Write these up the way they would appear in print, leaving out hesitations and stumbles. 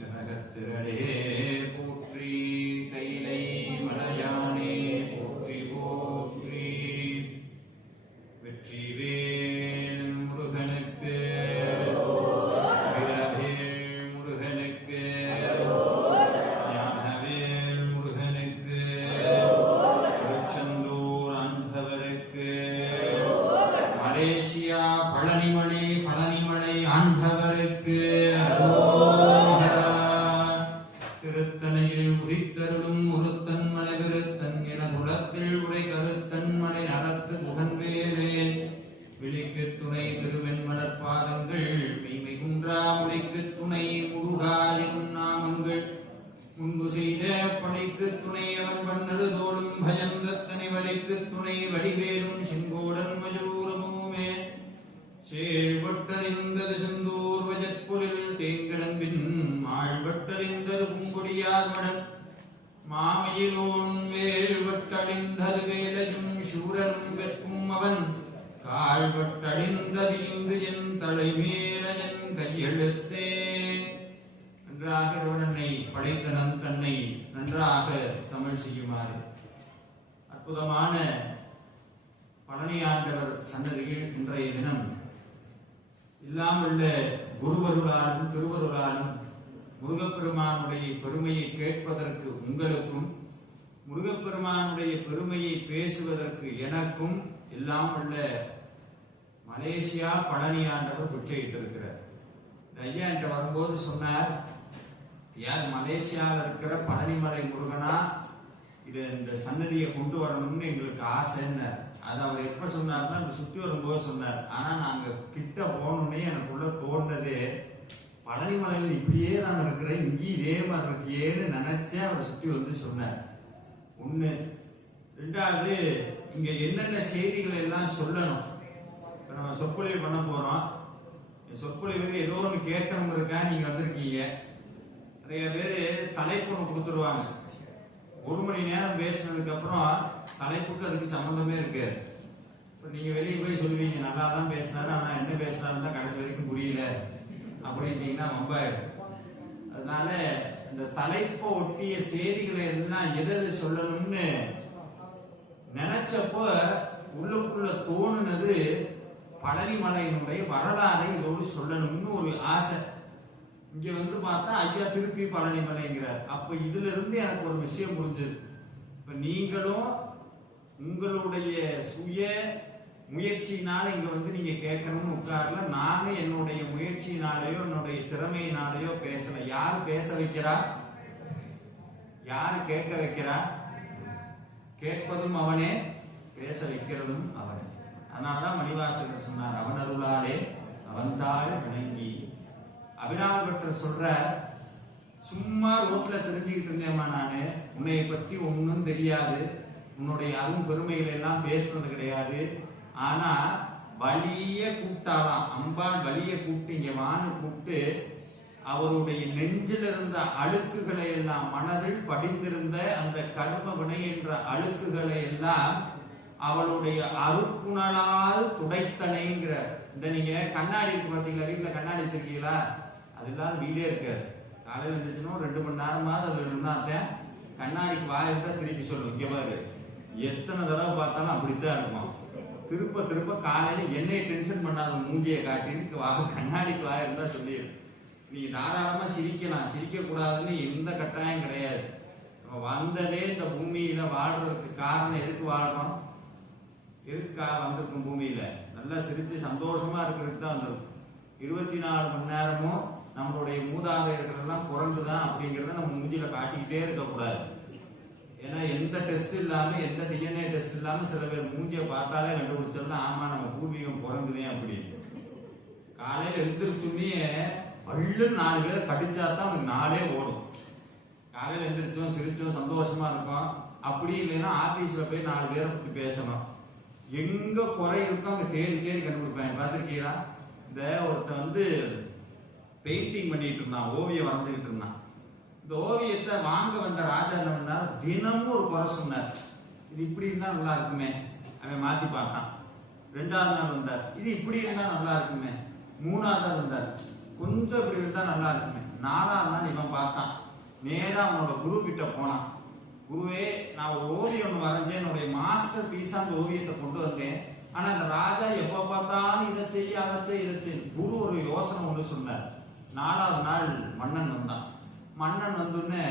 கனகத்திரளே போற்றி, கைலை மலையானே போற்றி போற்றி. வெற்றிவேல் முருகனுக்கு, வீரவேல் முருகனுக்கு, ஞானவேல் முருகனுக்கு, திருச்செந்தூர் ஆண்டவருக்கு, மலேசியா பழனிமலை ஆண்டவருக்கு திருத்தனையில் உதித்தருளும் ஒருத்தன் மலை விருத்தன் என துளத்தில் உரை கருத்தன் மலை நலத்து புகன்வேலே விழிக்கு துணை திருவெண்மலர் பாதங்கள் மெய்மை குன்றா மொழிக்கு துணை முருகாயின் நாமங்கள் முன்பு செய்த பணிக்கு துணை அவன் வண்ணரு தோளும் பயந்தத்தனை வழிக்கு துணை வடிவேலும் செங்கோடன் மயூரமுமே சேழ்வட்டறிந்தது செந்தூர் வஜற்பொலில் தேங்கிடம்பின் மாழ்வட்டறிந்தது பூங்கொடியார் மடன் மாமையிலோன் வேல்வட்டழிந்தது வேலையும் சூரனும் வெற்கும் அவன் கால்வட்டழிந்தது இன்று என் தலைமேல என் கையெழுத்தே. நன்றாக ரோடனை படைத்தனன் தன்னை நன்றாக தமிழ் செய்யுமாறு அற்புதமான பழனியாண்டவர் சன்னதியில் இன்றைய தினம் இல்லாமல்ல குருவருளாலும் திருவருளாலும் முருகப்பெருமானுடைய பெருமையை கேட்பதற்கு உங்களுக்கும், முருகப்பெருமானுடைய பெருமையை பேசுவதற்கு எனக்கும் எல்லாம் உள்ள மலேசியா பழனியாண்டவர் குச்சையிட்டிருக்கிறார். ஐயா என்ற வரும்போது சொன்னார், யார் மலேசியாவில் இருக்கிற பழனிமலை முருகனா இது இந்த சன்னதியை கொண்டு வரணும்னு எங்களுக்கு ஆசைன்னு. அது அவர் எப்ப சொன்னார்னா சுத்தி வரும்போது சொன்னார். ஆனா நாங்க கிட்ட போனோடனே எனக்குள்ள தோண்டது, பழனிமலையில் இப்படியே நான் இருக்கிறேன், இங்கேயும் இதே மாதிரி இருக்கியேன்னு நினைச்சேன். அவர் சுத்தி வந்து சொன்னார். ஒண்ணு. ரெண்டாவது, இங்க என்னென்ன செய்திகள் எல்லாம் சொல்லணும். இப்ப நம்ம சொற்பொழிவு பண்ண போறோம். சொற்பொழிவு ஏதோ ஒன்று கேட்கணுங்கிறதுக்கா நீங்க வந்திருக்கீங்க. நிறைய பேரு தலைப்பு ஒன்று கொடுத்துருவாங்க. 1 மணி நேரம் பேசினதுக்கு அப்புறம் தலைப்புக்கு அதுக்கு சம்பந்தமே இருக்கு. இப்ப நீங்க வெளியே போய் சொல்லுவீங்க, நல்லா தான் பேசினாரு, ஆனா என்ன பேசினாருன்னு தான் கடைசி வரைக்கும் புரியல அப்படின்னீங்கன்னா ரொம்ப. அதனால இந்த தலைப்பை ஒட்டிய செய்திகளை எல்லாம் எது சொல்லணும்னு நினைச்சப்போ உள்ளுக்குள்ள தோணுனது பழனிமலையினுடைய வரலாறை இதோடு சொல்லணும்னு ஒரு ஆசை. இங்க வந்து பார்த்தா ஐயா திருப்பி பழனிமலைங்கிறார். அப்ப இதுல இருந்து எனக்கு ஒரு விஷயம் புரிஞ்சது. இப்ப நீங்களும் உங்களுடைய சுய முயற்சியினால இங்க வந்து நீங்க கேட்கணும்னு உட்கார்ல. நானும் என்னுடைய முயற்சியினாலேயோ என்னுடைய திறமையினாலேயோ பேசல. யார் பேச வைக்கிறா? யார் கேட்க வைக்கிறா? கேட்பதும் அவனே, பேச வைக்கிறதும் அவனே. அதனாலதான் மணிவாசகர் சொன்னார், அவன் அருளாலே அவன்தாழ விளங்கி. அபிராம பட்டர் சொல்ற, சும்மா ரோட்ல தெரிஞ்சுக்கிட்டு இருந்தேம்மா நானு, உன்னைய பத்தி ஒன்னும் தெரியாது, உன்னுடைய அருண் பெருமைகள் எல்லாம் பேசுறது கிடையாது. ஆனா வலிய கூட்டாலாம், அம்பாள் வலிய கூட்டு இங்க வான்னு கூப்பிட்டு அவருடைய நெஞ்சில் இருந்த அழுக்குகளை எல்லாம், மனதில் படிந்திருந்த அந்த கர்ம வினை என்ற அழுக்குகளை எல்லாம் அவளுடைய அருட்குணலால் துடைத்தனைங்கிற. இந்த நீங்க கண்ணாடி பாத்தீங்களா, வீட்டுல கண்ணாடி வச்சிருக்கீங்களா? அதெல்லாம் வீடே இருக்காது. காலையில் இருந்துச்சுன்னா 2 மணி நேரமாவது அதுல இருந்தாத்தேன் கண்ணாடிக்கு வாயிருந்தா திருப்பி சொல்லும். இங்க பாரு, எத்தனை தடவை பார்த்தாலும் அப்படித்தான் இருக்கும். திருப்ப திருப்ப காலையில என்னைய டென்ஷன் பண்ணாத மூஞ்சியை காட்டின்னு கண்ணாடிக்கு வாயிருந்தா சொல்லிடு. நீங்க தாராளமா சிரிக்கலாம், சிரிக்க கூடாதுன்னு எந்த கட்டாயம் கிடையாது. நம்ம வந்ததே இந்த பூமியில வாழ்றதுக்கு காரணம், எதுக்கு வாழ்றோம், எதுக்காக வந்திருக்கும் பூமியில நல்லா சிரிச்சு சந்தோஷமா இருக்கிறதுக்கு தான் வந்திருக்கும். 24 மணி நேரமும் நம்மளுடைய மூதாதையர்கள் எல்லாம் குறைந்துதான் அப்படிங்கிறத நம்ம மூஞ்சில காட்டிக்கிட்டே இருக்கக்கூடாது. ஏன்னா எந்த டெஸ்ட் இல்லாம, எந்த டிஎன்ஏ டெஸ்ட் இல்லாம சில பேர் மூஞ்சிய பார்த்தாலே கண்டுபிடிச்சிடலாம், ஆமா நம்ம பூர்வீகம் குறைந்துதே அப்படி. காலையில எழுந்திரிச்சுன்னே பள்ளு 4 பேர் கடிச்சாதான் அவனுக்கு நாளே ஓடும். காலையில எழுந்திரிச்சோம், சிரிச்சோம், சந்தோஷமா இருக்கும். அப்படி இல்லைன்னா ஆபீஸ்ல போய் 4 பேரை பத்தி பேசணும். எங்க குறை இருக்கோ அங்க தேடி தேடி கண்டுபிடிப்பாங்க. பார்த்திருக்கீங்களா? இந்த ஒருத்தன் வந்து பெயிண்டிங் பண்ணிட்டு இருந்தான், ஓவியம் வரைஞ்சுக்கிட்டு இருந்தான். இந்த ஓவியத்தை வாங்க வந்த ராஜா என்ன பண்ணார், தினமும் ஒரு குறை சொன்னார். இது இப்படி இருந்தா நல்லா இருக்குமே, அவன் மாத்தி பார்த்தான். 2வது நாள் வந்தார், இது இப்படி இருந்தா நல்லா இருக்குமே. 3வது நாள் வந்தார், கொஞ்சம் இப்படி இருந்தா நல்லா இருக்குமே. 4ஆம் நாள் இவன் பார்த்தான். நேரா அவனோட குரு கிட்ட போனான். குருவே, நான் ஒரு ஓவியம் ஒன்று வரைஞ்சேன், என்னுடைய மாஸ்டர் பீஸா அந்த ஓவியத்தை கொண்டு வந்தேன். ஆனா அந்த ராஜா எப்ப பார்த்தாலும் இதை செய்ய அதை செய்ய இதை செய்ய. குரு ஒரு யோசனை ஒன்று சொன்னார். 4ஆவது நாள் மன்னன் வந்தான். மன்னன் வந்தோடனே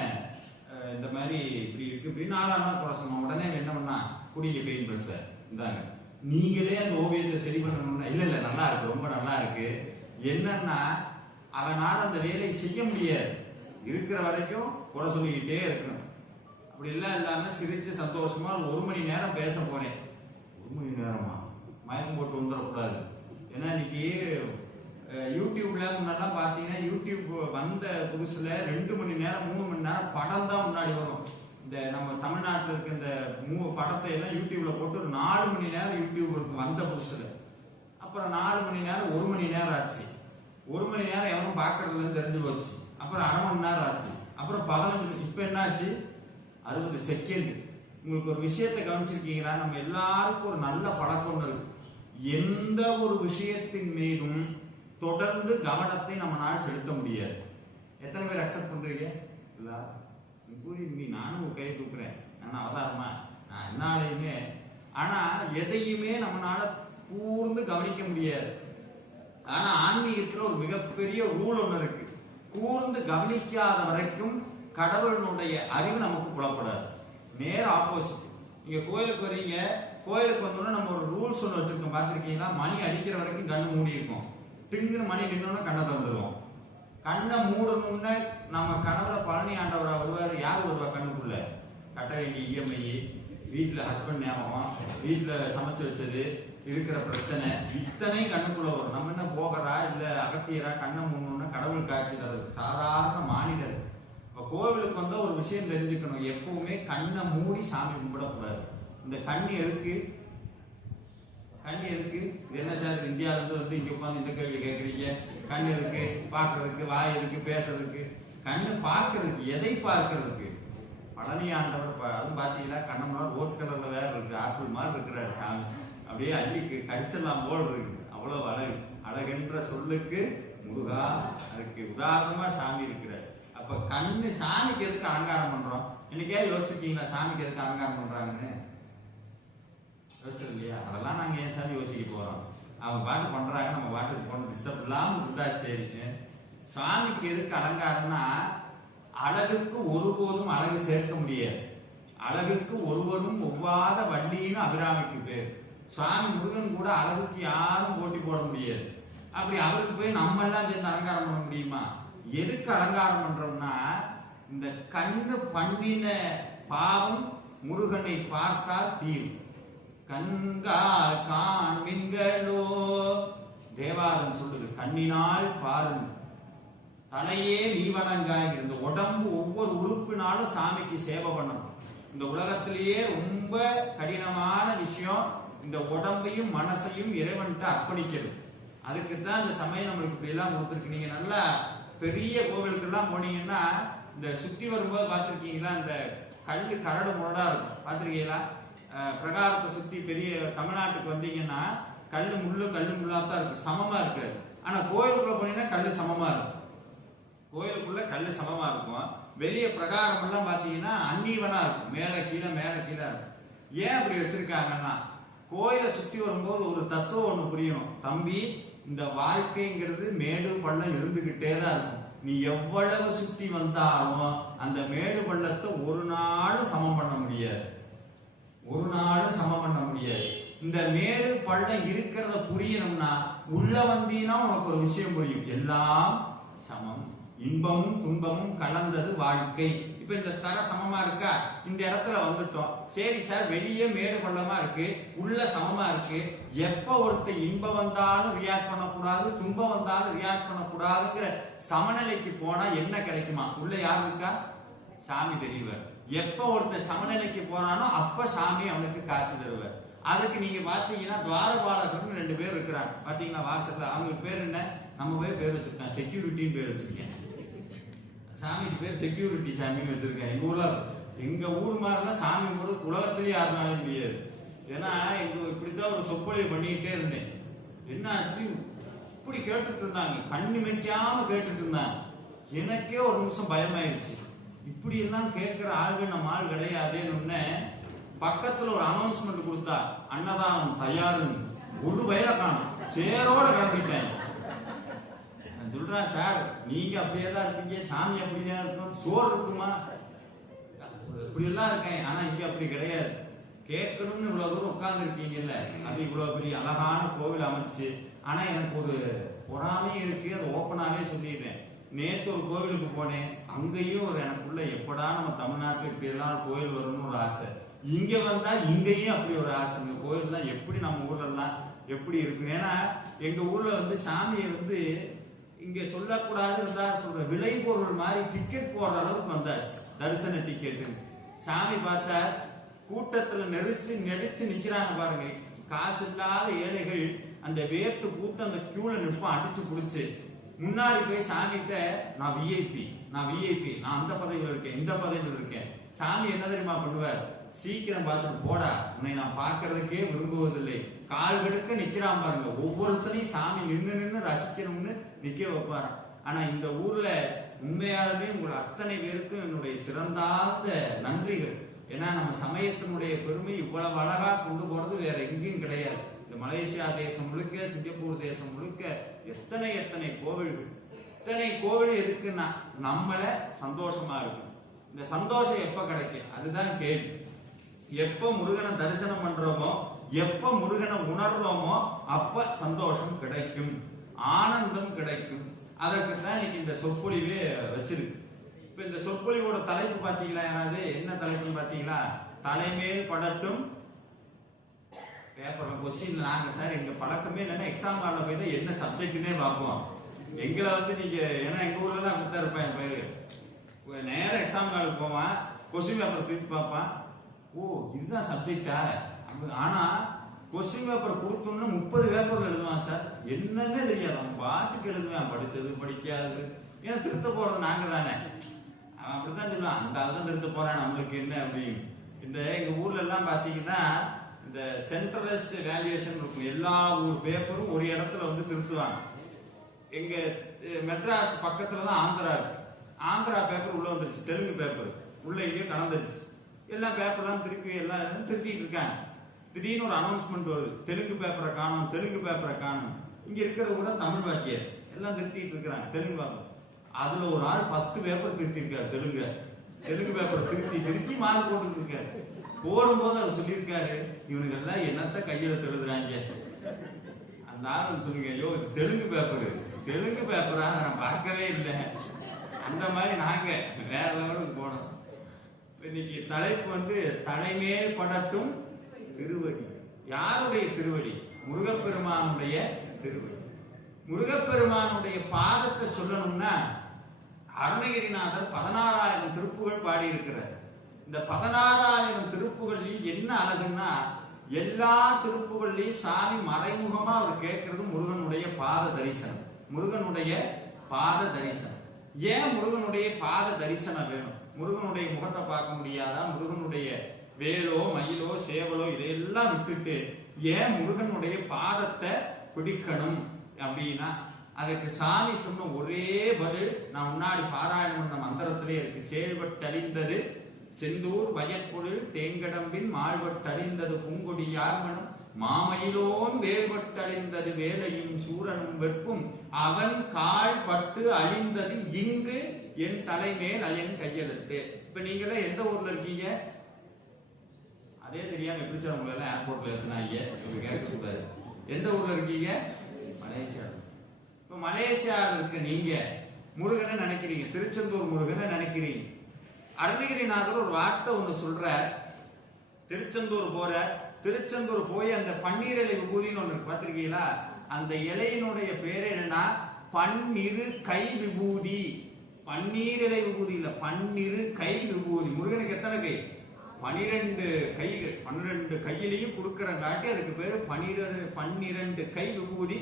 இந்த மாதிரி இப்படி இருக்கு இப்படி 4ஆவது நாள் குறை சொன்னான். உடனே என்ன பண்ணா, குடிக்க பெயின் பிரஸ் இந்தாங்க, நீங்களே அந்த ஓவியத்தை சரி பண்ணணும்னா, இல்ல இல்ல நல்லா இருக்கு, ரொம்ப நல்லா இருக்கு. என்னன்னா அவனால அந்த வேலையை செய்ய முடியாது, இருக்கிற வரைக்கும் குறை சொல்லிக்கிட்டே இருக்கணும். அப்படி எல்லாம் இல்லாம சிரிச்சு சந்தோஷமா 1 மணி நேரம் பேச போறேன். 1 மணி நேரமா? மயக்கம் போட்டு வந்துடக்கூடாது. ஏன்னா இன்னைக்கு யூடியூப்ல முன்னெல்லாம் பாத்தீங்கன்னா, யூடியூப் வந்த புதுசுல 2 மணி நேரம் 3 மணி நேரம் படம் தான் முன்னாடி வரும். இந்த நம்ம தமிழ்நாட்டில் இருக்க இந்த படத்தை எல்லாம் யூடியூப்ல போட்டு ஒரு 4 மணி நேரம் யூடியூப் இருக்கு வந்த புதுசுல. அப்புறம் 4 மணி நேரம் 1 மணி நேரம் ஆச்சு. 1 மணி நேரம் எவனும் பாக்குறதுன்னு தெரிஞ்சு போச்சு. அப்புறம் அரை மணி நேரம் ஆச்சு. அப்புறம் 15. இப்ப என்ன ஆச்சு? 60 செகண்ட். உங்களுக்கு ஒரு விஷயத்தை கவனிச்சிருக்கீங்களா? நம்ம எல்லாருக்கும் ஒரு நல்ல பழக்கம் இருக்கு. எந்த ஒரு விஷயத்தின் மீதும் தொடர்ந்து கவனத்தை நம்மளால செலுத்த முடியாது. எத்தனை பேர் அக்செப்ட் பண்றீங்க? இல்ல கூறி நானும் ஒரு கையை தூக்குறேன். நான் அவதாரமா நான் என்னாலையுமே. ஆனா எதையுமே நம்மளால கூர்ந்து கவனிக்க முடியாது. ஆனா ஆன்மீகத்துல ஒரு மிகப்பெரிய ரூல் ஒண்ணு இருக்கு. கூர்ந்து கவனிக்காத வரைக்கும் கடவுளுடைய அறிவு நமக்கு புலப்படாது. நேர ஆப்போசிட். நீங்க கோயிலுக்கு வரீங்க, கோயிலுக்கு வந்தோம்னா நம்ம ஒரு ரூல்ஸ் ஒன்று வச்சிருக்கோம், பார்த்துருக்கீங்களா? மணி அடிக்கிற வரைக்கும் கண்ணு மூடி இருக்கும். திங்குற மணி நின்னோன்னா கண்ணை திறந்துருவோம். கண்ணை மூடணும்னு நம்ம கனவுல பழனி ஆண்டவரா வருவார். யார் வருவா கண்ணுக்குள்ள? கட்ட வேண்டிய இஎம்ஐ, வீட்டுல ஹஸ்பண்ட் ஞாபகம், வீட்டுல சமைச்சு வச்சது, இருக்கிற பிரச்சனை, இத்தனை கண்ணுக்குள்ள வரும். நம்ம என்ன போகிறா இல்ல அகத்தியரா? கண்ணை மூடணும்னா கடவுள் காட்சி தரது சாதாரண மாநிலர். இப்ப கோவிலுக்கு வந்தா ஒரு விஷயம் தெரிஞ்சுக்கணும், எப்பவுமே கண்ணை மூடி சாமி கும்பிடக்கூடாது. இந்த கண்ணு எதுக்கு? கண்ணு எதுக்கு? என்ன சார் இந்தியாவில இருந்து வந்து இங்க உட்காந்து இந்த கேள்வி கேட்கறீங்க? கண்ணு இருக்கு பார்க்கறதுக்கு, வாய் இருக்கு பேசுறதுக்கு. கண்ணு பார்க்கறதுக்கு, எதை பார்க்கறதுக்கு? பழனி ஆண்டவர் அதுவும் பாத்தீங்களா, கண்ணம்மா ரோஸ் கலர்ல வேற இருக்கு, ஆப்பிள் மாதிரி இருக்கிறாரு சாமி. அப்படியே அள்ளிக்கு கடிச்செல்லாம் போல் இருக்கு. அவ்வளவு அழகு. அழகென்ற சொல்லுக்கு முருகா அதுக்கு உதாரணமா சாமி இருக்கிறார். அப்ப கண்ணு சாமிக்கு எதுக்கு அலங்காரம் பண்றோம்? இன்னைக்கே யோசிச்சிருக்கீங்களா சாமிக்கு எதுக்கு அலங்காரம் பண்றாங்கன்னு? யோசிச்சது இல்லையா? அதெல்லாம் நாங்க ஏன் சாமி யோசிக்க போறோம்? அவங்க பாட்டு பண்றாங்க, நம்ம பாட்டுக்கு போன டிஸ்டர்ப் இல்லாம இருந்தா சரி. சாமிக்கு எதுக்கு அலங்காரம்னா, அழகுக்கு ஒருபோதும் அழகு சேர்க்க முடியாது. அழகுக்கு ஒருவரும் ஒவ்வாத வள்ளின்னு அபிராமிக்கு பேர். சுவாமி முருகன் கூட அழகுக்கு யாரும் போட்டி போட முடியாது. அப்படி அவருக்கு போய் நம்ம எல்லாம் சேர்ந்து அலங்காரம் பண்ண முடியுமா? எதுக்கு அலங்காரம் பண்றோம்னா, இந்த கண்ணு பண்ணின பாவம் முருகனை பார்த்தால் தீரும். கண்கால் காண்மின்களோ தேவாரம் சொல்லுது, கண்ணினால் பாருங்க தலையே நீ வணங்காய். இந்த உடம்பு ஒவ்வொரு உறுப்பினாலும் சாமிக்கு சேவை பண்ணணும். இந்த உலகத்திலேயே ரொம்ப கடினமான விஷயம் இந்த உடம்பையும் மனசையும் இறைவன்கிட்ட அர்ப்பணிக்கிறது. அதுக்குத்தான் இந்த சமயம் நம்மளுக்கு இப்படி எல்லாம் கொடுத்துருக்கு. நீங்க நல்லா பெரிய கோவிலுக்கு எல்லாம் போனீங்கன்னா, இந்த சுத்தி வரும்போது பார்த்துருக்கீங்களா, இந்த கல்லு கரடு முரடா இருக்கும், பார்த்துருக்கீங்களா? பிரகாரத்தை சுத்தி பெரிய தமிழ்நாட்டுக்கு வந்தீங்கன்னா கல்லு முள்ளாத்தான் இருக்கு, சமமா இருக்காது. ஆனா கோயிலுக்குள்ள போனீங்கன்னா கல்லு சமமா இருக்கும். கோயிலுக்குள்ள கல்லு சமமா இருக்கும். வெளியே பிரகாரம் எல்லாம் பாத்தீங்கன்னா அன்னீவனா இருக்கும், மேல கீழே மேல கீழே இருக்கும். ஏன் அப்படி வச்சிருக்காங்கன்னா, கோயிலை சுத்தி வரும்போது ஒரு தத்துவம் ஒண்ணு புரியணும். தம்பி, இந்த வாழ்க்கைங்கிறது மேடு பள்ளம் இருந்துகிட்டே தான் இருக்கும். நீ எவ்வளவு சுத்தி வந்தாலும் அந்த மேடு பள்ளத்தை ஒரு நாளும் சமம் பண்ண முடியாது. ஒரு நாளும் சமம் பண்ண முடியாது. இந்த மேடு பள்ளம் இருக்கிறத புரியணும்னா உள்ள வந்தீங்கன்னா உனக்கு ஒரு விஷயம் புரியும். எல்லாம் சமம், இன்பமும் துன்பமும் கலந்தது வாழ்க்கை. இப்ப இந்த தர சமமா இருக்கா? இந்த இடத்துல வந்துட்டோம். சரி சார், வெளியே மேடு பள்ளமா இருக்கு, உள்ள சமமா இருக்கு. எப்ப ஒருத்தர் இன்பம் வந்தாலும் ரியாக்ட் பண்ணக்கூடாது, துன்பம் வந்தாலும் ரியாக்ட் பண்ணக்கூடாதுங்கிற சமநிலைக்கு போனா என்ன கிடைக்குமா? உள்ள யார் இருக்கா? சாமி தெரியுவார். எப்ப ஒருத்தர் சமநிலைக்கு போனானோ அப்ப சாமி அவனுக்கு காட்சி தருவார். அதுக்கு நீங்க பாத்தீங்கன்னா துவாரபாலகர்னு 2 பேர் இருக்கிறாங்க, பாத்தீங்கன்னா வாசல்ல. அவங்க பேர் என்ன? நம்ம பேர் வச்சிருக்கோம், செக்யூரிட்டின்னு பேர் வச்சிருக்கேன். சாமிக்கு பேர் செக்யூரிட்டி சாமின்னு வச்சிருக்கேன். எங்க ஊர்ல, எங்க ஊர் மாதிரிலாம் சாமி போது உலகத்திலேயே யாருனாலும் முடியாது. ஏன்னா இப்படித்தான் ஒரு சொற்பொழிவு பண்ணிக்கிட்டே இருந்தேன். என்ன ஆச்சு, இப்படி கேட்டுட்டு இருந்தாங்க, கண்ணு மெக்காம கேட்டுட்டு இருந்தாங்க. எனக்கே ஒரு நிமிஷம் பயமாயிருச்சு. இப்படி எல்லாம் கேட்கிற ஆள்கள் நம்ம ஆள் கிடையாதுன்னு பக்கத்துல ஒரு அனௌன்ஸ்மெண்ட் கொடுத்தா அன்னதானம் தயாருன்னு ஒரு வயல காணும் சேரோட கிளம்பிட்டேன். சொல்றேன் சார் நீங்க அப்படியே தான் இருப்பீங்க, சாமி அப்படிதான் இருக்கும், சோறு இருக்குமா, இப்படி எல்லாம் இருக்கேன். ஆனா இங்க அப்படி கிடையாது. கேட்கணும்னு இவ்வளவு தூரம் உட்கார்ந்து இருக்கீங்கல்ல, அது இவ்வளவு பெரிய அழகான கோவில் அமைச்சு. ஆனா எனக்கு ஒரு பொறாமையும் இருக்கு, அது ஓப்பனாவே சொல்லிடுறேன். நேற்று ஒரு கோவிலுக்கு போனேன், அங்கேயும் ஒரு எனக்குள்ள எப்படா நம்ம தமிழ்நாட்டுல இப்படி எல்லாம் கோயில் வரும்னு ஒரு ஆசை. இங்க வந்தா இங்கேயும் அப்படி ஒரு ஆசை. இந்த கோயில் தான் எப்படி நம்ம ஊர்ல எல்லாம் எப்படி இருக்கு. ஏன்னா எங்க ஊர்ல வந்து சாமியை வந்து இங்க சொல்லக்கூடாதுன்னு சொல்ற விலை பொருள் மாதிரி டிக்கெட் போடுற அளவுக்கு வந்தாச்சு. தரிசன டிக்கெட் சாமி பார்த்தா கூட்டத்துல நெரிச்சு நிக்கிறாங்க பாருங்க. காசு இல்லாத ஏழைகள் அந்த வேர்த்து கூட்டம் அந்த கியூல நிற்பான் அடிச்சு புடிச்சு. முன்னாடி போய் சாமிகிட்ட நான் விஐபி நான் அந்த பதவியில் இருக்கேன் இந்த பதவியில் இருக்கேன். சாமி என்ன தெரியுமா பண்ணுவார், சீக்கிரம் பார்த்துட்டு போடா, உன்னை நான் பார்க்கறதுக்கே விரும்புவதில்லை. கால் கெடுக்க நிக்கிறான் பாருங்க. ஒவ்வொருத்தரையும் சாமி நின்று ரசிக்கணும்னு நிக்க வைப்பாரு. ஆனா இந்த ஊர்ல உண்மையாலுமே உங்கள் அத்தனை பேருக்கும் என்னுடைய சிறந்தார்ந்த நன்றிகள். ஏன்னா நம்ம சமயத்தினுடைய பெருமை இவ்வளவு அழகா கொண்டு போறது வேற எங்கேயும் கிடையாது. இந்த மலேசியா தேசம் முழுக்க, சிங்கப்பூர் தேசம் முழுக்க எத்தனை கோவில்கள், இத்தனை கோவில் இருக்குன்னா நம்மள சந்தோஷமா இருக்கும். இந்த சந்தோஷம் எப்ப கிடைக்கும் அதுதான் கேள்வி. எப்ப முருகனை தரிசனம் பண்றோமோ, எப்ப முருகனை உணர்றோமோ அப்ப சந்தோஷம் கிடைக்கும், ஆனந்தம் கிடைக்கும். அதற்கு தான் இன்னைக்கு இந்த சொற்பொழிவே வச்சிருக்கு. இப்ப இந்த சொற்பொழிவோட தலைப்பு பாத்தீங்களா, யாராவது என்ன தலைப்புன்னு பாத்தீங்களா, தலைமேல் படட்டும் பேப்பர்ல கொஸ்டின். நாங்க சார் எங்க பழக்கமே இல்லைன்னா எக்ஸாம் ஹால்ல போய் தான் என்ன சப்ஜெக்ட்னே பார்ப்போம். எங்களை வந்து நீங்க, ஏன்னா எங்க ஊர்ல தான் அப்படித்தான் இருப்பேன். என் பேரு நேரம் எக்ஸாம் ஹாலுக்கு போவான், கொஸ்டின் பேப்பர் திருப்பி பார்ப்பான். ஓ இதுதான் சப்ஜெக்டா. ஆனா கொஸ்டின் பேப்பர் கொடுத்தோம்னா 30 பேப்பர் எழுதுவான் சார். என்னன்னே தெரியாது, அவன் பாட்டுக்கு எழுதுவான், படிச்சது படிக்காது. ஏன்னா திருத்த போறது நாங்க தானே. அவன் அப்படித்தான் சொல்லுவான், அந்த ஆள் தான் திருத்த போறான், நம்மளுக்கு என்ன அப்படின்னு. இந்த எங்க ஊர்ல எல்லாம் பாத்தீங்கன்னா இந்த சென்ட்ரலைஸ்ட் வேல்யூவேஷன் இருக்கும். எல்லா ஊர் பேப்பரும் ஒரு இடத்துல வந்து திருத்துவாங்க. எங்க மெட்ராஸ் பக்கத்துல தான் ஆந்திரா இருக்கு. ஆந்திரா பேப்பர் உள்ள வந்துருச்சு, தெலுங்கு பேப்பர் உள்ள எங்கேயும் கலந்துருச்சு. எல்லா பேப்பர்லாம் திருப்பி எல்லாம் திருத்திட்டு இருக்காங்க. திடீர்னு ஒரு அனௌன்ஸ்மெண்ட் வருது, தெலுங்கு பேப்பரை காணும். இங்க இருக்கிறது கூட தமிழ் வாக்கியர் எல்லாம் திருத்திட்டு இருக்கிறாங்க தெலுங்கு பேப்பர். அதுல ஒரு ஆள் 10 பேப்பர் திருத்தி இருக்காரு. தெலுங்கு பேப்பரை திருத்தி மார்க் போட்டு இருக்காரு. போடும்போது அவர் சொல்லியிருக்காரு, இவனுக்கு எல்லாம் என்னத்த கையெழுத்து எழுதுறாங்க. அந்த ஆள் சொல்லுங்க, ஐயோ தெலுங்கு பேப்பரா நான் பார்க்கவே இல்லை. அந்த மாதிரி நாங்க வேற லெவலுக்கு போனோம். இன்னைக்கு தலைப்பு வந்து தலைமேல் படட்டும் திருவடி. யாருடைய திருவடி? முருகப்பெருமானுடைய திருவடி. முருகப்பெருமானுடைய பாதத்தை சொல்லணும்னா அருணகிரிநாதர் 16,000 திருப்புகள் பாடி இருக்கிறார். இந்த 16,000 திருப்புகள்லையும் என்ன அழகுன்னா, எல்லா திருப்புகள்லையும் சாமி மறைமுகமா அவர் கேட்கறது முருகனுடைய பாத தரிசனம். ஏன் முருகனுடைய பாத தரிசனம் வேணும்? முருகனுடைய முகத்தை பார்க்க முடியாதா? முருகனுடைய வேலோ மயிலோ சேவலோ இதையெல்லாம் விட்டுட்டு ஏன் முருகனுடைய பாதத்தை பிடிக்கணும் அப்படின்னா, அதுக்கு சாமி சொன்ன ஒரே பதில் நான் முன்னாடி பாராயணம் பண்ண மந்திரத்திலே இருக்கு. செயல்பட்டழிந்தது செந்தூர் வயற்கொழில் தேங்கடம்பின் மாழ்வட்டழிந்தது பூங்கொடி யார்மனும் மாமயிலோன் வேர்பட்டழிந்தது வேலையும் சூரனும் வெப்பும் அவன் கால் பட்டு அழிந்தது இங்கு என் தலைமேல் அயன் கையெழுத்து. இப்ப நீங்களே எந்த ஊர்ல இருக்கீங்க? அதே தெரியாம எப்படி சார் உங்களை எல்லாம் ஏர்போர்ட்ல இருந்தாங்க கேட்க கூடாது. எந்த ஊர்ல இருக்கீங்க? மலேசியா. இப்ப மலேசியாவில் இருக்க நீங்க முருகனை நினைக்கிறீங்க, திருச்செந்தூர் முருகனை நினைக்கிறீங்க. அருணகிரிநாதர் ஒரு வார்த்தை ஒண்ணு சொல்ற, திருச்செந்தூர் போய் அந்த பன்னீர் இலை விபூதின்னு ஒண்ணு பார்த்திருக்கீங்களா? அந்த இலையினுடைய பேரு என்னன்னா பன்னிரு கை விபூதி. பன்னீர் இலை விபூதி இல்ல, பன்னிரு கை விபூதி. முருகனுக்கு எத்தனை கை? 12 கைகள். 12 கையிலையும் கொடுக்கறங்காட்டி அதுக்கு பேரு 12 கை விபூதி.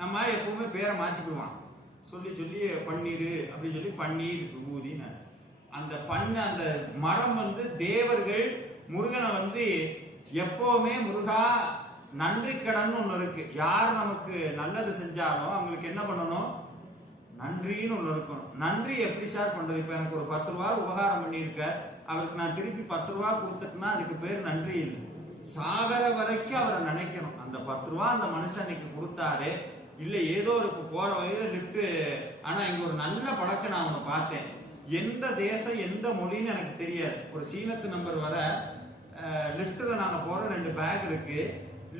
நம்ம எப்பவுமே பேரை மாத்திக்குவான், சொல்லி பன்னீர் அப்படின்னு சொல்லி பன்னீர் விபூதின்னு. அந்த அந்த மரம் வந்து தேவர்கள் முருகனை வந்து எப்பவுமே முருகா நன்றி கடன் ஒண்ணு இருக்கு. யார் நமக்கு நல்லது செஞ்சாலும் அவங்களுக்கு என்ன பண்ணணும்? நன்றின்னு ஒண்ணு இருக்கும். நன்றி எப்படி சார் பண்றது? இப்ப எனக்கு ஒரு 10 ரூபா உபகாரம் பண்ணியிருக்க, அவருக்கு நான் திருப்பி 10 ரூபா கொடுத்துட்டுனா அதுக்கு பேர் நன்றி இல்லை. சாகர வரைக்கும் அவரை நினைக்கணும். அந்த 10 ரூபா அந்த மனுஷன் இன்னைக்கு கொடுத்தாரு, இல்ல ஏதோ ஒரு போற வழியில லிப்ட். ஆனா இங்க ஒரு நல்ல பழக்கம் நான் அவனை பார்த்தேன். எந்த தேசம் எந்த மொழின்னு எனக்கு தெரியாது. ஒரு சீனத்து நம்பர் வர லிப்ட்ல நாங்க போற 2 பேக் இருக்கு.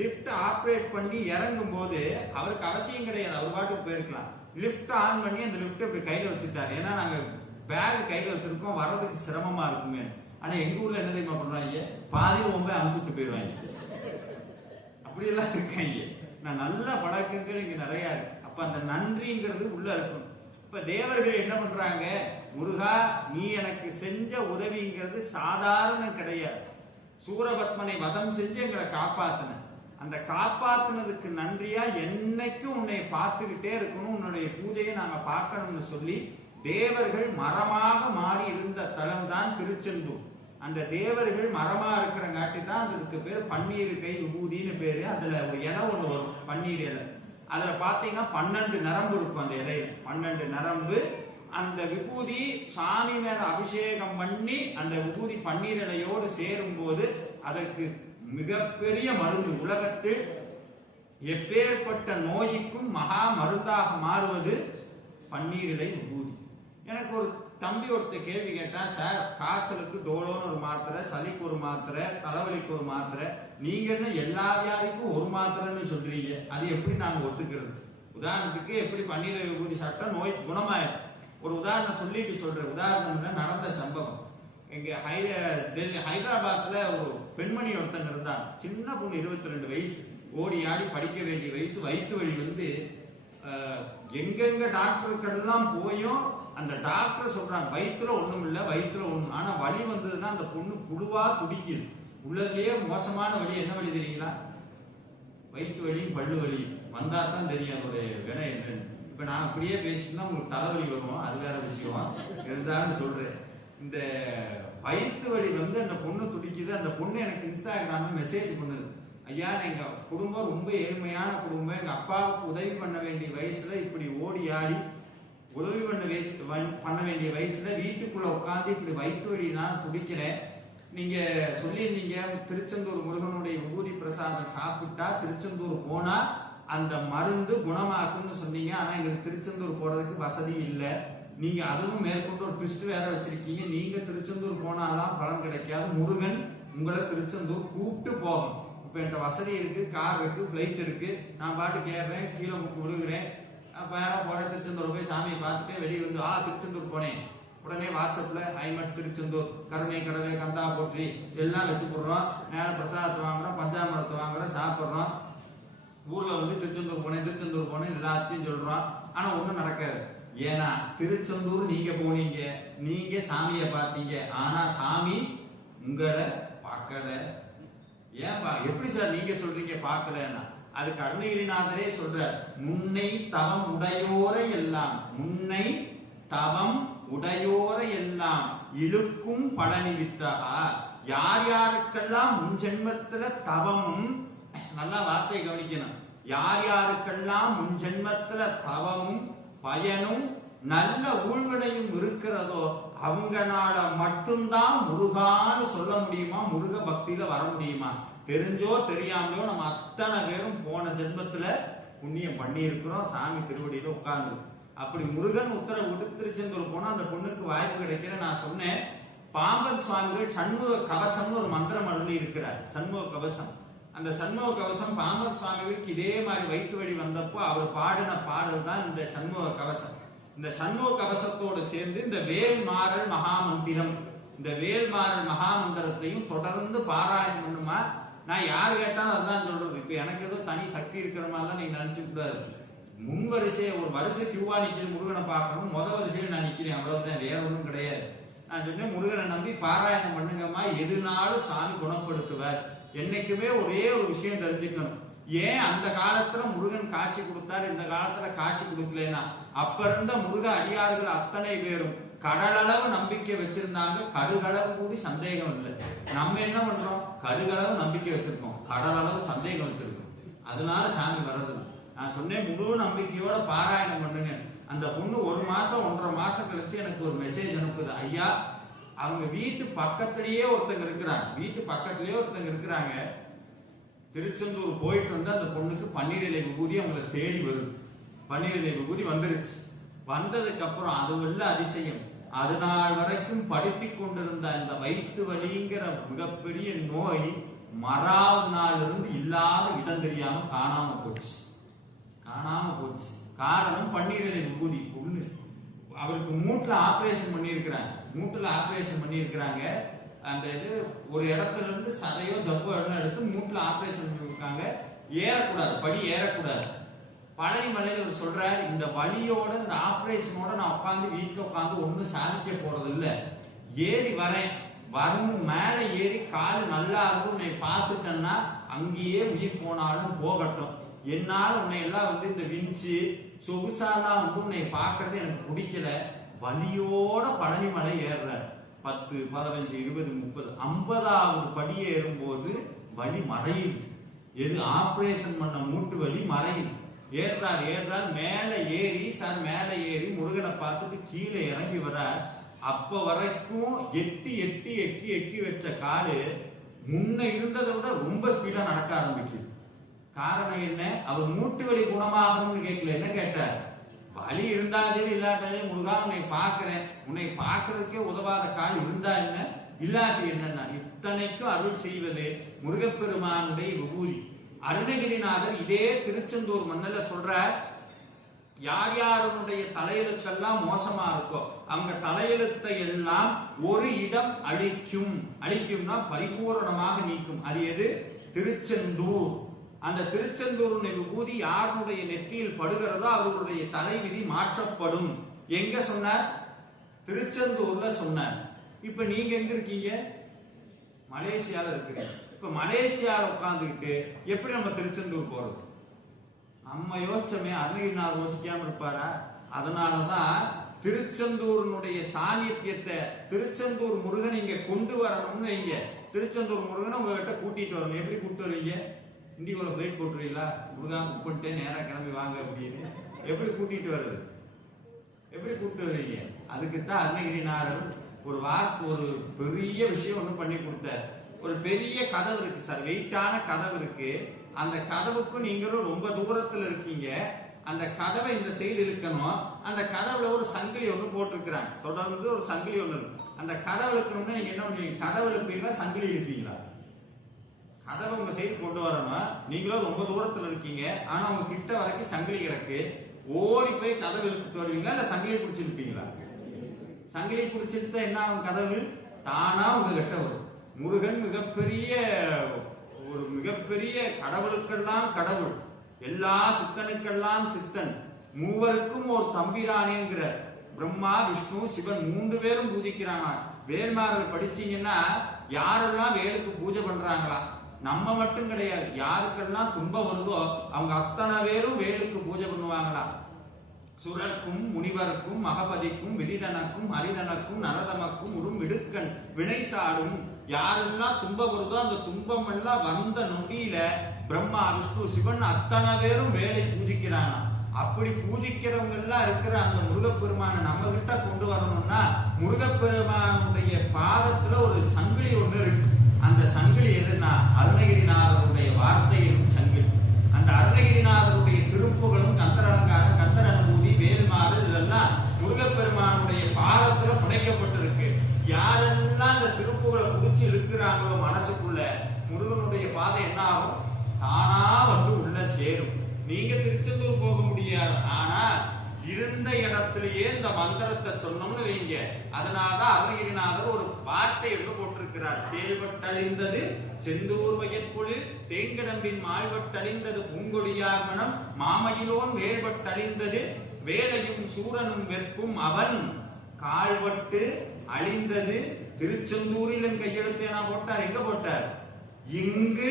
லிப்ட் ஆப்ரேட் பண்ணி இறங்கும் போது அவருக்கு அவசியம் கிடையாது, அவர் பாட்டுக்கு போயிருக்கலாம். லிப்ட் ஆன் பண்ணி அந்த லிப்ட் இப்படி கையில வச்சுட்டாரு. ஏன்னா நாங்க பேக் கையில வச்சிருக்கோம், வர்றதுக்கு சிரமமா இருக்குமே. ஆனா எங்க ஊர்ல என்ன தெரியுமா பண்றாங்க, பாதியில் ரொம்ப அமுச்சுட்டு போயிடுவாங்க. அப்படியெல்லாம் இருக்காங்க. நான் நல்ல பழக்கங்கள் இங்க நிறைய இருக்கு. அப்ப அந்த நன்றிங்கிறது உள்ள இருக்கும். இப்ப தேவர்கள் என்ன பண்றாங்க, முருகா நீ எனக்கு செஞ்ச உதவிங்கிறது சாதாரண கிடையாது. சூரபத்மனை வதம் செஞ்சு எங்களை காப்பாத்தின, அந்த காப்பாத்தினதுக்கு நன்றியா என்னைக்கும் உன்னை பார்த்துக்கிட்டே இருக்கணும், உன்னுடைய பூஜையை நாங்க பார்க்கணும்னு சொல்லி தேவர்கள் மரமாக மாறி இருந்த தலம் தான் திருச்செந்தூர். அந்த தேவர்கள் மரமா இருக்கிறங்காட்டி தான் அதுக்கு பேர் பன்னீர் கை விபூதின்னு பேரு. அதுல ஒரு இலை ஒண்ணு வரும், பன்னீர் இலை. அதுல பாத்தீங்கன்னா 12 நரம்பு இருக்கும். அந்த இலையில 12 நரம்பு. அந்த விபூதி சாமி மேல அபிஷேகம் பண்ணி அந்த விபூதி பன்னீர் இலையோடு சேரும் போது அதற்கு மிகப்பெரிய மருந்து. உலகத்தில் எப்பேற்பட்ட நோய்க்கும் மகா மருந்தாக மாறுவது பன்னீர் இலை விபூதி. எனக்கு ஒரு தம்பி ஒருத்தர் கேள்வி கேட்டா, சார் காய்ச்சலுக்கு டோலோன்னு ஒரு மாத்திரை, சளிக்கு ஒரு மாத்திரை, தலைவலிக்கு ஒரு மாத்திரை, நீங்க என்ன எல்லா வியாதிக்கும் ஒரு மாத்திரைன்னு சொல்றீங்க, அது எப்படி நாங்க ஒத்துக்கிறது? உதாரணத்துக்கு எப்படி பன்னீர் விபூதி சாப்பிட்டா நோய் குணமாயிடும். ஒரு உதாரணம் சொல்லிட்டு சொல்றேன். உதாரணம் நடந்த சம்பவம். எங்க ஹைதராபாத்ல ஒரு பெண்மணி ஒருத்தங்க இருந்தாங்க. சின்ன பொண்ணு, 22 வயசு, ஓடி ஆடி படிக்க வேண்டிய வயசு. வயிற்று வலி வந்து எங்கெங்க டாக்டருக்கெல்லாம் போயும் அந்த டாக்டர் சொல்றாங்க வயிற்றுல ஒண்ணும் இல்ல, வயிற்றுல ஒண்ணும். ஆனா வலி வந்ததுன்னா அந்த பொண்ணு புழுவா துடிக்குது. உள்ளதுலயே மோசமான வலி என்ன வலி தெரியுங்களா? வயிற்று வலியும் பல்லு வலி வந்தா தான் தெரியும் அதோடைய வினை என்னன்னு. இப்ப நான் அப்படியே பேசினா உங்களுக்கு தலைவலி வரும், அது வேற விஷயம். இருந்தாலும் சொல்றேன், இந்த வயிற்று வலி வந்து அந்த பொண்ணு துடிக்குது. அந்த பொண்ணு எனக்கு இன்ஸ்டாகிராம்ல மெசேஜ் பண்ணுது, ஐயா எங்க குடும்பம் ரொம்ப ஏழ்மையான குடும்பம், எங்க அப்பாவுக்கு உதவி பண்ண வேண்டிய வயசுல இப்படி ஓடி ஆடி உதவி பண்ண வேண்டிய வயசுல வீட்டுக்குள்ள உட்காந்து இப்படி வயிற்று வலி நான் துடிக்கிறேன். நீங்க சொல்லியிருந்தீங்க திருச்செந்தூர் முருகனுடைய விபூதி பிரசாதம் சாப்பிட்டா திருச்செந்தூர் போனா அந்த மருந்து குணமாக்குன்னு சொன்னீங்க. ஆனா எங்களுக்கு திருச்செந்தூர் போறதுக்கு வசதி இல்லை. நீங்க அதுவும் மேற்கொண்டு ஒரு ட்விஸ்ட் வேற வச்சிருக்கீங்க, நீங்க திருச்செந்தூர் போனாதான் பலன் கிடைக்காது, முருகன் உங்களை திருச்செந்தூர் கூப்பிட்டு போகணும். இப்ப என்கிட்ட வசதி இருக்கு, கார் இருக்கு, பிளைட் இருக்கு, நான் பாட்டு கேட்றேன், கீழே முக்கு விழுகிறேன், வேற போறேன், திருச்செந்தூர் போய் சாமியை பார்த்துட்டு வெளியே வந்து திருச்செந்தூர் போனேன். உடனே வாட்ஸ்அப்ல ஐமட் திருச்செந்தூர், கருணை கடலை, கந்தா போற்றி எல்லாம் வச்சு போடுறோம். நேரம் பிரசாதத்தை வாங்குறோம், பஞ்சாமிரத்தை வாங்குறோம், சாப்பிடுறோம். ஊர்ல வந்து திருச்செந்தூர் போனேன் எல்லாத்தையும் சொல்றோம். ஆனா ஒண்ணும் நடக்காது. ஏன்னா திருச்செந்தூர் நீங்க போனீங்க, நீங்க சாமியை பார்த்தீங்க, ஆனா சாமி உங்களை பார்க்கல. ஏன்பா எப்படி சார் நீங்க சொல்றீங்க பார்க்கலன்னா? அதுக்கு அருணகிரிநாதரே சொல்ற, முன்னை தவம் உடையோரை எல்லாம், முன்னை தவம் உடையோரை எல்லாம் இழுக்கும் பழனி வித்தகா. யார் யாருக்கெல்லாம் முன் ஜென்மத்துல தவமும், நல்லா வார்த்தையை கவனிக்கணும், யார் யாருக்கெல்லாம் முன் ஜென்மத்துல தவமும் பயனும் நல்ல ஊழ்வினையும் இருக்கிறதோ அவங்கனால மட்டும்தான் முருகான்னு சொல்ல முடியுமா, முருக பக்தியில வர முடியுமா? தெரிஞ்சோ தெரியாமையோ நம்ம அத்தனை பேரும் போன ஜென்மத்துல புண்ணியம் பண்ணி இருக்கிறோம், சாமி திருவடியில உட்கார்ந்து. அப்படி முருகன் உத்தரவு திருச்செந்தூர் போனா அந்த பொண்ணுக்கு வாய்ப்பு கிடைக்கிற. நான் சொன்னேன், பாம்பன் சுவாமிகள் சண்முக கவசம்னு ஒரு மந்திரம் அருளி இருக்கிறார். சண்முக கவசம், அந்த சண்முக கவசம் பாம்பன் சுவாமிகளுக்கு இதே மாதிரி வயிற்று வழி வந்தப்போ அவர் பாடின பாடல் தான் இந்த சண்முக கவசம். இந்த சண்முக கவசத்தோடு சேர்ந்து இந்த வேல்மாறல் மகாமந்திரம், இந்த வேல்மாறல் மகாமந்திரத்தையும் தொடர்ந்து பாராயணம் பண்ணுமா. நான் யார் கேட்டாலும் அதுதான் சொல்றது. இப்ப எனக்கு ஏதோ தனி சக்தி இருக்கிற மாதிரிலாம் நீங்க நினைச்சு கூடாது. முன் வரிசையை ஒரு வரிசை கியூவா நிக்கிறேன், முருகனை பார்க்கணும், முத வரிசையில் நான் நிக்கிறேன், அவ்வளவுதான், வேற ஒன்றும் கிடையாது. நான் சொன்னேன், முருகனை நம்பி பாராயணம் பண்ணுங்கம்மா, எதுனாலும் சாமி குணப்படுத்துவார். என்னைக்குமே ஒரே ஒரு விஷயம் தெரிஞ்சுக்கணும், ஏன் அந்த காலத்துல முருகன் காட்சி கொடுத்தாரு, இந்த காலத்துல காட்சி கொடுக்கலன்னா? அப்ப இருந்த முருக அடியார்கள் அத்தனை பேரும் கடலளவு நம்பிக்கை வச்சிருந்தாங்க, கடுகளவு கூடி சந்தேகம் இல்லை. நம்ம என்ன பண்றோம், கடுகளவு நம்பிக்கை வச்சிருக்கோம், கடலளவு சந்தேகம் வச்சிருக்கோம், அதனால சாமி வர்றது. நான் சொன்னேன், முழு நம்பிக்கையோட பாராயணம் பண்ணுங்க. அந்த பொண்ணு 1 மாசம் 1.5 மாசம் கழிச்சு எனக்கு ஒரு மெசேஜ் அனுப்புது. ஐயா, அவங்க வீட்டு பக்கத்திலேயே ஒருத்தங்க இருக்கிறாங்க. திருச்செந்தூர் போயிட்டு வந்து அந்த பொண்ணுக்கு பன்னீர் இலை விபூதி அவங்களை தேடி வருது. பன்னீர் இலை விபூதி வந்துருச்சு. வந்ததுக்கு அப்புறம் அது உள்ள அதிசயம், அது நாள் வரைக்கும் படுத்தி கொண்டிருந்த இந்த வயிற்று வலிங்கிற மிகப்பெரிய நோய் மறாவது நாள் இருந்து இல்லாத இடம் தெரியாம காணாம போச்சு. காரணம் பன்னீர் இலை விபூதி. ஒண்ணு, அவருக்கு மூட்டுல ஆபரேஷன் பண்ணியிருக்கிறாங்க. அந்த இது ஒரு இடத்துல இருந்து சதையோ ஜப்போ எடுத்து மூட்டுல ஆபரேஷன் பண்ணிருக்காங்க. ஏறக்கூடாது, படி ஏறக்கூடாது. பழனி மலையில அவர் சொல்றாரு, இந்த வலியோட இந்த ஆபரேஷனோட நான் வீட்டுல உட்காந்து ஒண்ணும் சாதிக்க போறது இல்ல. ஏறி வரேன், மேல ஏறி கால் நல்லா இருக்கும், உன்னை பார்த்துட்டேன்னா அங்கேயே உயிர் போனாலும் போகட்டும். என்னால உன்னை எல்லாம் இந்த விஞ்சி சொகுசாலாம் உன்னை பார்க்கறது எனக்கு பிடிக்கல. வலியோட பழனி மலை ஏறுற 10, 15, 20, 30, 50வது படியே ஏறும்போது வலி மறையுது. எது ஆபரேஷன் பண்ண மூட்டு வலி மறையுது. ஏறுறார் மேல ஏறி முருகனை பார்த்துட்டு கீழே இறங்கி வர. அப்ப வரைக்கும் எட்டி வச்ச காலு முன்ன இருந்ததை விட ரொம்ப ஸ்பீடா நடக்க ஆரம்பிக்குது. காரணம் என்ன? அவர் மூட்டு வலி குணமாகணும்னு கேட்கல. என்ன கேட்டார்? வலி இருந்தாதே இல்லாட்டதே முருகா, உன்னை பார்க்கறதுக்கே உதவாத கால் இருந்தா என்ன, இல்லாட்டி என்னன்னா இத்தனைக்கும் அருள் செய்வது முருகப்பெருமானுடைய விபூதி. அருணகிரிநாதர் இதே திருச்செந்தூர் மண்ணில சொல்ற, யார் யாருடைய தலையெழுத்தெல்லாம் மோசமா இருக்கோ அவங்க தலையெழுத்தை எல்லாம் ஒரு இடம் அழிக்கும்னா பரிபூரணமாக நீக்கும். அது எது? திருச்செந்தூர். அந்த திருச்செந்தூர் விபூதி யாருடைய நெற்றியில் படுகிறதோ அவர்களுடைய தலைவிதி மாற்றப்படும். எங்க சொன்னார்? திருச்செந்தூர்ல சொன்னார். இப்ப நீங்க எங்க இருக்கீங்க? மலேசியால இருக்கிறீங்க. இப்ப மலேசியால உட்கார்ந்துக்கிட்டு எப்படி நம்ம திருச்செந்தூர் போறது? நம்ம யோசிச்சோமே, அருணகிரிநாதர் யோசிக்காம இருப்பாரா? அதனாலதான் திருச்செந்தூரினுடைய சாநித்தியத்தை, திருச்செந்தூர் முருகன் இங்க கொண்டு வரணும்னு வைங்க. திருச்செந்தூர் முருகனை உங்ககிட்ட கூட்டிட்டு வரணும். எப்படி கூப்பிட்டு வருவீங்க? இண்டிகோல பிளைட் போட்டுருவீங்களா? முருகா புக் பண்ணிட்டு நேரா கிளம்பி வாங்க அப்படின்னு எப்படி கூட்டிட்டு வருது? எப்படி கூப்பிட்டு வருவீங்க? அதுக்குத்தான் அருணகிரிநாதர் ஒரு பெரிய விஷயம் ஒண்ணு பண்ணி கொடுத்தார். ஒரு பெரிய கதவு இருக்கு சார், வெயிட்டான கதவு இருக்கு. அந்த கதவுக்கு நீங்களும் ரொம்ப தூரத்துல இருக்கீங்க. அந்த கதவை இந்த சைடு இழுக்கணும். அந்த கதவுல ஒரு சங்கிலி ஒண்ணு போட்டிருக்கிறாங்க. தொடர்ந்து ஒரு சங்கிலி ஒண்ணு இருக்கு. அந்த கதவு இழுக்கணும்னா நீங்க என்ன பண்ணுவீங்க? கதவு இழுப்பீங்களா, சங்கிலி இழுப்பீங்களா? கதவை உங்க சைடு கொண்டு வரணும். நீங்களும் ரொம்ப தூரத்துல இருக்கீங்க, ஆனா உங்க கிட்ட வரைக்கும் சங்கிலி கிடக்கு. ஓடி போய் கதவு இழுத்துட்டு வருவீங்களா, இல்ல சங்கிலி பிடிச்சிருப்பீங்களா? சங்கிலி பிடிச்சிருந்தா என்ன ஆகும்? கதவு தானா உங்க கிட்ட வரும். முருகன் மிகப்பெரிய கடவுளுக்கெல்லாம் கடவுள், எல்லா சித்தனுக்கெல்லாம் சித்தன், மூவருக்கும் ஒரு தம்பிரானேங்கிற பிரம்மா விஷ்ணு சிவன் 3 பேரும் பூஜிக்கிறாங்க. வேல்மார்கள் படிச்சீங்கன்னா யாரெல்லாம் வேலுக்கு பூஜை பண்றாங்களா? நம்ம மட்டும் கிடையாது, யாருக்கெல்லாம் துன்பம் வருதோ அவங்க அத்தனை பேரும் வேலுக்கு பூஜை பண்ணுவாங்களா. சுரர்க்கும் முனிவருக்கும் மகபதிக்கும் விதிதனக்கும் ஹரிதனக்கும் நரதமக்கும் விடுக்கன் வினை சாடும். யாரெல்லாம் துன்பம் வருதோ அந்த துன்பம் எல்லாம் வந்த நொடியில பிரம்மா விஷ்ணு சிவன் அத்தனை பேரும் வேலை பூஜிக்கிறாங்க. அப்படி பூஜிக்கிறவங்க எல்லாம் இருக்கிற அந்த முருகப்பெருமானை நம்ம கிட்ட கொண்டு வரணும்னா முருகப்பெருமானுடைய பாதத்துல ஒரு சங்கிலி ஒண்ணு இருக்கு. அந்த சங்கிலி எதுனா அருணகிரிநாதருடைய வார்த்தையும் சங்கிலி. அந்த அருணகிரிநாதருடைய திருப்புகளும் கந்தரலங்காரம், கந்தர அனுபூதி, வேல்மாறு இதெல்லாம் முருகப்பெருமானுடைய பாதத்துல புடைக்கப்பட்டிருக்கு. யாரெல்லாம் அந்த திருப்புகளை குடிச்சு இழுக்கிறாங்களோ மனசுக்குள்ள முருகனுடைய பாதை என்ன ஆகும்? தானா வந்து உள்ள சேரும். நீங்க திருச்செந்தூர் போக முடியாது, ஆனா இருந்த இடத்திலேயே இந்த மந்திரத்தை சொன்னோம்னு வைங்க. அதனாலதான் அருணகிரிநாதர் ஒரு பாட்டை எழுத போட்டிருக்கிறார். செயல்பட்டழிந்தது செந்தூர் வயற்பொழில் தேங்கடம்பின் மாழ்வட்டழிந்தது பூங்கொடியார் மனம் மாமையிலோன் வேள்பட்டழிந்தது வேலையும் சூரனும் வெற்பும் அவன் கால்பட்டு அழிந்தது. திருச்செந்தூரில் கையெழுத்தேனா போட்டார். எங்க போட்டார்? இங்கு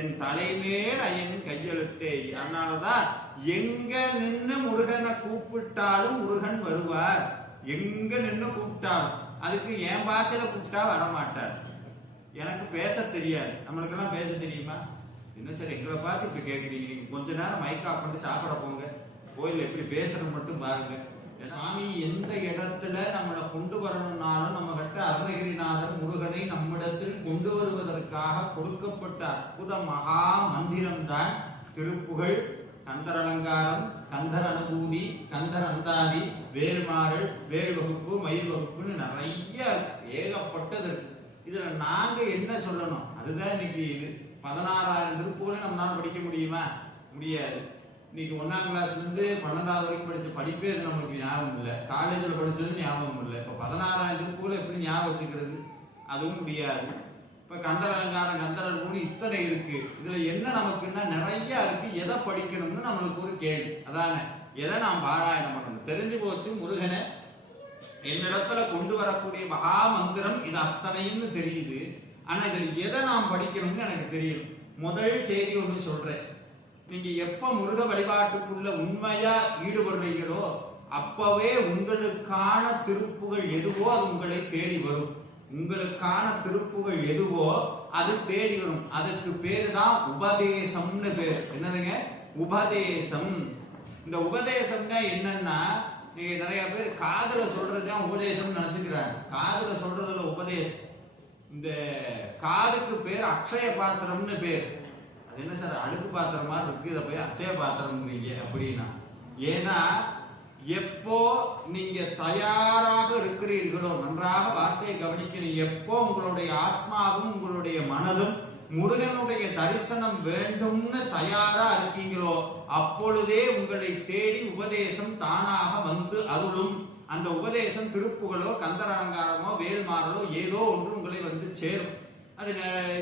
என் தலைமேல் என் கையெழுத்தே. அதனாலதான் எங்க நின்று முருகனை கூப்பிட்டாலும் முருகன் வருவார். எங்க நின்று கூப்பிட்டாலும், அதுக்கு என் பாஷையில கூப்பிட்டா வரமாட்டார். எனக்கு பேச தெரியாது. நம்மளுக்கு எல்லாம் பேச தெரியுமா? என்ன சார் எங்களை பார்த்து இப்ப கேக்குறீங்க? நீங்க கொஞ்ச நேரம் மைக் ஆஃப் பண்ணிட்டு சாப்பிட போங்க, கோயில்ல எப்படி பேசுறது மட்டும் பாருங்க. சுவாமி எந்த இடத்துல நம்மளை கொண்டு வரணும்னாலும் நம்ம கிட்ட அருணகிரிநாதர் முருகனை நம்மிடத்தில் கொண்டு வருவதற்காக கொடுக்கப்பட்ட அற்புத மகா மந்திரம் தான் திருப்புகழ், கந்தர் அலங்காரம், கந்தர் அனுபூதி, கந்தர் அந்தாதி, வேல்மாறல், வேல் வகுப்பு, மயில் வகுப்புன்னு நிறைய ஏகப்பட்டது. இதுல நாங்க என்ன சொல்லணும்? அதுதான் இன்னைக்கு இது 16,000 திருப்புகளை நம்மளால படிக்க முடியுமா? முடியாது. இன்னைக்கு 1ஆம் கிளாஸ்ல இருந்து 12வது வரைக்கும் படிச்ச படிப்பே நம்மளுக்கு ஞாபகம் இல்லை. காலேஜில் படிச்சது ஞாபகம் இல்லை. இப்ப 16,000 திருப்புகளை எப்படி ஞாபகம் வச்சுக்கிறது? அதுவும் முடியாது. இப்ப கந்தர் அலங்காரம், கந்தர் அனுபூதி இத்தனை இருக்கு. இதுல என்ன நமக்குன்னா நிறைய இருக்கு. எதை படிக்கணும்னு நம்மளுக்கு ஒரு கேள்வி. அதானே எதை நாம் பாராயணம் பண்ணணும்? தெரிஞ்சு போச்சு முருகனை என்னிடத்துல கொண்டு வரக்கூடிய மகா மந்திரம் இது அத்தனைன்னு தெரியுது. ஆனா இதுல எதை நாம் படிக்கணும்னு எனக்கு தெரியும். முதல் செய்தி ஒண்ணு சொல்றேன். நீங்க எப்ப முருக வழிபாட்டுக்குள்ள உண்மையா ஈடுபடுறீங்களோ அப்பவே உங்களுக்கான திருப்புகள் எதுவோ அது உங்களை தேடி வரும். உங்களுக்கான திருப்புகள் எதுவோ அது தேடி வரும். அதுக்கு பேரு தான் உபதேசம்னு பேர். என்னதுங்க? உபதேசம். இந்த உபதேசம்னா என்னன்னா, நீங்க நிறைய பேர் காதுல சொல்றதுதான் உபதேசம் நினைச்சுக்கிறாங்க. காதுல சொல்றதுல உபதேசம். இந்த காதுக்கு பேர் அக்ஷய பாத்திரம்னு பேர். அது என்ன சார் அழுக்கு பாத்திரம் மாதிரி இருக்கு, இதை போய் அக்ஷய பாத்திரம் அப்படின்னா, ஏன்னா எப்போ நீங்க தயாராக இருக்கிறீர்களோ, நன்றாக வார்த்தையை கவனிக்கணும், எப்போ உங்களுடைய ஆத்மாவும் உங்களுடைய மனதும் முருகனுடைய தரிசனம் வேண்டும்னு தயாரா இருக்கீங்களோ அப்பொழுதே உங்களை தேடி உபதேசம் தானாக வந்து அருளும். அந்த உபதேசம் திருப்புகளோ, கந்தர் அலங்காரமோ, வேல்மாறலோ ஏதோ ஒன்று உங்களை வந்து சேரும். அது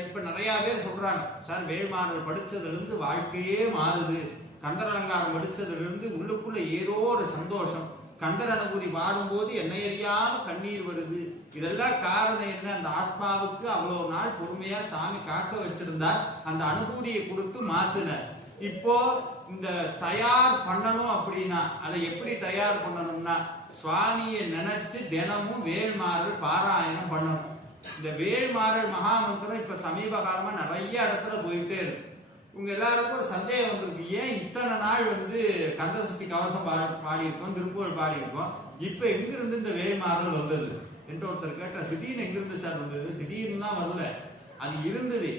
இப்ப நிறைய பேர் சொல்றாங்க, சார் வேல்மாறல் படிச்சதுல இருந்து வாழ்க்கையே மாறுது, கந்தர் அலங்காரம் படிச்சதுல இருந்து உள்ளுக்குள்ள ஏதோ ஒரு சந்தோஷம், கந்தர் அனுபூதி பாடும்போது என்னை அறியாம கண்ணீர் வருது. இதெல்லாம் காரணம் என்ன? அந்த ஆத்மாவுக்கு அவ்வளவு நாள் பொறுமையா சாமி காக்க வச்சிருந்தார், அந்த அனுபூதியை கொடுத்து மாத்தினார். இப்போ இந்த தயார் பண்ணணும் அப்படின்னா அதை எப்படி தயார் பண்ணணும்னா, சுவாமியை நினைச்சு தினமும் வேல்மாறல் பாராயணம் பண்ணணும். இந்த வேல்மாறல் மகாமந்திரம் இப்ப சமீப காலமா நிறைய இடத்துல போயிட்டே இருக்கு. உங்க எல்லாருக்கும் ஒரு சந்தேகம் வந்திருக்கு, ஏன் இத்தனை நாள் வந்து கந்தசக்தி கவசம் பாடி இருக்கோம், திருப்புகழ் பாடி இருக்கோம், இப்ப எங்கிருந்து இந்த வேல்மாறல் வந்தது என்று ஒருத்தர் கேட்ட. திடீர்னு எங்கிருந்து சார் வந்தது? திடீர்னு தான் வரல, அது இருந்தது.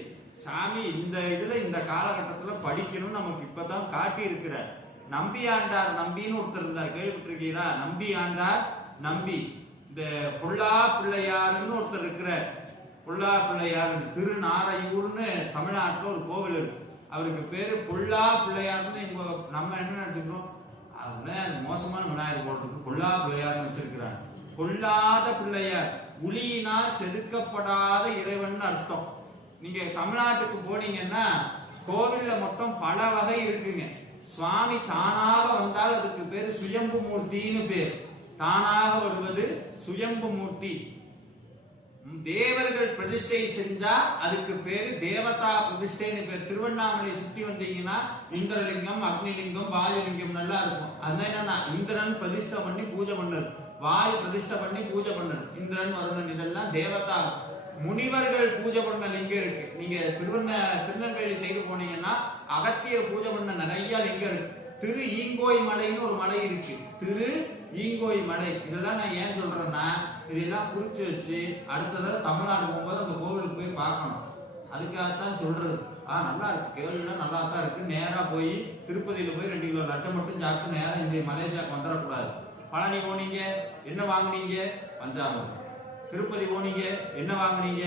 சாமி இந்த இதுல இந்த காலகட்டத்துல படிக்கணும் நமக்கு இப்பதான் காட்டி இருக்கிறார். நம்பி ஆண்டார் நம்பின்னு ஒருத்தர் இருந்தார், கேள்விப்பட்டிருக்கீங்களா? நம்பி ஆண்டார் நம்பி. இந்த பொல்லா பிள்ளையாருன்னு ஒருத்தர் இருக்கிறார். பொல்லா பிள்ளையார் திருநாரையூர்னு தமிழ்நாட்டுல ஒரு கோவில் இருக்கு. அவருக்கு பேரு பொல்லா பிள்ளையார்னு நம்ம என்ன நினைச்சுக்கிறோம், அதுதான் மோசமான விநாயகர் போட்டிருக்கு, பொல்லா பிள்ளையார்னு வச்சிருக்கிறாங்க. பொல்லாத பிள்ளையார், உளியினால் செதுக்கப்படாத இறைவன் அர்த்தம். நீங்க தமிழ்நாட்டுக்கு போனீங்கன்னா கோவில்ல மொத்தம் பல வகை இருக்குங்க. சுவாமி தானாக வந்தால் அதுக்கு பேரு சுயம்பு மூர்த்தின்னு பேர். தானாக வருவது சுயம்பு மூர்த்தி. தேவர்கள் பிரதிஷ்டை செஞ்சா அதுக்கு பேரு தேவதா பிரதிஷ்டைன்னு பேர். திருவண்ணாமலை சுற்றி வந்தீங்கன்னா இந்திரலிங்கம், அக்னிலிங்கம், வாயுலிங்கம் நல்லா இருக்கும். அதுதான் என்னன்னா, இந்திரன் பிரதிஷ்டை பண்ணி பூஜை பண்ணது, வாயு பிரதிஷ்டை பண்ணி பூஜை பண்ணது, இந்திரன் வருணன் இதெல்லாம் தேவதா. முனிவர்கள் பூஜை பண்ண லிங்கம் இருக்கு. நீங்க திருநெல்வேலி சைடு போனீங்கன்னா அகத்தியர் பூஜை பண்ண நிறைய லிங்கம் இருக்கு. திரு ஈங்கோய் மலைன்னு ஒரு மலை இருக்கு, திரு ஈங்கோய் மலை. இதெல்லாம் நான் ஏன் சொல்றேன்னா, இதெல்லாம் குறிச்சு வச்சு அடுத்த தடவை தமிழ்நாடு போகும்போது அந்த கோவிலுக்கு போய் பார்க்கணும். அதுக்காகத்தான் சொல்றது. நல்லா இருக்கு, கேள்விலாம் நல்லா தான் இருக்கு. நேரா போய் திருப்பதியில போய் 2 கிலோ லட்டை மட்டும் சாப்பிட்டு நேரா இந்த மலேசியாவுக்கு வந்துடக்கூடாது. பழனி போனீங்க என்ன வாங்குனீங்க? பஞ்சாமிரம். திருப்பதி போனீங்க என்ன வாங்குனீங்க?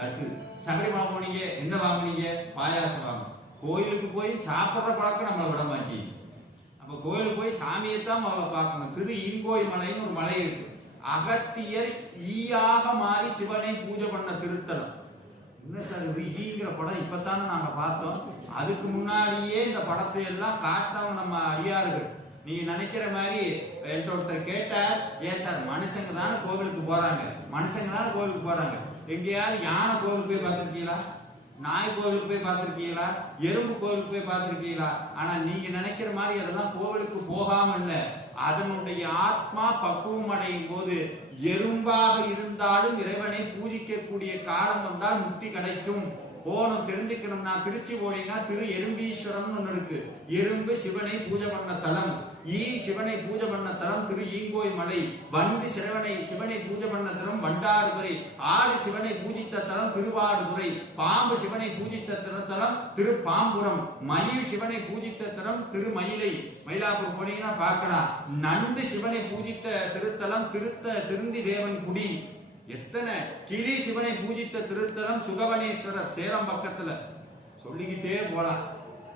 லட்டு. சபரிமலை போனீங்க என்ன வாங்குனீங்க? பாயாசம் வாங்க. கோயிலுக்கு போய் சாப்பிட்ற பழக்கம் நம்மளை விட மாட்டீங்க. அப்ப கோயிலுக்கு போய் சாமியைத்தான் அவளை பார்க்கணும். திரு ஈங்கோய் மலைன்னு ஒரு மலை இருக்கு. அகத்தியர் ஈயாக மாறி சிவனை பூஜை பண்ண திருத்தலம். என்ன சார் இது ஈங்கிற படம் இப்பத்தானே நாங்க பார்த்தோம், அதுக்கு முன்னாடியே இந்த படத்தை எல்லாம் காட்டினவங்க நம்ம அடியார்கள். நீங்க நினைக்கிற மாதிரி என்கிட்ட ஒருத்தர் கேட்டார், ஏன் சார் மனுஷங்க தானே கோவிலுக்கு போறாங்க, மனுஷங்க தானே கோவிலுக்கு போறாங்க, எங்கேயாவது யானை கோவிலுக்கு போய் பார்த்திருக்கீங்களா? நாய் கோவிலுக்கு போய் பார்த்திருக்கீங்களா? எறும்பு கோவிலுக்கு போய் பார்த்திருக்கீங்களா? ஆனா நீங்க நினைக்கிற மாதிரி அதெல்லாம் கோவிலுக்கு போகாம இல்ல, அதனுடைய ஆத்மா பக்குவம் அடையும் போது எறும்பாக இருந்தாலும் இறைவனை பூஜிக்கக்கூடிய காலம் வந்தால் முக்தி கிடைக்கும். போனும் தெரிஞ்சுக்கணும்னா திருச்சி போனீங்கன்னா திரு எறும்பீஸ்வரன் ஒண்ணு இருக்கு. எறும்பு சிவனை பூஜை பண்ண தலம். சிவனை பூஜை பண்ண தலம் திரு ஈங்கோய் மலை, வந்து சிவனை பூஜை பண்ண தலம் வண்டாறுதுறை, ஆடு சிவனை பூஜித்த தலம் திருவாடுதுறை, பாம்பு சிவனை பூஜித்த தலம் திரு பாம்புரம், மயில் சிவனை பூஜித்த தலம் திரு மயிலாப்பூர் போனீங்கன்னா பார்க்கலாம். நந்து சிவனை பூஜித்த திருத்தலம் திருந்தி தேவன் குடி. எத்தனை கிளி சிவனை பூஜித்த திருத்தலம் சுகவனேஸ்வரர் சேலம் பக்கத்துல, சொல்லிக்கிட்டே போலாம்.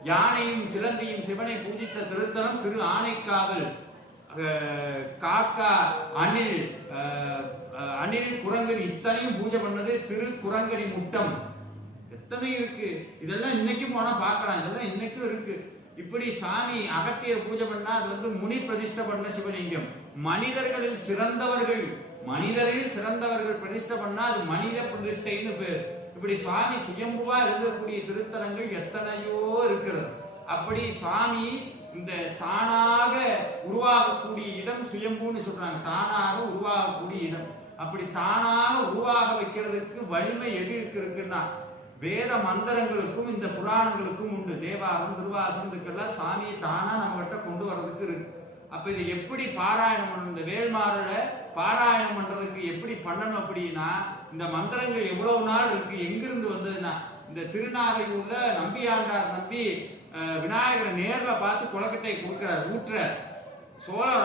யானையும் சிலந்தியும் சிவனை பூஜித்த திருத்தலம் திரு ஆனைக்காவல், காக்கா அணில் குரங்கணி இத்தனையும் பூஜை பண்ணது திரு குரங்கணி முட்டம். எத்தனை இருக்கு, இதெல்லாம் இன்னைக்கும் போனா பார்க்கலாம், இதெல்லாம் இன்னைக்கும் இருக்கு. இப்படி சாமி அகத்தியர் பூஜை பண்ணா அது வந்து முனி பிரதிஷ்டை பண்ண சிவலிங்கம். மனிதர்களில் சிறந்தவர்கள் பிரதிஷ்டை பண்ணா அது மனித பிரதிஷ்டைன்னு பேர். இப்படி சுவாமி சுயம்புவா இருக்கக்கூடிய திருத்தலங்கள் எத்தனையோ இருக்கிறது. அப்படி சுவாமி இந்த தானாக உருவாகக்கூடிய இடம் சுயம்புன்னு சொல்றாங்க, தானாக உருவாகக்கூடிய இடம். அப்படி தானாக உருவாக வைக்கிறதுக்கு வலிமை எது இருக்குன்னா வேத மந்திரங்களுக்கும் இந்த புராணங்களுக்கும் உண்டு. தேவாரம் திருவாசம் இதுக்கெல்லாம் சாமியை தானா நம்ம கிட்ட கொண்டு வர்றதுக்கு இருக்கு. அப்ப இதை எப்படி பாராயணம் பண்ணணும், இந்த வேல்மாறல பாராயணம் பண்றதுக்கு எப்படி பண்ணணும் அப்படின்னா, இந்த மந்திரங்கள் எவ்வளவு நாள் இருக்கு, எங்கிருந்து வந்ததுன்னா இந்த திருநாகையூர்ல நம்பியாண்டார் நம்பி விநாயகரை நேர்ல பார்த்து கொலக்கட்டை கொடுக்கிறார், ஊற்றார்.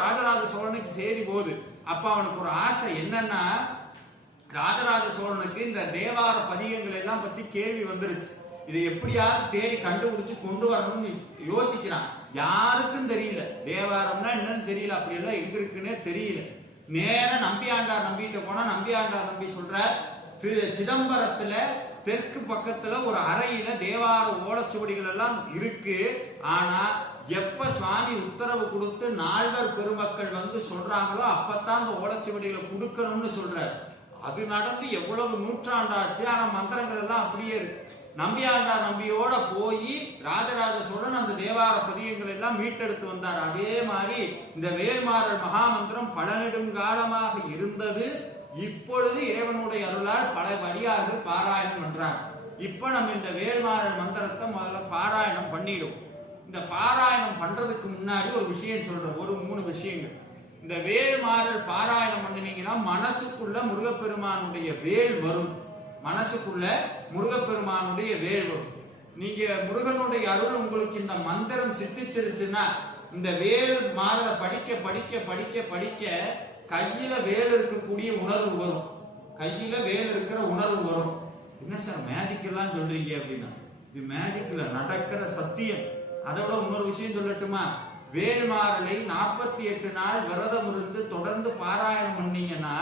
ராஜராஜ சோழனுக்கு செய்தி போகுது. அப்ப அவனுக்கு ஒரு ஆசை என்னன்னா, ராஜராஜ சோழனுக்கு இந்த தேவார பதிகங்கள் எல்லாம் பத்தி கேள்வி வந்துருச்சு. இதை எப்படியாவது தேடி கண்டுபிடிச்சு கொண்டு வரணும்னு யோசிக்கிறான். யாருக்கும் தெரியல, தேவாரம்னா என்னன்னு தெரியல, அப்படி எல்லாம் எங்க இருக்குன்னே தெரியல. நேரம் நம்பியாண்டார் நம்பிட்டு போனா நம்பியாண்டார் நம்பி சொல்ற, சிதம்பரத்துல தெற்கு பக்கத்துல ஒரு அறையில தேவார ஓலைச்சுவடிகள் எல்லாம் இருக்கு. ஆனா எப்ப சுவாமி உத்தரவு கொடுத்து நால்வர் பெருமக்கள் வந்து சொல்றாங்களோ அப்பத்தான் அந்த ஓலைச்சுவடிகளை கொடுக்கணும்னு சொல்ற. அது நடந்து எவ்வளவு நூற்றாண்டாச்சு, ஆனா மந்திரங்கள் எல்லாம் அப்படியே இருக்கு. நம்பியாண்டார் நம்பியோட போய் ராஜராஜ சோழன் அந்த தேவார பதியங்கள் எல்லாம் மீட்டெடுத்து வந்தார். அதே மாதிரி இந்த வேல்மாறல் மகாமந்திரம் பல நெடுங்காலமாக இருந்தது. இப்பொழுது இறைவனுடைய அருளால் பல வரியார்கள் பாராயணம் பண்றாங்க. இப்ப நம்ம இந்த வேல்மாறல் மந்திரத்தை முதல்ல பாராயணம் பண்ணிடும். இந்த பாராயணம் பண்றதுக்கு முன்னாடி ஒரு விஷயம் சொல்றேன், ஒரு 3 விஷயங்கள். இந்த வேல்மாறல் பாராயணம் பண்ணினீங்கன்னா மனசுக்குள்ள முருகப்பெருமானுடைய வேல் வரும். மனசுக்குள்ள முருகப்பெருமானுடைய வேல் வரும். நீங்க முருகனுடைய அருள் உங்களுக்கு இந்த மந்திரம் சித்திச்சிருச்சுன்னா, இந்த வேல் மாறல படிக்க படிக்க படிக்க படிக்க கையில வேல் இருக்கக்கூடிய உணர்வு வரும். கையில வேல் இருக்கிற உணர்வு வரும். என்ன சார் மேஜிக் எல்லாம் சொல்றீங்க அப்படின்னா, இது மேஜிக்ல நடக்கிற சத்தியம். அதோட இன்னொரு விஷயம் சொல்லட்டுமா, வேல்மாறலை 48 நாள் விரதம் இருந்து தொடர்ந்து பாராயணம் பண்ணீங்கன்னா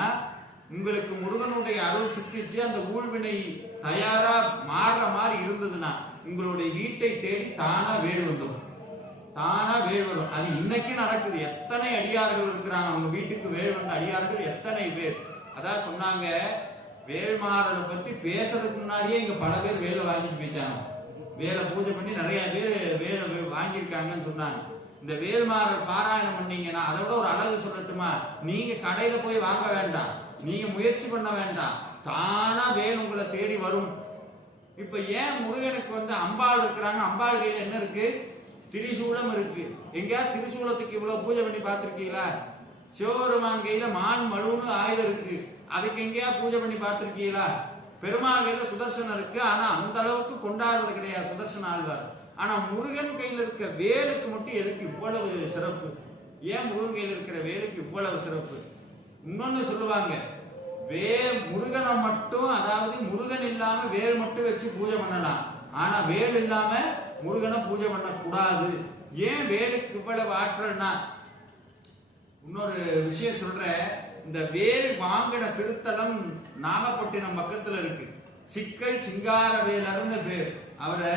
உங்களுக்கு முருகனுடைய அருள் சித்திச்சு அந்த ஊழ்வினை தயாரா மாறுற மாதிரி இருந்ததுன்னா உங்களுடைய வீட்டை தேடி தானா வேல் வந்துடும். தானா வேல் வரும். அது இன்னைக்கு நடக்குது. எத்தனை அடியார்கள் இருக்கிறாங்க, அவங்க வீட்டுக்கு வேல் வந்த அடியார்கள் எத்தனை பேர். அதான் சொன்னாங்க, வேல்மாறலை பத்தி பேசுறதுக்கு முன்னாடியே இங்க பல பேர் வேலை வாங்கிட்டு போயிட்டாங்க. வேலை பூஜை பண்ணி நிறைய பேர் வேலை வாங்கியிருக்காங்கன்னு சொன்னாங்க. இந்த வேல்மாறல் பாராயணம் பண்ணீங்கன்னா அதோட ஒரு அழகு சொல்லட்டுமா, நீங்க கடையில போய் வாங்க வேண்டாம், நீங்க முயற்சி பண்ண வேண்டாம், தானா வேல் உங்களை தேடி வரும். இப்ப ஏன் முருகனுக்கு வந்து அம்பாள் இருக்கிறாங்க, அம்பாள் கையில என்ன இருக்கு, திரிசூலம் இருக்கு. எங்கேயாவது திரிசூலத்துக்கு இவ்வளவு பூஜை பண்ணி பார்த்திருக்கீங்களா? சிவபெருமான் கையில மான் மழுன்னு ஆயுதம் இருக்கு, அதுக்கு எங்கேயா பூஜை பண்ணி பார்த்திருக்கீங்களா? பெருமாள் கையில சுதர்சனம் இருக்கு, ஆனா அந்த அளவுக்கு கொண்டாடுறது கிடையாது சுதர்சன ஆழ்வார். ஆனா முருகன் கையில இருக்க வேலுக்கு மட்டும் எதுக்கு இவ்வளவு சிறப்பு? ஏன் முருகன் கையில இருக்கிற வேலுக்கு இவ்வளவு சிறப்பு? இன்னொன்னு சொல்லுவாங்க, முருகனை மட்டும், அதாவது முருகன் இல்லாம வேல் மட்டும் வச்சு பூஜை பண்ணலாம், ஆனா வேல் இல்லாம முருகனை பூஜை பண்ண கூடாது. ஏன் வேலுக்கு இவ்வளவு ஆற்றல்னா, இன்னொரு விஷயம் சொல்ற, இந்த வேல் வாங்கின திருத்தலம் நாகப்பட்டினம் பக்கத்துல இருக்கு. சிக்கல் சிங்கார வேலர்னு பேர். அவரை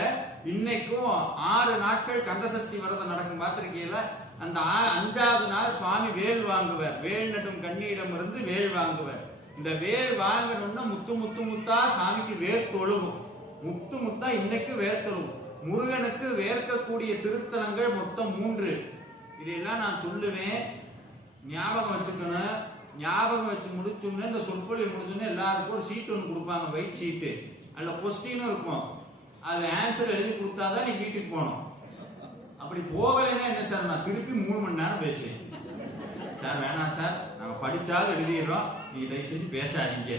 இன்னைக்கும் 6 நாட்கள் கந்தசஷ்டி விரதம் நடக்கும் பார்த்திருக்கீங்களா? அந்த 5வது நாள் சுவாமி வேல் வாங்குவார். வேல் நடும் கண்ணியிடம் இருந்து வேல் வாங்குவார். இந்த வேல் வாங்கணும்னா முத்து முத்து முத்தா சாமிக்கு வேர் தொழுகும். முத்து முத்தா இன்னைக்கு வேர் தொழுகும். முருகனுக்கு வேர்க்கக்கூடிய திருத்தலங்கள் மொத்தம் 3. இதெல்லாம் நான் சொல்லுவேன், ஞாபகம் வச்சுக்கணும். ஞாபகம் வச்சு முடிச்சோம்னா இந்த சொற்பொழிவு முடிஞ்சோன்னா எல்லாருக்கும் ஒரு சீட் ஒன்று கொடுப்பாங்க, ஒயிட் சீட்டு. அதுல கொஸ்டினும் இருக்கும், அதுல ஆன்சர் எழுதி கொடுத்தாதான் நீ வீட்டுக்கு போகணும். அப்படி போகலைன்னா என்ன சார், நான் திருப்பி 3 மணி நேரம் பேசுவேன். சார் வேணாம் சார், நாங்க படிச்சாலும் எழுதிடுறோம், நீங்க தயவு செஞ்சு பேசாதீங்க.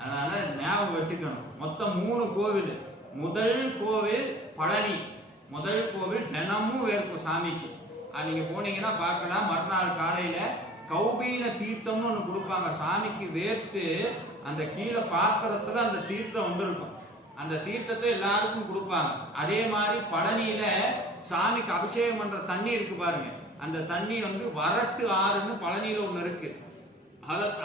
அதனால ஞாபகம் வச்சுக்கணும். மொத்தம் 3 கோவில். முதல் கோவில் பழனி. முதல் கோவில் தினமும் வேர்க்கும் சாமிக்கு. நீங்க போனீங்கன்னா பார்க்கலாம். மறுநாள் காலையில கௌபீன தீர்த்தம்னு ஒண்ணு கொடுப்பாங்க சாமிக்கு. வேர்த்து அந்த கீழே பாத்திரத்துல அந்த தீர்த்தம் வந்திருக்கும். அந்த தீர்த்தத்தை எல்லாருக்கும் கொடுப்பாங்க. அதே மாதிரி பழனியில சாமிக்கு அபிஷேகம் பண்ற தண்ணி இருக்கு பாருங்க. அந்த தண்ணி வரட்டு ஆறுன்னு பழனியில ஒண்ணு இருக்கு.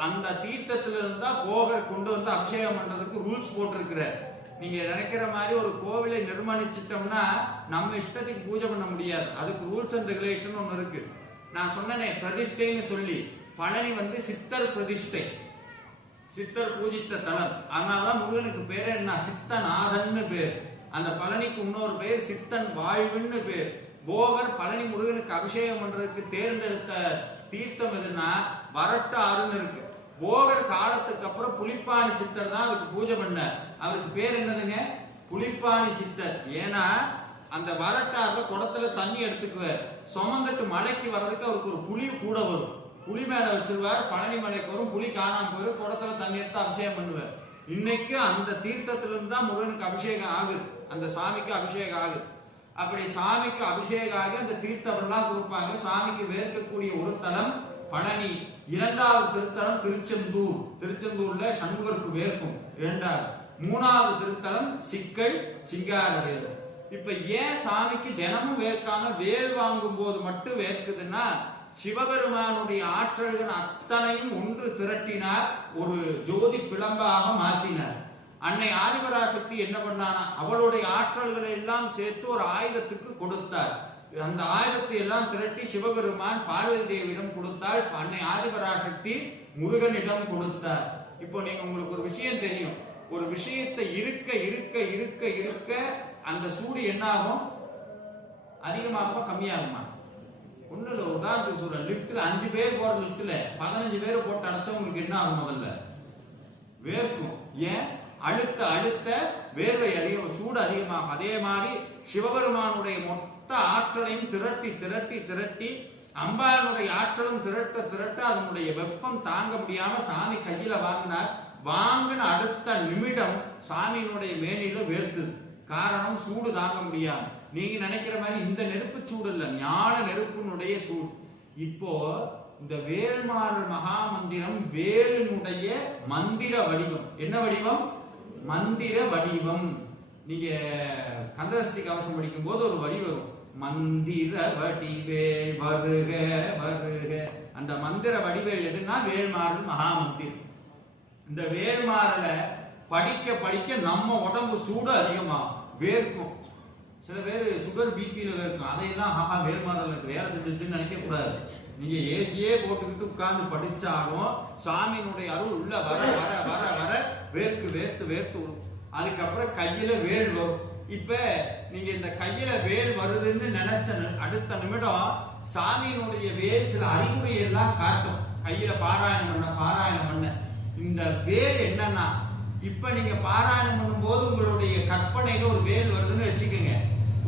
அந்த தீர்த்தத்துல இருந்தா போகர் கொண்டு வந்து அபிஷேகம் பண்றதுக்கு ரூல்ஸ் போட்டிருக்கிறார். நீங்க நினைக்கிற மாதிரி ஒரு கோவிலை நிர்மாணிச்சிட்டோம்னா நம்ம இஷ்டத்துக்கு பூஜை பண்ண முடியாது. அதுக்கு ரூல்ஸ் அண்ட் ரெகுலேஷன் ஒண்ணு இருக்கு. நான் சொன்னேனே பிரதிஷ்டைன்னு சொல்லி. பழனி சித்தர் பிரதிஷ்டை, சித்தர் பூஜித்த தலம். அதனாலதான் முருகனுக்கு பேரு என்ன, சித்தநாதன்னு பேர். அந்த பழனிக்கு இன்னொரு பேர் சித்தன் வாழ்வுன்னு பேர். போகர் பழனி முருகனுக்கு அபிஷேகம் பண்றதுக்கு தேர்ந்தெடுத்த தீர்த்தம் எதுன்னா வரட்டு ஆறுன்னு இருக்கு. போகர் காலத்துக்கு அப்புறம் புலிப்பாணி சித்தர் தான் அதுக்கு பூஜை பண்ணார். அவருக்கு பேர் என்னதுங்க, புலிப்பாணி சித்தர். ஏன்னா அந்த வரட்டாறுல குடத்துல தண்ணி எடுத்துக்குவார். சுமந்துட்டு மலைக்கு வர்றதுக்கு அவருக்கு ஒரு புலி கூட வரும். புலி மேல வச்சிருவார். பழனி மலைக்கு வரும், புலி காணாம போயிடும். குடத்துல தண்ணி எடுத்து அபிஷேகம் பண்ணுவார். இன்னைக்கு அந்த தீர்த்தத்திலிருந்து தான் முருகனுக்கு அபிஷேகம் ஆகுது, அந்த சாமிக்கு அபிஷேகம் ஆகுது. அப்படி சாமிக்கு அபிஷேகம் ஆகி அந்த தீர்த்தம் கொடுப்பாங்க. சாமிக்கு வேர்க்கக்கூடிய ஒரு தலம் பழனி. இரண்டாவது திருத்தலம் திருச்செந்தூர். திருச்செந்தூர்ல சண்முகருக்கு வேர்க்கும் 2வது. 3வது திருத்தலம் சிக்கல் சிங்கார வேல். இப்ப ஏன் சாமிக்கு தினமும் வேர்க்காம வேல் வாங்கும் போது மட்டும் வேர்க்குதுன்னா, சிவபெருமானுடைய ஆற்றல்கள் அத்தனையும் ஒன்று திரட்டினார், ஒரு ஜோதி பிளம்பாக மாற்றினார். அன்னை ஆதிபராசக்தி என்ன பண்ணானா, அவளுடைய ஆற்றல்களை எல்லாம் சேர்த்து ஒரு ஆயுதத்துக்கு கொடுத்தார். அந்த ஆயுதத்தை எல்லாம் திரட்டி சிவபெருமான் பார்வதி தேவியிடம் கொடுத்தால், அன்னை ஆதிபராசக்தி முருகனிடம் கொடுத்தார். இப்போ நீங்க உங்களுக்கு ஒரு விஷயம் தெரியும். ஒரு விஷயத்தை இருக்க இருக்க இருக்க இருக்க அந்த சூடு என்ன ஆகும், அதிகமாகுமா கம்மியாகுமா? ஒண்ணுல உதாரணத்துக்கு சொல்றேன். லிப்ட்ல 5 பேர் போற லிப்ட்ல 15 பேர் போட்டு அடைச்சவங்களுக்கு என்ன ஆகும், முதல்ல வேர்க்கும். ஏன், அழுத்த அழுத்த வேர்வை அதிகம், சூடு அதிகமாகும். அதே மாதிரி சிவபெருமானுடைய மொத்த ஆற்றலையும் திரட்டி திரட்டி திரட்டி அம்பாளுடைய ஆற்றலும் திரட்ட திரட்ட அதனுடைய வெப்பம் தாங்க முடியாம சாமி கையில வாங்கினார். வாங்கின அடுத்த நிமிடம் சாமியினுடைய மேனில வேர்த்துது. காரணம், சூடு தாங்க முடியாது. நீங்க நினைக்கிற மாதிரி இந்த நெருப்பு சூடு இல்ல, ஞான நெருப்பினுடைய சூடு. இப்போ இந்த வேல்மாறல் மகா மந்திரம் வேலினுடைய மந்திர வடிவம். என்ன வடிவம்? மந்திர வடிவம். நீங்க கந்தசஷ்டி கவசம் படிக்கும் போது ஒரு வரி வரும், மந்திர வடிவேல் வருக வருக. அந்த மந்திர வடிவேல் எதுன்னா வேல்மாறல் மகா மந்திரம். இந்த வேல்மாறலை படிக்க படிக்க நம்ம உடம்பு சூடு அதிகமாகும், வேர்க்கும். சில பேர் சுகர் பிபியில வேர்க்கும். அதையெல்லாம் வேல்மாறலுக்கு வேலை செஞ்சிருச்சுன்னு நினைக்க கூடாது. நீங்க ஏசியே போட்டுக்கிட்டு உட்கார்ந்து படிச்சாலும் சாமியினுடைய அருள் உள்ள வர வர வர வர வேர்க்கு வேர்த்து வேர்த்து வரும். அதுக்கப்புறம் கையில வேல் வரும். இப்ப நீங்க இந்த கையில வேல் வருதுன்னு நினைச்ச அடுத்த நிமிடம் சாமியினுடைய வேல் சில அறிகுறி எல்லாம் காட்டும். கையில பாராயணம் பண்ண இந்த வேல் என்னன்னா, இப்ப நீங்க பாராயணம் பண்ணும் போது உங்களுடைய கற்பனையில ஒரு வேல் வருதுன்னு வச்சுக்கோங்க.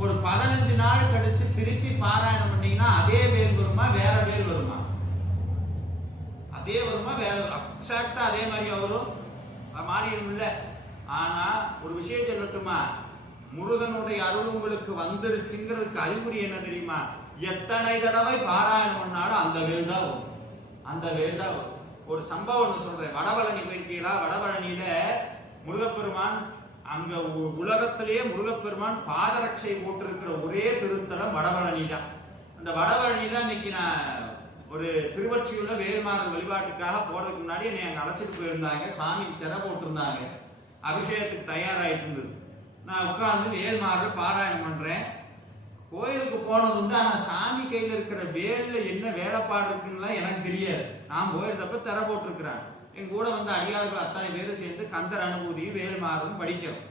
ஒரு 15 நாள் கழிச்சு திருப்பி பாராயணம் பண்ணீங்கன்னா அதே வேல் வருமா, வேற வேல் வருமா? அதே வருமா, வேற எக்ஸாக்டா அதே மாதிரியா வரும்? மாறிடும் இல்ல. ஆனா ஒரு விஷயம் சொல்லட்டுமா, முருகனுடைய அருள் உங்களுக்கு வந்துருச்சுங்கிறதுக்கு அறிகுறி என்ன தெரியுமா? எத்தனை தடவை பாராயணம் பண்ணாலும் அந்த வேல் தான் வரும், அந்த வேல் தான் வரும். ஒரு சம்பவம் ஒண்ணு சொல்றேன். வடபழனி போயிருக்கீங்களா? வடபழனியில முருகப்பெருமான், அங்க உலகத்திலேயே முருகப்பெருமான் பாதரட்சை போட்டிருக்கிற ஒரே திருத்தலம் வடபழனி தான். அந்த வடபழனி தான் இன்னைக்கு நான் ஒரு திருவொற்றியூர்ல வேல்மாறல் வழிபாட்டுக்காக போறதுக்கு முன்னாடி என்னை அங்க அழைச்சிட்டு போயிருந்தாங்க. சாமி திரை போட்டிருந்தாங்க, அபிஷேகத்துக்கு தயாராயிட்டு இருந்தது. நான் உட்கார்ந்து வேல்மாறல் பாராயணம் பண்றேன். கோயிலுக்கு போனது உண்டு, ஆனா சாமி கையில இருக்கிற வேல்ல என்ன வேலைப்பாடு இருக்குன்னு எனக்கு தெரியாது. நான் போயிருந்தப்ப திரை போட்டிருக்கிறேன். என் கூட வந்து அடியார்கள் அத்தனை பேரும் சேர்ந்து கந்தர் அனுபூதியும் வேல்மாறலும் படிக்கிறோம்.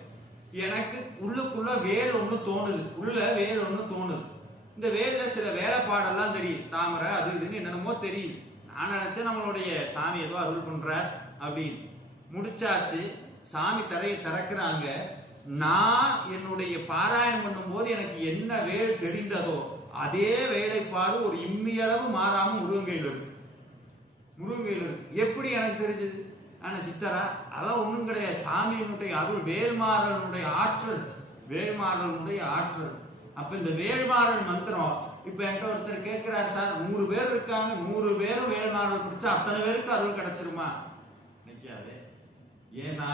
எனக்கு உள்ளுக்குள்ள வேல் ஒண்ணு தோணுது, உள்ள வேல் ஒண்ணு தோணுது. இந்த வேல்ல சில வேலைப்பாடெல்லாம் தெரியும், தாமரை அது இதுன்னு என்னென்னமோ தெரியும். நான் நினைச்சேன் நம்மளுடைய சாமி ஏதோ அருள் பண்ற அப்படின்னு. முடிச்சாச்சு, சாமி தரையை திறக்கிறாங்க. நான் என்னுடைய பாராயணம் பண்ணும் போது எனக்கு என்ன வேல் தெரிந்ததோ அதே வேலைப்பாடு ஒரு இம்மியளவு மாறாம முருகன் கையில் இருக்கு. முருகன் கையில் இருக்கு. எப்படி எனக்கு தெரிஞ்சது? ஆனா சித்தரா அதெல்லாம் ஒண்ணும் கிடையாது. சாமியினுடைய அருள், வேல்மாறனுடைய ஆற்றல், வேல்மாறனுடைய ஆற்றல். அப்ப இந்த வேல்மாறன் மந்திரம் இப்ப என்கிட்ட ஒருத்தர் கேட்கிறார், சார் 100 பேர் இருக்காங்க, 100 பேரும் வேல்மாறல் பிடிச்சா அத்தனை பேருக்கு அருள் கிடைச்சிருமா? நிக்காது. ஏன்னா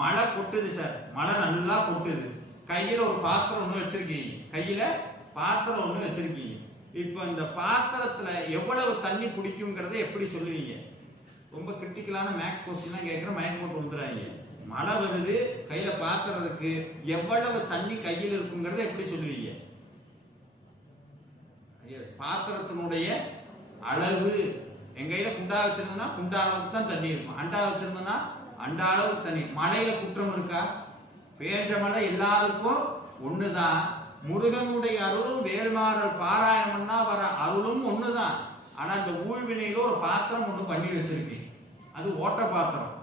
மழை கொட்டுது சார், மழை நல்லா கொட்டுது. கையில ஒரு பாத்திரம் ஒண்ணு வச்சிருக்கீங்க, கையில பாத்திரம் ஒண்ணு வச்சிருக்கீங்க. இப்ப இந்த பாத்திரத்துல எவ்வளவு தண்ணி பிடிக்கும்ங்கறத எப்படி சொல்லுவீங்க? ரொம்ப கிரிட்டிக்கலான மேக்ஸ் கொஸ்டின் கேட்கிற மயக்கம் போட்டு விழுந்துறாங்க. மழை வருது, கையில பாத்திரத்துக்கு எவ்வளவு தண்ணி கையில் இருக்குங்கிறத எப்படி சொல்லுவீங்க? பாத்திரத்தினுடைய அளவு. என் கையில குண்டா வச்சிருந்தா குண்டா அளவுக்கு தான் தண்ணி இருக்கும், அண்டா வச்சிருந்தா அண்டா அளவுக்கு தண்ணி. மழையில குற்றம் இருக்கா? பேஞ்ச மழை எல்லாருக்கும் ஒண்ணுதான். முருகனுடைய அருளும் வேல்மாறல் பாராயணம்னா வர அருளும் ஒண்ணுதான். ஆனா இந்த ஊழ்வினையில ஒரு பாத்திரம் ஒண்ணு பண்ணி வச்சிருக்கேன், அது ஓட்ட பாத்திரம்.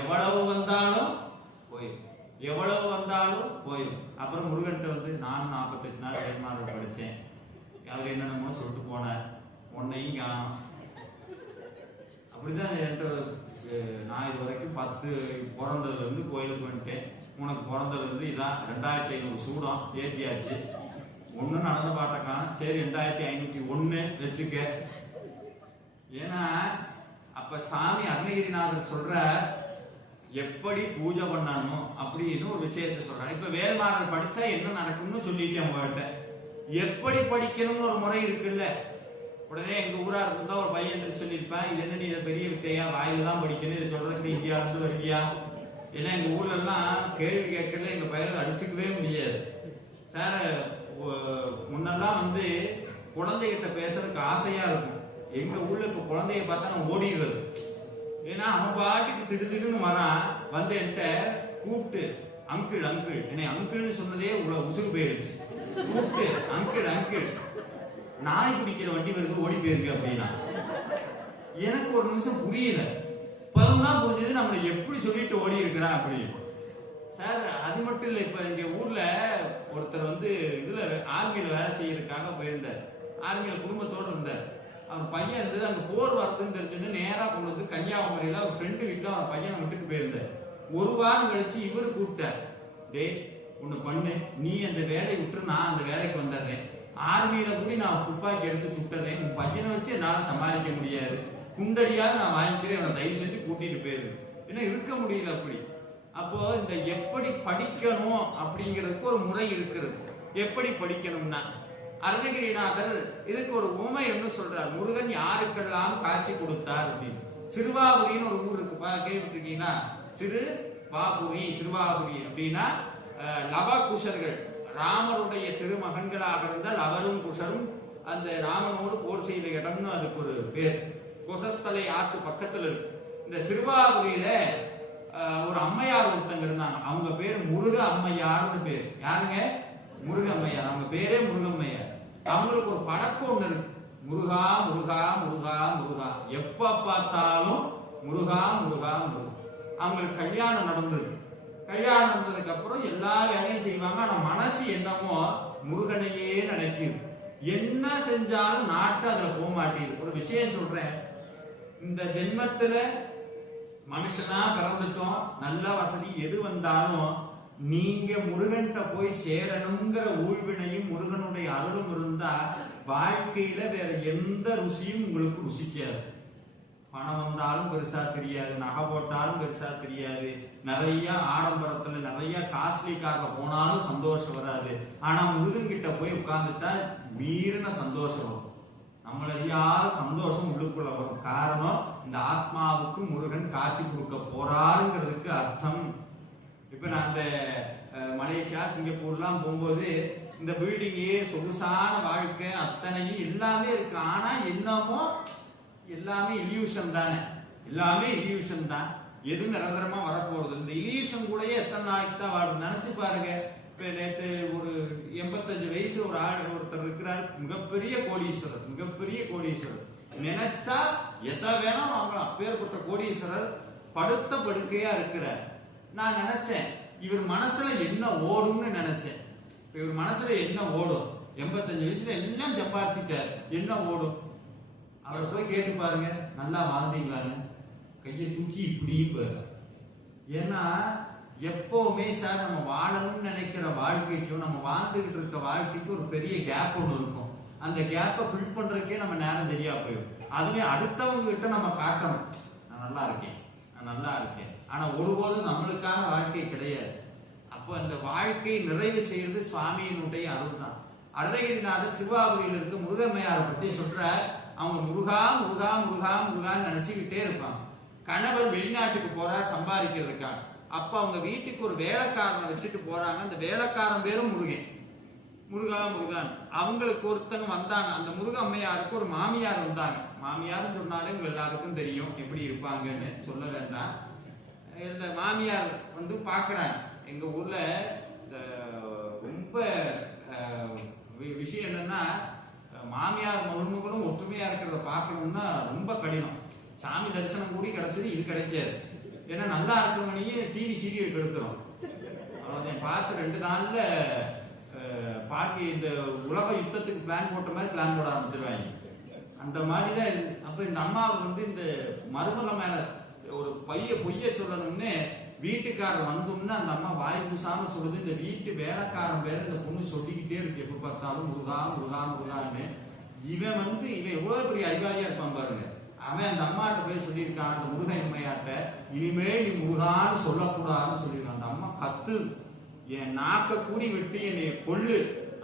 எவ்வளவு வந்தாலும் போயிடும், எவ்வளவு வந்தாலும் போயிடும். அப்புறம் முருகன்கிட்ட வந்து நான் 48 நாள் வேல்மாறல் படிச்சேன், அவர் என்னென்னமோ சொல்லிட்டு போனார், உன்னையும் காணும். அப்படிதான் நான் இது வரைக்கும் 10 பிறந்ததுல இருந்து கோயிலுக்கு வந்துட்டேன். உனக்கு பிறந்ததுல இருந்து இதான் 2500 சூடம் ஏற்றியாச்சு, ஒன்னும் நடந்த பாட்டக்கான. சரி 2501 வச்சுக்க. ஏன்னா அப்ப சாமி அருணகிரிநாதர் சொல்ற எப்படி பூஜை பண்ணணும் அப்படின்னு ஒரு விஷயத்த சொல்றாரு. இப்ப வேல்மாறல் படிச்சா என்ன நடக்கும்னு சொல்லிட்டேன் உங்ககிட்ட. எப்படி படிக்கணும்னு ஒரு முறை இருக்குல்ல. உடனே எங்க ஊரா இருந்தா ஒரு பையன் சொல்லியிருப்பேன், இது என்ன இதை பெரிய வித்தையா, வாயில தான் படிக்கணும், இதை சொல்றதுக்கு இந்தியா இருந்து வருவியா? ஏன்னா எங்க ஊர்ல எல்லாம் கேள்வி கேட்கல எங்க பையன் அடிச்சுக்கவே முடியாது சார். முன்னெல்லாம் வந்து குழந்தைகிட்ட பேசுறதுக்கு ஆசையா இருக்கும். எங்க ஊர்ல இப்ப குழந்தைய பார்த்தா நான் ஓடிடுறது. ஏன்னா அவன் பாட்டுக்கு திடுதிடுன்னு வரான், வந்து என்கிட்ட கூப்பிட்டு அங்கிள் அங்கிள், என்னை அங்கிள்னு சொன்னதே உசுறு போயிடுச்சு. கூப்பிட்டு அங்கிள் அங்கிள், நாய் பிடிக்கிற வண்டி வருது ஓடி போயிருக்கு அப்படின்னா எனக்கு ஒரு நிமிஷம் புரியல. இப்பதான் புரிஞ்சது நம்மளை எப்படி சொல்லிட்டு ஓடி இருக்கிறான் அப்படி சார். அது மட்டும் இல்ல, இப்ப எங்க ஊர்ல ஒருத்தர் வந்து இதுல ஆர்மியில வேலை செய்யறதுக்காக போயிருந்தார். ஆர்மியில குடும்பத்தோடு இருந்தார். அவர் பையன் இருந்தது, அங்க போர் வரதுன்னு தெரிஞ்சுன்னு நேரா கொண்டு வந்து கன்னியாகுமரியில அவர் ஃப்ரெண்டு வீட்டுல அவர் பையனை விட்டுட்டு போயிருந்தார். ஒரு வாரம் கழிச்சு இவரு கூப்பிட்டார், டே ஒண்ணு பண்ணு, நீ அந்த வேலையை விட்டு நான் அந்த வேலைக்கு வந்துடுறேன். ஆர்மியில கூட நான் துப்பாக்கி எடுத்து சுட்டுறேன், உன் பையனை வச்சு என்னால சமாளிக்க முடியாது, குண்டடியாவது நான் வாங்கிக்கிறேன், அவனை தயவு செஞ்சு கூட்டிட்டு போயிரு. ஏன்னா இருக்க முடியல அப்படி. அப்போ இந்த எப்படி படிக்கணும் அப்படிங்கிறதுக்கு ஒரு முறை இருக்கிறது. எப்படி படிக்கணும்னா அருணகிரிநாதர் இதுக்கு ஒரு உவமை என்ன சொல்றார், முருகன் யாருக்கெல்லாம் காட்சி கொடுத்தார் அப்படின்னு. சிறுவாபுரின்னு ஒரு ஊர் இருக்கு, கேள்விப்பட்டிருக்கீங்களா? சிறுவாபுரி. சிறுவாபுரி அப்படின்னா லவகுஷர்கள், ராமருடைய திருமகன்களாக இருந்த லவரும் குஷரும் அந்த ராமனோடு போர் செய்த இடம்னு அதுக்கு ஒரு பேர். கொசஸ்தலை ஆற்று பக்கத்துல இருக்கு. இந்த சிறுவாபுரியில ஒரு அம்மையார் ஒருத்தங்க இருந்தாங்க, அவங்க பேர் முருக அம்மையார்னு பேர். யாருங்க? முருக அம்மையார். அவங்க பேரே முருகம்மையார். அவங்களுக்கு ஒரு பழக்கம் ஒண்ணு இருக்கு, முருகா முருகா முருகா முருகா. எப்ப பார்த்தாலும் முருகா முருகா முருகா. அவங்களுக்கு கல்யாணம் நடந்தது. கல்யாணம் நடந்ததுக்கு அப்புறம் எல்லா வேலையும் செய்வாங்க. ஆனா மனசு என்னமோ முருகனையே நினைக்குது. என்ன செஞ்சாலும் நாட்டு அதுல போக மாட்டேங்குது. ஒரு விஷயம் சொல்றேன், இந்த ஜென்மத்துல மனுஷனா பிறந்துட்டோம், நல்ல வசதி எது வந்தாலும் நீங்க முருகன்கிட்ட போய் சேரணுங்கிற ஊழ்வினையும் முருகனுடைய அருளும் இருந்தா வாழ்க்கையில வேற எந்த ருசியும் உங்களுக்கு ருசிக்காது. பணம் வந்தாலும் பெருசா தெரியாது, நகை போட்டாலும் பெருசா தெரியாது, நிறைய ஆடம்பரத்துல நிறைய காஸ்ட்லி கார்ல போனாலும் சந்தோஷம் வராது. ஆனா முருகன் கிட்ட போய் உட்கார்ந்துட்டா மீறின சந்தோஷம் வரும். நம்மளறியாத சந்தோஷம் உள்ளுக்குள்ள வரும். காரணம், இந்த ஆத்மாவுக்கு முருகன் காட்சி கொடுக்க போறாருங்கிறதுக்கு அர்த்தம். இப்ப நான் அந்த மலேசியா சிங்கப்பூர்லாம் போகும்போது இந்த பில்டிங்கே சொகுசான வாழ்க்கை அத்தனையும் எல்லாமே இருக்கு. ஆனா என்னமோ எல்லாமே இல்யூஷன் தானே, எல்லாமே இல்யூஷன் தான். எது நிரந்தரமா வரப்போறது? இந்த இல்யூஷன் கூட எத்தனை நாளைக்கு தான் வாழும் நினைச்சு பாருங்க. இப்ப நேற்று ஒரு 85 வயசு ஒரு ஆள் ஒருத்தர் இருக்கிறார், மிகப்பெரிய கோடீஸ்வரர், மிகப்பெரிய கோடீஸ்வரர். நினைச்சா எதை வேணா வாங்கலாம், அப்பேற்பட்ட கோடீஸ்வரர் படுத்த படுக்கையா இருக்கிறார். நான் நினைச்சேன் இவர் மனசுல என்ன ஓடும்னு நினைச்சேன். இவர் மனசுல என்ன ஓடும்? 85 வயசுல எல்லாம் சம்பாதிச்சுட்டார், என்ன ஓடும்? அவரை போய் கேட்டு பாருங்க, நல்லா வாழ்ந்தீங்களான்னு. கையை தூக்கி இப்படியும். ஏன்னா எப்பவுமே சார் நம்ம வாழணும்னு நினைக்கிற வாழ்க்கைக்கும் நம்ம வாழ்ந்துகிட்டு இருக்க வாழ்க்கைக்கும் ஒரு பெரிய கேப் ஒன்று இருக்கும். அந்த கேப்பை ஃபில் பண்றதுக்கே நம்ம நேரம் சரியா போயிடும். அதுவே அடுத்தவங்க கிட்ட நம்ம காட்டணும், நான் நல்லா இருக்கேன், நான் நல்லா இருக்கேன். ஆனா ஒருபோதும் நம்மளுக்கான வாழ்க்கை கிடையாது. அப்போ அந்த வாழ்க்கையை நிறைவு செய்யறது சுவாமியினுடைய அருள் தான். அருணகிரிநாதர் சிவாபுரியில் இருக்க முருகம்மையாரை பத்தி சொல்ற, அவங்க முருகா முருகா முருகா முருகான்னு நினைச்சுக்கிட்டே இருப்பாங்க. கணவர் வெளிநாட்டுக்கு போறார் சம்பாதிக்கிறதுக்காக. அப்ப அவங்க வீட்டுக்கு ஒரு வேலைக்காரனை வச்சுட்டு போறாங்க. அந்த வேலைக்காரன் பேரும் முருகன், முருகா முருகான். அவங்களுக்கு ஒருத்தங்க வந்தாங்க, அந்த முருக அம்மையாருக்கு ஒரு மாமியார் வந்தாங்க. மாமியார்னு சொன்னாலே உங்க எல்லாருக்கும் தெரியும் எப்படி இருப்பாங்கன்னு, சொல்ல வேண்டாம். இந்த மாமியார் வந்து பாக்குறாங்க, எங்க ஊர்ல ரொம்ப விஷயம் என்னன்னா, மாமியார் மருமகளும் ஒற்றுமையா இருக்கிறத பார்க்கணும்னா ரொம்ப கடினம். சாமி தரிசனம் கூடி கிடைச்சது, இது கிடைக்காது. ஏன்னா நல்லா இருக்கவனையே டிவி சீரியல் கெடுத்துரும். அவ்வளோதான், பார்த்து 2 நாள்ல பாக்கி இந்த உலக யுத்தத்துக்கு பிளான் போட்ட மாதிரி பிளான் போட ஆரம்பிச்சிருவாங்க. அந்த மாதிரி தான் இது. அப்ப இந்த அம்மாவுக்கு வந்து இந்த மருமக மேல ஒரு பொய்ய சொல்லணும்னு வீட்டுக்காரர் வந்தோம்னா அந்த அம்மா வாய் பூசாம சொல்லுது, இந்த வீட்டு வேலைக்காரன் பேர இந்த பொண்ணு சொல்லிக்கிட்டே இருக்கு எப்ப பார்த்தாலும் முருகா முருகா முருகான்னு. இவன் எவ்வளவு பெரிய அறிவாளியா இருப்பான் பாருங்க. அவன் அந்த அம்மாட்ட போய் சொல்லியிருக்கான், அந்த முருக அம்மையாட்ட, இனிமே நீ முருகான்னு சொல்லக்கூடாதுன்னு சொல்லியிருக்கான். அந்த அம்மா கத்து, என் நாக்க கூடி விட்டு என்னை கொள்ளு,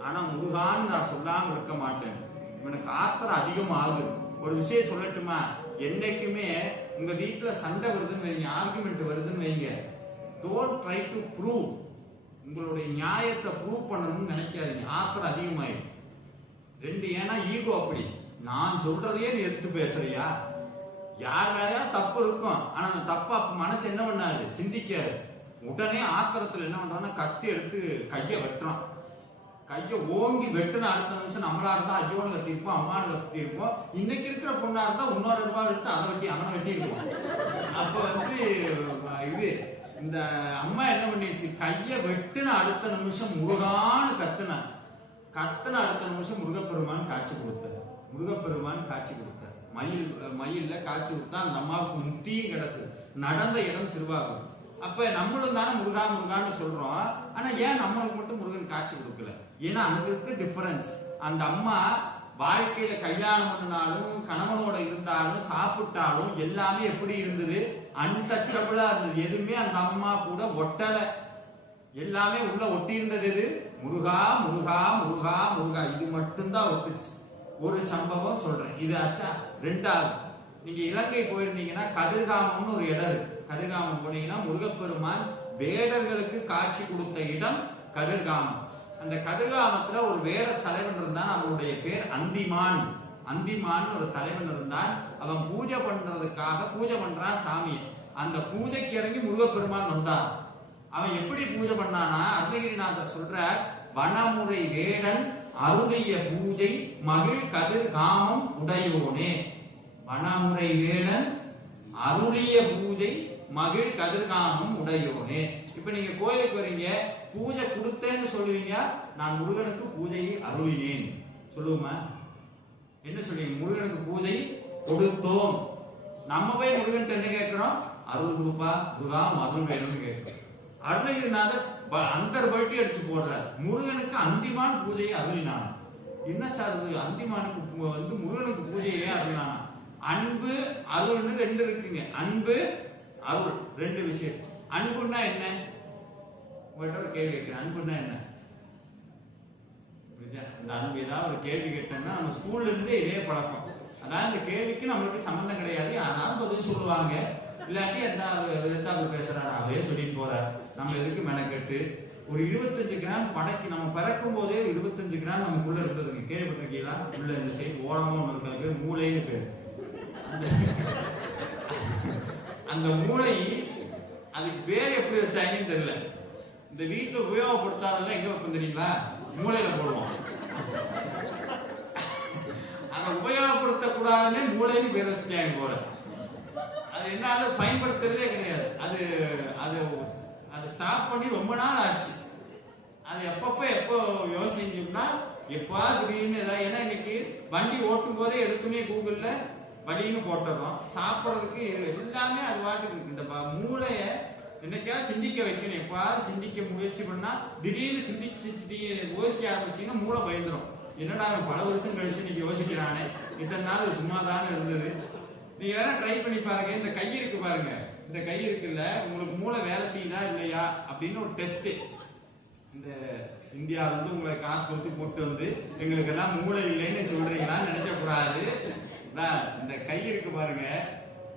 ஆனா முருகான்னு நான் சொல்லாம இருக்க மாட்டேன். இவனுக்கு ஆத்திரம் அதிகமாகுது. ஒரு விஷயம் சொல்லட்டுமா, என்னைக்குமே உங்க வீட்டுல சண்டை வருதுன்னு வைங்க, ஆர்குமெண்ட் வருதுன்னு வைங்க, டோன்ட் ட்ரை டு ப்ரூவ், உங்களுடைய நியாயத்தை ப்ரூவ் பண்ணணும்னு நினைக்காதீங்க, ஆத்திரம் அதிகமாயிடும். 2, ஏன்னா ஈகோ அப்படி, நான் சொல்றதையே நீ எடுத்து பேசுறியா, யார் வேலையா தப்பு இருக்கும், ஆனா அந்த தப்பு அப்ப மனசு என்ன பண்ணாது, சிந்திக்காது. உடனே ஆத்திரத்துல என்ன பண்றான்னா கத்தி எடுத்து கைய வெட்டுறான். கைய ஓங்கி வெட்டுன அடுத்த நிமிஷம் நம்மளா இருந்தா ஐயோன்னு கத்திருப்போம், அம்மானு கத்திருப்போம். இன்னைக்கு இருக்கிற பொண்ணா இருந்தா இன்னொரு ரூபாய் எடுத்து அதை வெட்டி அவனை வெட்டிருப்போம். அப்ப வந்து இது இந்த அம்மா என்ன பண்ணிடுச்சு, கைய வெட்டுன அடுத்த நிமிஷம் முருகான்னு கத்துன அடுத்த நிமிஷம் முருகப்பெருமான் காட்சி கொடுத்தார். முருகப்பெருமான் காட்சி கொடுத்தார், மயில்ல காட்சி கொடுத்தா. அந்த அம்மாவுக்கு முக்தியும் கிடைச்சது. நடந்த இடம் சிறுவாபுரி. அப்ப நம்மளும் தானே முருகா முருகான்னு சொல்றோம், ஆனா ஏன் நம்மளுக்கு மட்டும் முருகன் காட்சி கொடுக்கல? ஏன்னா அங்க இருக்க டிஃபரன்ஸ். அந்த அம்மா வாழ்க்கையில கல்யாணம் பண்ணினாலும் கணவனோட இருந்தாலும் சாப்பிட்டாலும் எல்லாமே எப்படி இருந்தது, அன்டச்சபிளா இருந்தது. எதுவுமே அந்த அம்மா கூட ஒட்டல, எல்லாமே உள்ள ஒட்டி இருந்தது. எது? முருகா முருகா முருகா முருகா, இது மட்டும்தான் ஒட்டுச்சு. ஒரு சம்பவம் சொல்றேன், இது ஆச்சா. 2வது, நீங்க இலங்கை போயிருந்தீங்கன்னா கதிர்காமம்னு ஒரு இடம் இருக்கு. கதிர்காமம் போனீங்கன்னா முருகப்பெருமான் வேடர்களுக்கு காட்சி கொடுத்த இடம் கதிர்காமம். அந்த கதிர்காமத்துல ஒரு வேட தலைவன் இருந்தான், அவனுடைய பேர் அந்திமான். அந்திமான் ஒரு தலைவன் இருந்தான். அவன் பூஜை பண்றதுக்காக பூஜை பண்றான் சாமியை. அந்த பூஜைக்கு இறங்கி முருகப்பெருமான் வந்தான். அவன் எப்படி பூஜை பண்ணானா, அருணகிரிநாதர் சொல்றார், வனமுறை வேடன் அருளிய பூஜை மகிழ் கதிர்காமம் உடையோனே. வனமுறை வேடன் அருளிய பூஜை மகிழ் கதிர்காமம் உடையோனே. இப்ப நீங்க கோயிலுக்கு வரீங்க, பூஜை கொடுத்தேன்னு சொல்லுவீங்க, நான் முருகனுக்கு பூஜையை அருளினேன் சொல்லுவோமா? என்ன சொல்லுவீங்க? முருகனுக்கு பூஜை கொடுத்தோம். நம்ம போய் முருகன் என்ன கேட்கிறோம்? அருள் கொடுப்பா முருகா, அருள் வேணும்னு கேட்கிறோம். அருணகிரிநாதர் அந்தர் பல்ட்டி அடிச்சு போடுறார், முருகனுக்கு அந்திமான் பூஜையை அருளினான். என்ன சார் அந்திமானுக்கு வந்து முருகனுக்கு பூஜையே அருளினானா? அன்பு அருள்னு 2 இருக்குங்க. அன்பு அருள் 2 விஷயம். அன்புன்னா என்ன? உங்கள்கிட்ட ஒரு கேள்வி கேட்கிறேன், அன்புன்னா என்ன? இந்த அன்பு ஏதாவது ஒரு கேள்வி கேட்டோம்னா நம்ம ஸ்கூல்ல இருந்தே இதே பழக்கம். அதாவது இந்த கேள்விக்கு நம்மளுக்கு சம்பந்தம் கிடையாது, ஆனாலும் பதில் சொல்லுவாங்க. இல்லாட்டி எதாவது பேசுறாரு, அவரே சொல்லிட்டு போறாரு, நம்ம எதுக்கு மெனக்கெட்டு. ஒரு 25 கிராம் படைக்கு நம்ம பிறக்கும் போதே 25 கிராம் நமக்குள்ள இருந்ததுங்க. கேள்விப்பட்டிருக்கீங்களா? உள்ள இந்த சைடு ஓரமும் ஒன்று இருக்காது, மூளைன்னு பேர். அந்த மூளை, அதுக்கு பேர் எப்படி வச்சாங்கன்னு தெரியல. இந்த வீட்டுல உபயோகப்படுத்தாதெல்லாம் எங்க வைப்போம் தெரியுங்களா? மூளையில போடுவோம். அதை உபயோகப்படுத்த கூடாதுன்னு மூளைன்னு பேர் வச்சுட்டாங்க போல. அது என்ன, பயன்படுத்துறதே கிடையாது. அது அது அது ஸ்டாப் பண்ணி ரொம்ப நாள் ஆச்சு. அது எப்போ யோசிச்சோம்னா எப்பா திடீர்னு ஏதாவது, ஏன்னா இன்னைக்கு வண்டி ஓட்டும் போதே எடுத்துமே கூகுள்ல வழின்னு போட்டுறோம். சாப்பிட்றதுக்கு எல்லாமே அது வாட்டுக்கு இருக்கு. இந்த மூளைய என்னைக்கா சிந்திக்க வைக்கணும். எப்பா சிந்திக்க முயற்சி பண்ணா திடீர்னு சிந்திச்சு யோசிக்க ஆரம்பிச்சீங்கன்னா மூளை பயந்துரும். என்னடா பல வருஷம் கழிச்சு நீங்க யோசிக்கிறானே, இத்தனை நாள் சும்மாதானே இருந்தது. நீங்க வேற ட்ரை பண்ணி பாருங்க. இந்த கை இருக்கு பாருங்க, இந்த கை இருக்குல்ல, உங்களுக்கு மூளை வேலை செய்யுதா இல்லையா அப்படின்னு ஒரு டெஸ்ட். இந்த இந்தியா வந்து உங்களை காசு கொடுத்து போட்டு வந்து எங்களுக்கு எல்லாம் மூளை இல்லைன்னு சொல்றீங்களா நினைக்க கூடாது. இந்த கை இருக்கு பாருங்க,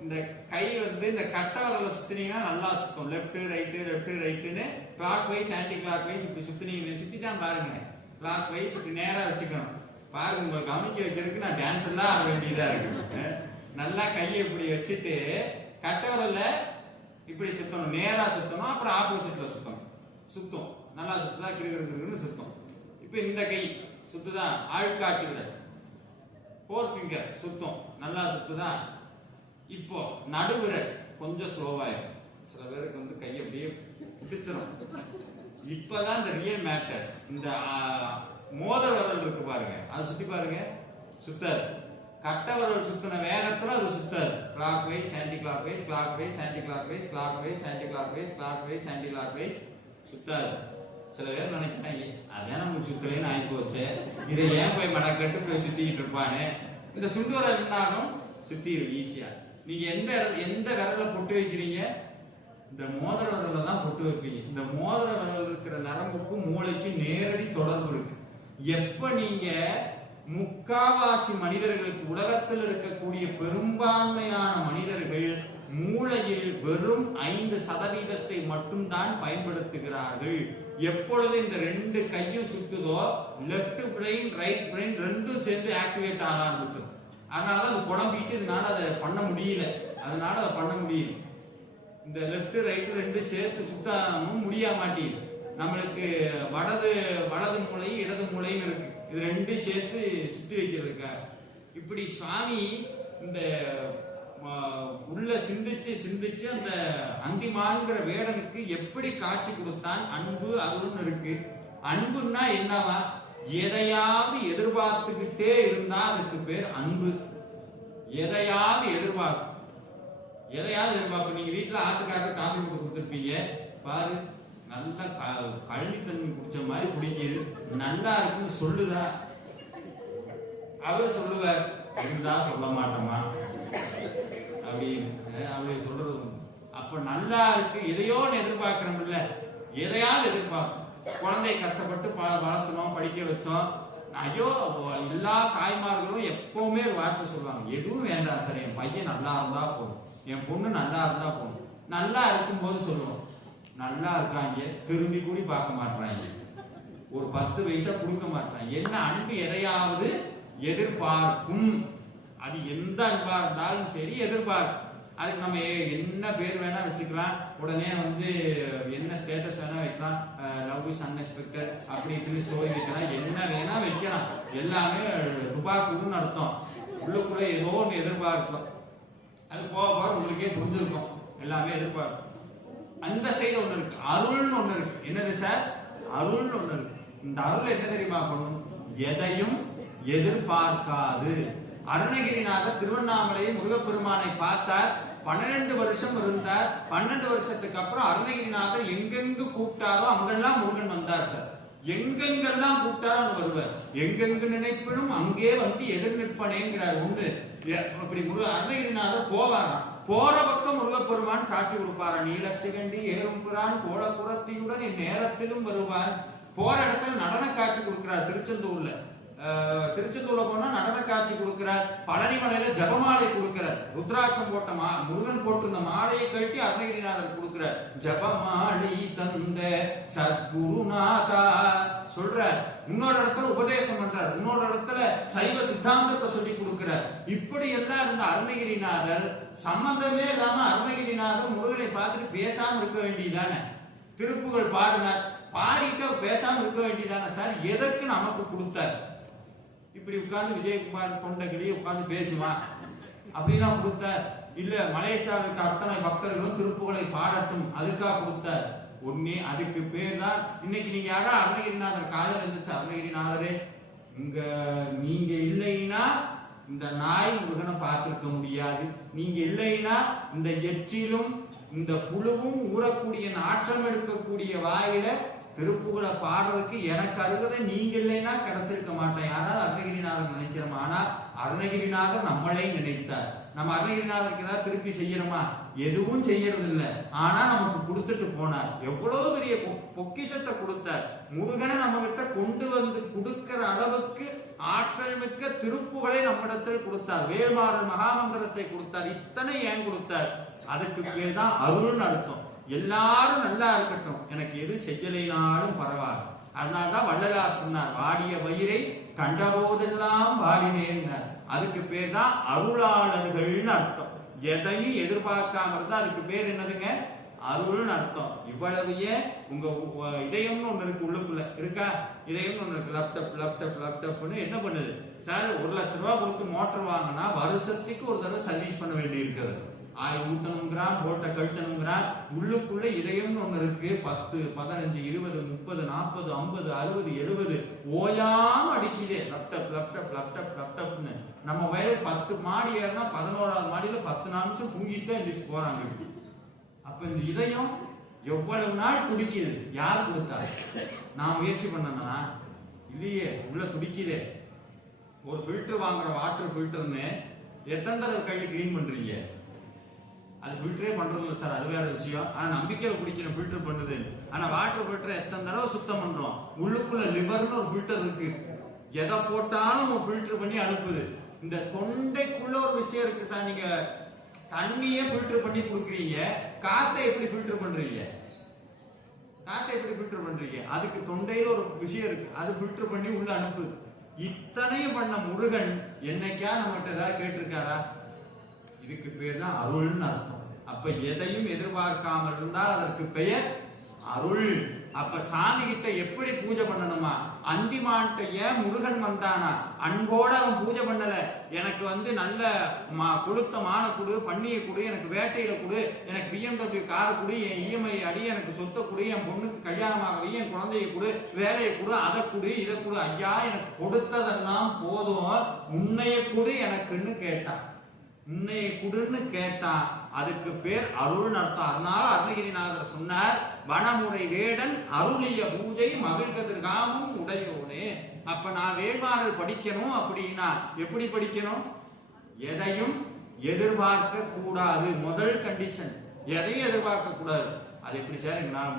இந்த கை வந்து இந்த கட்டை வரல சுத்தினீங்கன்னா நல்லா சுத்தம். லெப்ட் ரைட்டுன்னு clockwise anticlockwise இப்படி சுத்தினீங்க, சுத்தி தான் பாருங்க. கிளாக் வைஸ் இப்படி நேரா வச்சுக்கணும். பாருங்க, உங்களை கவனிக்க வைக்கிறதுக்கு நான் டான்ஸ் எல்லாம் ஆட வேண்டியதா இருக்கு. நல்லா கையை இப்படி வச்சுட்டு கட்டை வரல இப்படி சுத்தணும், நேரா சுத்தணும். அப்புறம் ஆப்போசிட்ல சுத்தம் நல்லா சுத்துதா, கிருகிருன்னு சுத்தம். இப்ப இந்த கை சுத்துதா, ஆள்காட்டி விரல் 4 ஃபிங்கர் சுத்தம் நல்லா சுத்துதா. இப்போ நடுவிரல் கொஞ்சம் ஸ்லோவாயிரும். சில பேருக்கு வந்து கை அப்படியே பிடிச்சிடும். இப்பதான் இந்த ரியல் மேட்டர்ஸ். இந்த மோதிர விரல் இருக்கு பாருங்க, அது சுத்தி பாருங்க, சுத்தாது. கட்டை விரல் சுத்தின வேகத்துல அது சுத்தாது. Clockwise anticlockwise, clockwise anticlockwise, clockwise anticlockwise, clockwise anticlockwise சுத்தாது. சில பேர் நினைக்கிறாங்க அதான் நம்ம சுத்தலேன்னு ஆகி போச்சு, இதை ஏன் போய் மடக்கட்டு போய் சுத்திக்கிட்டு இருப்பானு. இந்த சுண்டு விரல் இருந்தாலும் சுத்திடும் ஈஸியா. நீங்க எந்த விரல பொட்டு வைக்கிறீங்க? இந்த மோதிர விரல தான் பொட்டு வைப்பீங்க. இந்த மோதிர விரல் இருக்கிற நரம்புக்கும் மூளைக்கும் நேரடி தொடர்பு இருக்கு. எப்ப நீங்க முக்காவாசி மனிதர்களுக்கு, உலகத்தில் இருக்கக்கூடிய பெரும்பான்மையான மனிதர்கள் மூளையில் வெறும் 5% மட்டும்தான் பயன்படுத்துகிறார்கள். எப்பொழுது இந்த 2 கையும் சுத்துதோ லெப்ட் பிரெயின் ரைட் பிரெயின் ரெண்டும் சேர்ந்து ஆக்டிவேட் ஆக ஆரம்பிச்சோம். அதனாலதான் அது குழம்பிட்டு இதனால அதை பண்ண முடியல. இந்த லெப்ட் ரைட் ரெண்டும் சேர்த்து சுத்தமும் முடிய மாட்டேங்குது. நம்மளுக்கு வலது மூளை இடது மூளைன்னு இருக்கு, இது ரெண்டும் சேர்த்து சுத்தி வைக்கிறதுக்கா. இப்படி சுவாமி இந்த உள்ள சிந்திச்சு அந்த அந்திமான்கிற வேடனுக்கு எப்படி காட்சி கொடுத்தான். அன்பு அருள்னு இருக்கு. அன்புன்னா என்னவா? எதையாவது எதிர்பார்த்துக்கிட்டே இருந்தா அதுக்கு பேர் அன்பு. எதையாவது எதிர்பார்ப்பு. நீங்க வீட்டுல ஆத்துக்காக காஃபி போட்டு கொடுத்துருப்பீங்க, பாரு நல்லா கழனி தண்ணி குடிச்ச மாதிரி குடிக்குது, நல்லா இருக்குன்னு சொல்லுதா? அவர் சொல்லுவார், இருந்தா சொல்ல மாட்டோமா அப்படி சொல்றது. அப்ப நல்லா இருக்கு, எதையோ எதிர்பார்க்கிறோம் இல்ல, எதையாவது எதிர்பார்க்கும். குழந்தைய கஷ்டப்பட்டு வளர்த்தணும், படிக்க வச்சோம். ஐயோ, எல்லா தாய்மார்களும் எப்பவுமே வார்த்தை சொல்லுவாங்க, எதுவும் வேண்டாம் சார், என் பையன் நல்லா இருந்தா போதும், என் பொண்ணு நல்லா இருந்தா போதும். நல்லா இருக்கும் போது சொல்லுவோம், நல்லா இருக்காங்க, திரும்பி கூடி பார்க்க மாட்டாங்க, ஒரு 10 பைசா கொடுக்க மாட்டாங்க. என்ன அன்பு எதையாவது எதிர்பார்க்கும். அது எந்த அன்பா இருந்தாலும் சரி எதிர்பார்க்கும். அதுக்கு நம்ம என்ன பேர் வேணா வச்சுக்கலாம், உடனே வந்து என்ன ஸ்டேட்டஸ் வேணா வைக்கலாம், லவ் இஸ் அன்எக்ஸ்பெக்டட் அப்படி இப்படி ஸ்டோரி வைக்கலாம், என்ன வேணா வைக்கலாம். எல்லாமே துபாக்குன்னு அர்த்தம். உள்ளுக்குள்ள ஏதோ ஒன்று எதிர்பார்க்கும். அது போக உங்களுக்கே புரிஞ்சிருக்கும், எல்லாமே எதிர்பார்க்கும். அந்த சைடு ஒண்ணு இருக்கு, அருள்னு ஒண்ணு இருக்கு. என்னது சார்? அருள்னு ஒண்ணு இருக்கு. இந்த அருள் என்ன தெரியுமா பண்ணும்? எதையும் எதிர்பார்க்காது. அருணகிரிநாதர் திருவண்ணாமலையை முருகப்பெருமானை பார்த்தார், 12 வருஷம் இருந்தார். 12 வருஷத்துக்கு அப்புறம் அருணகிரிநாதர் எங்கெங்கு கூப்பிட்டாரோ அங்கெல்லாம் முருகன் வந்தார் சார். எங்கெங்கெல்லாம் கூப்பிட்டாரோ அங்க வருவார். எங்கெங்கு நினைப்பினும் அங்கே வந்து எதிர் நிற்பனேங்கிறார் உண்டு. அப்படி அருணகிரிநாதர் போவாராம். போற பக்கம் முருகப்பெருமான் காட்சி கொடுப்பாரா, நீலச்சிகண்டி ஏறும் புறான் கோலப்புறத்தியுடன் இந்நேரத்திலும் வருவார். போற இடத்துல நடன காட்சி கொடுக்கிறார். திருச்செந்தூர்ல போனா நடன காட்சி கொடுக்கிறார். பழனிமலையில ஜபமாலை கொடுக்கிறார். ருத்ராட்சம் போட்ட முருகன் போட்டிருந்த மாலையை கட்டி அருணகிரிநாதர் கொடுக்கிறார். ஜபமாலை தந்த சத்குருநாதா சொல்றார். இன்னொரு இடத்துல உபதேசம் பண்றார். இன்னொரு இடத்துல சைவ சித்தாந்தத்தை சொல்லி கொடுக்கிறார். இப்படி எல்லாம் இருந்த அருணகிரிநாதர் சம்பந்தமே இல்லாம அருணகிரிநாதர் முருகனை பார்த்துட்டு பேசாம இருக்க வேண்டியதானே? திருப்புகள் பாடினார், பாடிட்டு பேசாம இருக்க வேண்டியதானே சார்? எதற்கு நமக்கு கொடுத்தார்? இப்படி உட்கார்ந்து விஜயகுமார் கொண்டகிரி உட்கார்ந்து பேசுவான் அப்படிலாம் கொடுத்தார். இல்ல மலேசியாவுக்கு அத்தனை பக்தர்களும் திருப்புகளை பாடட்டும் அதுக்காக கொடுத்தார். ஒன்னே அதுக்கு பேர் தான் இன்னைக்கு நீங்க யாரா அருணகிரிநாதர் காலையில் இருந்துச்சு, அருணகிரிநாதரே நீங்க இல்லைன்னா இந்த நாய் முருகனை பார்த்திருக்க முடியாது. நீங்க இல்லைன்னா இந்த எச்சிலும் இந்த புழுவும் ஊறக்கூடிய நாற்றம் எடுக்கக்கூடிய வாயில திருப்புகளை பாடுறதுக்கு எனக்கு அருகதை நீங்க இல்லைன்னா கிடைச்சிருக்க மாட்டேன். யாராவது அருணகிரிநாதர் நினைக்கிறோம். ஆனா அருணகிரிநாதர் நம்மளே நினைத்தார். நம்ம அருணகிரிநாதருக்கு ஏதாவது திருப்பி செய்யறோமா? எதுவும் செய்யறது இல்லை. ஆனா நமக்கு கொடுத்துட்டு போனார். எவ்வளவு பெரிய பொக்கிஷத்தை கொடுத்தார். முருகனை நம்ம கிட்ட கொண்டு வந்து கொடுக்கிற அளவுக்கு ஆற்றல் மிக்க திருப்புகளை நம்மிடத்தில் கொடுத்தார். வேல்மாறல் மகாமந்திரத்தை கொடுத்தார். இத்தனை ஏன் கொடுத்தார்? அதுக்கு பேர் தான் அருள்னு அர்த்தம். எல்லாரும் நல்லா இருக்கட்டும், எனக்கு எது செய்யலைனாலும் பரவாயில்ல. அதனால்தான் வள்ளலார் சொன்னார், வாடிய வயிறை கண்டபோதெல்லாம் வாடினேன்னார். அதுக்கு பேர் தான் அருளாளர்கள்னு அர்த்தம். எதையும் எதிர்பார்க்காம இருந்தா அதுக்கு பேர் என்னதுங்க? அருள்னு அர்த்தம். இவ்வளவு ஏன் உங்க இதயம்னு ஒண்ணு இருக்கு, உள்ளுக்குள்ள இருக்கா இதயம்னு ஒண்ணு இருக்கு. லேப்டாப் லேப்டாப் லேப்டாப்னு என்ன பண்ணுது சார்? 1 லட்சம் ரூபாய் கொடுத்து மோட்டர் வாங்கினா வருஷத்துக்கு ஒரு தடவை சர்வீஸ் பண்ண வேண்டி இருக்குது. ஆயில் ஊட்டணுங்கிறான், போட்டை கழட்டணுங்கிறான். உள்ளுக்குள்ள இதயம்னு ஒண்ணு இருக்கு. 10, 15, 20, 30, 40, 50, 60, 70 ஓயாம அடிக்குதே. லேப்டாப் லேப்டாப் லேப்டாப் லேப்டாப்னு. நம்ம வயது 10 மாடி ஏறினா 11வது மாடியில 10 நிமிஷம் தூங்கிட்டு எந்திரிச்சு போறாங்க. அப்ப இந்த இதயம் எவ்வளவு நாள் துடிக்குது? யார் கொடுத்தா? நான் முயற்சி பண்ணனா? இல்லையே, உள்ள துடிக்குதே. ஒரு ஃபில்டர் வாங்குற, வாட்டர் ஃபில்டர்னு எத்தனை தடவை கையில கிளீன் பண்றீங்க? அது ஃபில்டரே பண்றது இல்லை சார், அது வேற விஷயம். ஆனா நம்பிக்கையில குடிக்கிற ஃபில்டர் பண்ணுது. ஆனா வாட்டர் ஃபில்டர் எத்தனை தடவை சுத்தம் பண்றோம்? உள்ளுக்குள்ள லிவர்னு ஒரு ஃபில்டர் இருக்கு. எதை போட்டாலும் ஒரு ஃபில்டர் பண்ணி அனுப்புது. இந்த தொண்டைக்குள்ள ஒரு விஷயம் இருக்கு சார். நீங்க தண்ணியே ஃபில்டர் பண்ணி கொடுக்குறீங்க, காத்தை எப்படி ஃபில்டர் பண்றீங்க? காத்தை எப்படி ஃபில்டர் பண்றீங்க? அதுக்கு தொண்டையில ஒரு விஷயம் இருக்கு, அது ஃபில்டர் பண்ணி உள்ள அனுப்புது. இத்தனையும் பண்ண முருகன் என்னைக்கா நம்மகிட்ட ஏதாவது கேட்டிருக்காரா? இதுக்கு பேர் தான் அருள்னு அர்த்தம். அப்ப எதையும் எதிர்பார்க்காமல் இருந்தால் அதற்கு பெயர் அருள். அப்ப சாமி கிட்ட எப்படி பூஜை பண்ணணுமா? அந்திமான்ட்ட ஏன் முருகன் வந்தானா? அன்போட அவன் பூஜை பண்ணல. எனக்கு நல்ல கொளுத்த மான கொடு, பண்ணிய கொடு, எனக்கு வேட்டையில கொடு, எனக்கு BMW காரை கொடு, என் EMI அடி, எனக்கு சொத்தை கொடு, என் பொண்ணுக்கு கல்யாணமாக, என் குழந்தைய கொடு, வேலையை கொடு, அதை கொடு, இதை கொடு. ஐயா, எனக்கு கொடுத்ததெல்லாம் போதும், உன்னைய கொடு எனக்குன்னு கேட்டான். உன்னைய குடுன்னு கேட்டா அதுக்கு பேர் அருள்னு அர்த்தம். அதனால அருணகிரிநாதர் சொன்னார், வனமுறை வேடன் அருளிய பூஜை மகிழ்கதிர்காமும் உடையோனே. அப்ப நான் வேள்மாறல் படிக்கணும் அப்படின்னா எப்படி படிக்கணும்? எதையும் எதிர்பார்க்க கூடாது. முதல் கண்டிஷன், எதையும் எதிர்பார்க்க கூடாது. அது எப்படி சார் எங்களால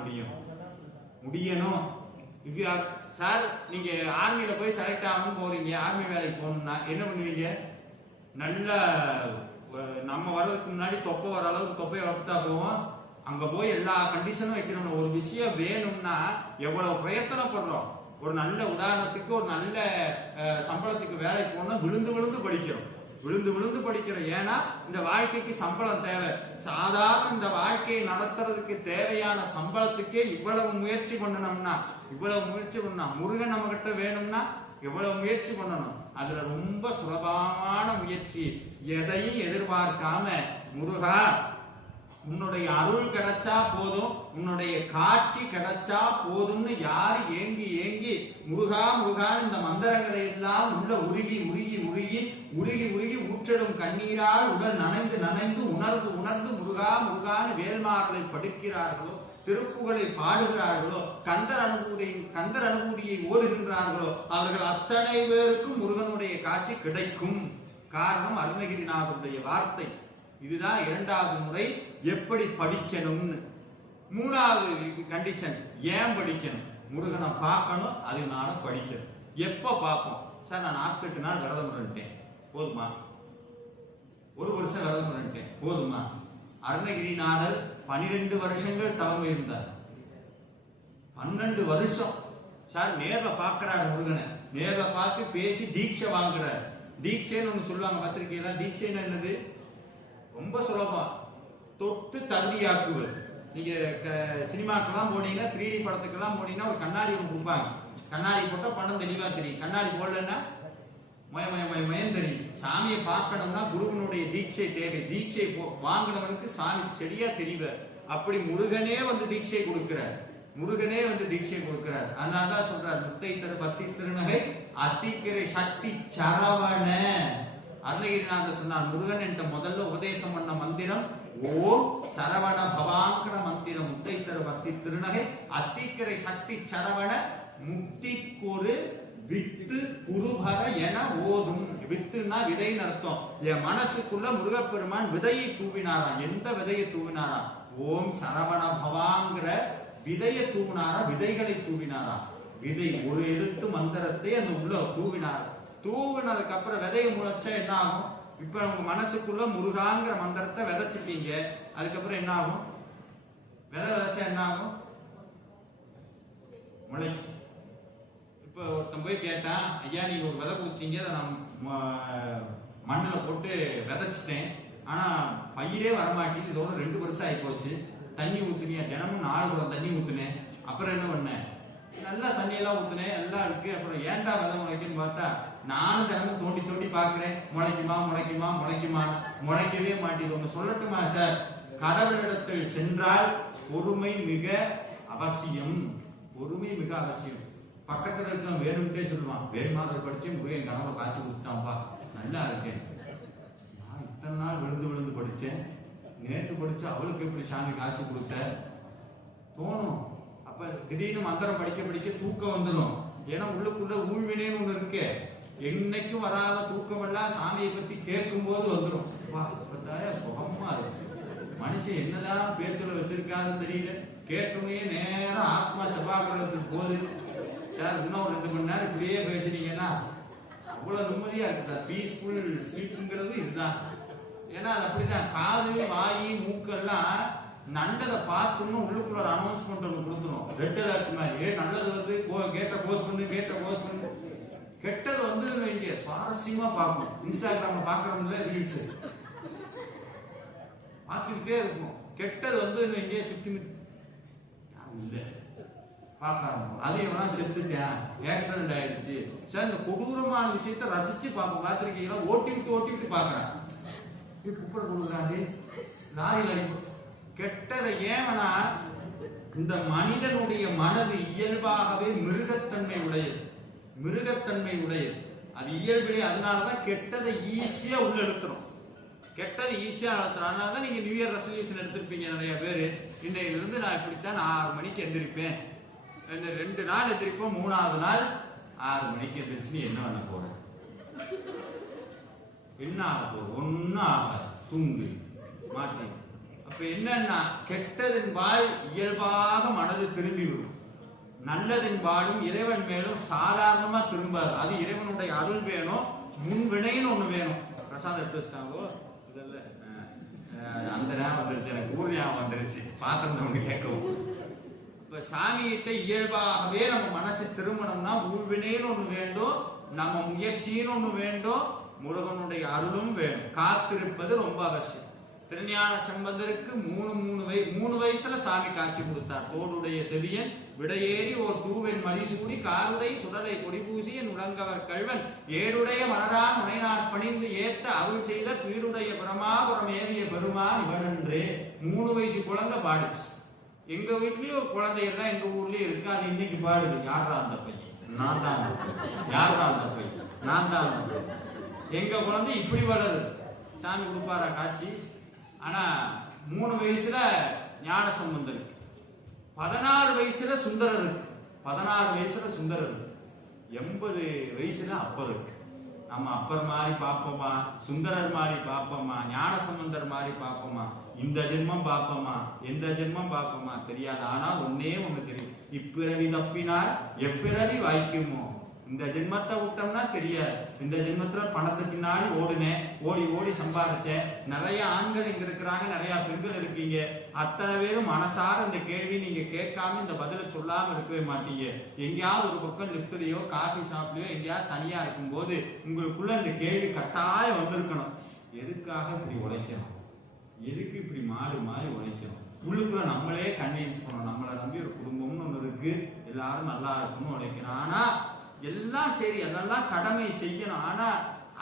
முடியணும்? சார், நீங்க ஆர்மியில போய் செலக்ட் ஆகணும் போறீங்க, ஆர்மி வேலைக்கு போகணும்னா என்ன பண்ணுவீங்க? நல்ல நம்ம வர்றதுக்கு முன்னாடி தொப்பை வர அளவுக்கு தொப்பையை வளர்த்தா போவோம். அங்க போய் எல்லா கண்டிஷனும் வைக்கணும். ஒரு விஷயம் வேணும்னா எவ்வளவு பிரயத்தனப்படுறோம். ஒரு நல்ல உதாரணத்துக்கு, ஒரு நல்ல சம்பளத்துக்கு வேலைக்கு போனா விழுந்து விழுந்து படிக்கிறோம், விழுந்து விழுந்து படிக்கிறோம். ஏன்னா இந்த வாழ்க்கைக்கு சம்பளம் தேவை. சாதாரண இந்த வாழ்க்கையை நடத்துறதுக்கு தேவையான சம்பளத்துக்கே இவ்வளவு முயற்சி பண்ணணும்னா, முருகன் நம்ம கிட்ட வேணும்னா எவ்வளவு முயற்சி பண்ணணும். அதுல ரொம்ப சுலபமான முயற்சி. எதையும் எதிர்பார்க்காம, முருகா உன்னுடைய அருள் கிடைச்சா போதும், உன்னுடைய காட்சி கிடைச்சா போதும்னு யாரு ஏங்கி ஏங்கி முருகா முருகா இந்த மந்திரங்களை எல்லாம் உள்ள உருகி உருகி உருகி உருகி உருகி ஊற்றிடும் கண்ணீரால் உடல் நனைந்து நனைந்து உணர்ந்து உணர்ந்து முருகா முருகான்னு வேல்மாறலை படிக்கிறார்களோ, திருப்புகளை பாடுகிறார்களோ, கந்தர் அனுபூதியை ஓதுகின்றார்களோ, அவர்கள் அத்தனை பேருக்கும் முருகனுடைய காட்சி கிடைக்கும். காரணம் அருணகிரிநாதருடைய வார்த்தை. இதுதான் 2வது முறை எப்படி படிக்கணும்னு. 3வது கண்டிஷன், ஏன் படிக்கணும்? முருகனை பார்க்கணும், அதனால படிக்கணும். எப்ப பார்ப்போம்? சார், நான் 48 நாள் விரதம் இருந்துட்டேன், போதுமா? 1 வருஷம் விரதம் இருந்துட்டேன், போதுமா? அருணகிரிநாதர் 12 வருஷங்கள் தவம் இருந்தார். 12 வருஷம் சார் நேர்ல பாக்குறாரு முருகனை. நேர்ல பார்த்து பேசி தீட்சை வாங்குறாரு. தீட்சைன்னு ஒண்ணு சொல்லுவாங்க, பத்திரிகையில. தீட்சைன்னு என்னது? ரொம்ப சுலபம், தொட்டு தகுதியாக்குவது. நீங்க சினிமாக்கெல்லாம் போனீங்கன்னா, 3D படத்துக்கெல்லாம் போனீங்கன்னா ஒரு கண்ணாடி ஒன்று கொடுப்பாங்க. கண்ணாடி போட்டா படம் தெளிவா தெரியும். கண்ணாடி போடலன்னா மயம் தெரியும். சாமியை பார்க்கணும்னா குருவனுடைய தீட்சை தேவை. தீட்சை வாங்கினவனுக்கு சாமி சரியா தெரிவார். அப்படி முருகனே வந்து தீட்சை கொடுக்கிறார். அதனாலதான் சொல்றார், முத்தை தரு பத்தி திருநகை அத்திக்கரை சக்தி சரவண. அருணகிரிநாதர் சொன்னார், முருகன் என்ற முதல்ல உபதேசம் பண்ண மந்திரம் ஓம் சரவண பவாங்கர மந்திரம். முத்தை தரு பக்தி திருநகை அத்திக்கரை சக்தி சரவண முக்திக்கொரு வித்து குருபர என ஓதும். வித்துனா விதைன்னு அர்த்தம். என் மனசுக்குள்ள முருகப்பெருமான் விதையை தூவினாராம். எந்த விதையை தூவினாராம்? ஓம் சரவண பவாங்கிற விதையை தூவினாரா, விதைகளை தூவினாரா? விதை ஒரு எழுத்து மந்திரத்தை அந்த உள்ள தூவினார். தூவினதுக்கு அப்புறம் விதையை முளைச்சா என்ன ஆகும்? இப்ப உங்க மனசுக்குள்ள முருகாங்கிற மந்திரத்தை விதைச்சிட்டீங்க. அதுக்கப்புறம் என்ன ஆகும்? விதை விதைச்சா என்ன ஆகும்? முளைக்கும். இப்ப ஒருத்தன் போய் கேட்டான், ஐயா நீங்க ஒரு விதை கொடுத்தீங்க, அதை நான் மண்ணில் போட்டு விதைச்சிட்டேன், ஆனா பயிரே வரமாட்டேங்குது, இதோட 2 வருஷம் ஆகி போச்சு, தண்ணி ஊத்துனியா? தினமும் 4 குடம் தண்ணி ஊத்துனேன், அப்புறம் என்ன பண்ணேன்? நல்லா தண்ணியெல்லாம் ஊத்துனேன், எல்லாம் இருக்கு, அப்புறம் ஏன்டா விதை முளைக்குன்னு பார்த்தா நானும் தினமும் தோண்டி தோண்டி பாக்குறேன், முளைக்குமா முளைக்குமா முளைக்குமா, முளைக்கவே மாட்டேது. ஒண்ணு சொல்லட்டுமா சார்? கடவுளிடத்தில் சென்றால் பொறுமை மிக அவசியம். பொறுமை மிக அவசியம். பக்கத்துல இருக்க வேணும்ட்டே சொல்லுவான், வேணுமாதிரி படிச்சு என் கனவை காய்ச்சி கொடுத்தான்ப்பா, நல்லா இருக்கேன். நான் இத்தனை நாள் விழுந்து விழுந்து படிச்சேன், நேற்று படிச்சு அவளுக்கு எப்படி சாமி காய்ச்சி கொடுத்த தோணும். அப்ப திடீர்னு மந்திரம் படிக்க படிக்க தூக்கம் வந்துடும். ஏன்னா உள்ளுக்குள்ள ஊழ்வினேன்னு ஒண்ணு இருக்கு. என்னைக்கும் வராத தூக்கம் எல்லாம் சாமியை பத்தி கேட்கும் போது வந்துடும். சுகமா இருக்கு. மனுஷன் என்னதான் பேச்சுல வச்சிருக்காதுன்னு தெரியல, கேட்குமே நேரம் ஆத்மா சபாகிரகத்துக்கு போகுது. சார் இன்னும் 2 மணி நேரம் இப்படியே பேசுனீங்கன்னா அவ்வளவு நிம்மதியா இருக்கு சார். பீஸ்ஃபுல் ஸ்லீப்ங்கிறது இதுதான். ஏன்னா அது அப்படிதான். காது வாயி மூக்கெல்லாம் நல்லதை பார்க்கணும், உள்ளுக்குள்ள ஒரு அனௌன்ஸ்மெண்ட் ஒன்று கொடுத்துரும். ரெட் அலர்ட் மாதிரி நல்லது வந்து கேட்ட போஸ்ட் பண்ணு, கேட்ட போஸ்ட் பண்ணு. கெட்டது வந்து இங்க சுவாரஸ்யமா பார்க்கணும். இன்ஸ்டாகிராம்ல பாக்குறோம்ல ரீல்ஸ் பார்த்துக்கிட்டே இருக்கும். கெட்டது வந்து இங்கே சுத்தி இல்ல பார்க்கணும். அது எவனா செத்துட்டேன், ஆக்சிடென்ட் ஆயிடுச்சு சார், இந்த கொடூரமான விஷயத்த ரசிச்சு பார்த்துருக்கீங்களா? ஓட்டி விட்டு பாக்குறான், குப்பரை கொடுக்குறாண்டி லாரியில் அடிப்பு. கெட்டதை ஏவனா, இந்த மனிதனுடைய மனது இயல்பாகவே மிருகத்தன்மை உடையது. மிருகத்தன்மை உடையது அது இயல்பிலே. அதனாலதான் கெட்டதை ஈஸியா உள்ள எடுத்துரும். கெட்டது ஈஸியா நடத்துறோம். அதனாலதான் நீங்க நியூ இயர் ரெசல்யூஷன் எடுத்திருப்பீங்க நிறைய பேரு. இன்னையிலிருந்து நான் இப்படித்தான் 6 மணிக்கு எந்திரிப்பேன், இந்த 2 நாள் எந்திரிப்போம், 3ஆவது நாள் 6 மணிக்கு எந்திரிச்சு என்ன பண்ண போற? என்ன ஆக போற? ஒன்னும் ஆகாது, தூங்கு மாத்தி. அப்ப என்னன்னா கெட்டதின் வாழ் இயல்பாக மனது திரும்பி விடும். நல்லதின் வாழும் இறைவன் மேலும் சாதாரணமா திரும்பாது. அது இறைவனுடைய அருள் வேணும், முன்வினைன்னு ஒண்ணு வேணும். பிரசாந்த் எடுத்து வச்சிட்டாங்களோ இதெல்லாம் அந்த ஞாபகம் வந்துருச்சு, எனக்கு ஊர் ஞாபகம் வந்துருச்சு, பாத்திரம் கேட்கவும். இப்ப சாமியிட்ட இயல்பாகவே நம்ம மனசு திருமணம்னா ஊர்வினைன்னு ஒண்ணு வேண்டும், நம்ம முயற்சின்னு ஒண்ணு வேண்டும், முருகனுடைய அருளும் வேணும். காத்திருப்பது ரொம்ப அவசியம். திருஞான சம்பந்தருக்கு 3 வயசுல சாமி காட்சி கொடுத்தார். தோடுடைய செவியன் விடையேறி ஓர் தூவன் மதிசூடி காருடை சுடலை கொடிபூசி என் உலங்கவர் கல்வன் ஏடுடைய மலரான் முனைநாட் பணிந்து ஏத்த அருள் செய்த பீடுடைய பிரமாபுரம் ஏறிய பெருமான் இவனன்றே. 3 வயசு குழந்தை பாடுச்சு. எங்க வீட்லயும் ஒரு குழந்தை எல்லாம் எங்க ஊர்லயே இருக்கு, அது இன்னைக்கு பாடுது. யாரா அந்த பையன்? நான் தான். யாரா அந்த பையன்? நான் தான். எங்க குழந்தை இப்படி வளருது. சாமி கொடுப்பாரா காட்சி? ஆனா 3 வயசுல ஞான சம்பந்தம் இருக்கு, 16 வயசுல சுந்தரர் இருக்கு, 16 வயசுல சுந்தரர் இருக்கு, 80 வயசுல அப்பர் இருக்கு. நம்ம அப்பர் மாதிரி பார்ப்போமா, சுந்தரர் மாதிரி பார்ப்போமா, ஞான சம்பந்தர் மாதிரி பார்ப்போமா, இந்த ஜென்மம் பார்ப்போமா, எந்த ஜென்மம் பார்ப்போமா தெரியாது. ஆனா ஒன்னே ஒண்ணு தெரியும், இப்பிறவி தப்பினார் எப்பிறவி வாய்க்குமோ. இந்த ஜென்மத்தை விட்டோம்னா தெரியாது. இந்த ஜென்மத்துல பணத்தை பின்னாடி ஓடுனேன், ஓடி ஓடி சம்பாதிச்சேன். நிறைய ஆண்கள் இங்க இருக்கிறாங்க, நிறைய பெண்கள் இருக்கீங்க. அத்தனை பேரும் மனசார இந்த கேள்வி நீங்க கேட்காம இந்த பதில சொல்லாம இருக்கவே மாட்டீங்க. எங்கேயாவது ஒரு பக்கம் லிப்ட்லயோ காஃபி ஷாப்லயோ எங்கேயாவது தனியா இருக்கும் போது உங்களுக்குள்ள இந்த கேள்வி கட்டாயம் வந்திருக்கணும். எதுக்காக இப்படி உழைக்கணும்? எதுக்கு இப்படி மாடு மாதிரி உழைக்கணும்? உள்ளுக்குள்ள நம்மளே கன்வின்ஸ் பண்ணணும். நம்மளை நம்பி ஒரு குடும்பம்னு ஒண்ணு இருக்கு, எல்லாரும் நல்லா இருக்கணும்னு உழைக்கணும். ஆனா எல்லாம் சரி, அதெல்லாம் கடமை செய்யணும். ஆனா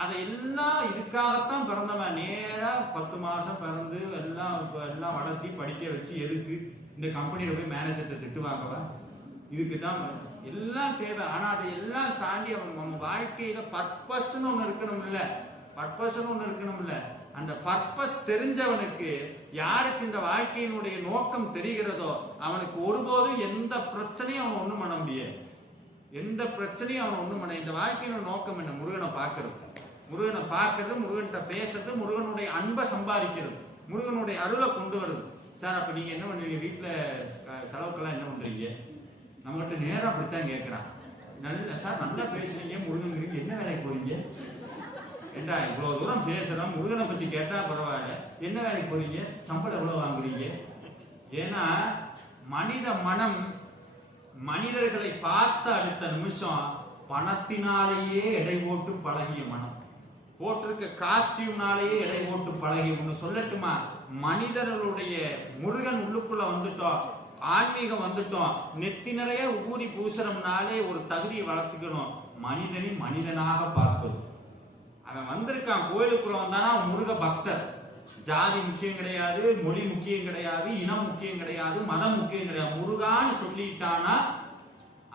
அதை எல்லாம் இதுக்காகத்தான் பிறந்தவன். நேரா 10 மாசம் பிறந்து எல்லாம் வளர்த்தி படிக்க வச்சு எதுக்கு? இந்த கம்பெனியில போய் மேனேஜர்கிட்ட திட்டு வாங்கவா? இதுக்கு தான் எல்லாம் தேவை. ஆனா அதை எல்லாம் தாண்டி அவன் நம்ம வாழ்க்கையில பர்பஸ்ன்னு ஒண்ணு இருக்கணும் இல்ல, பர்பஸ்ன்னு ஒண்ணு இருக்கணும் இல்ல. அந்த பர்பஸ் தெரிஞ்சவனுக்கு, யாருக்கு இந்த வாழ்க்கையினுடைய நோக்கம் தெரிகிறதோ, அவனுக்கு ஒருபோதும் எந்த பிரச்சனையும் அவன் ஒண்ணும் பண்ண முடியாது. எந்த பிரச்சனையும் அவன் ஒண்ணும் பண்ண. இந்த வாழ்க்கையினோட நோக்கம் என்ன? முருகனை பார்க்கறது, முருகனை பார்க்கறது, முருகன்கிட்ட பேசுறது, முருகனுடைய அன்பை சம்பாதிக்கிறது, முருகனுடைய அருளை கொண்டு வருது. சார் அப்ப நீங்க என்ன பண்ணுவீங்க? வீட்டுல செலவுக்கெல்லாம் என்ன பண்றீங்க? நம்மகிட்ட நேரம் அப்படித்தான் கேட்கிறான். நல்ல சார் நல்லா பேசுறீங்க, முருகன் என்ன வேலைக்கு போறீங்க? ஏண்டா இவ்வளவு தூரம் பேசுறோம், முருகனை பத்தி கேட்டா பரவாயில்ல, என்ன வேலைக்கு போறீங்க? சம்பளம் எவ்வளவு வாங்குறீங்க? ஏன்னா மனித மனம் மனிதர்களை பார்த்த அடுத்த நிமிஷம் பணத்தினாலேயே எடை போட்டு பழகிய மனம், போட்டிருக்க காஸ்டியூம்னாலேயே எடை போட்டு பழகி. ஒண்ணு சொல்லட்டுமா? மனிதர்களுடைய முருகன் உள்ளுக்குள்ள வந்துட்டோம், ஆன்மீகம் வந்துட்டோம், நெத்தி நிறைய ஊறி பூசணம்னாலே ஒரு தகுதியை வளர்த்துக்கணும். மனிதனை மனிதனாக பார்ப்பது. அவன் வந்திருக்கான் கோயிலுக்குள்ள வந்தானா முருக பக்தர். ஜாதி முக்கியம் கிடையாது, மொழி முக்கியம் கிடையாது, இனம் முக்கியம் கிடையாது, மதம் முக்கியம் கிடையாது. முருகான்னு சொல்லிட்டானா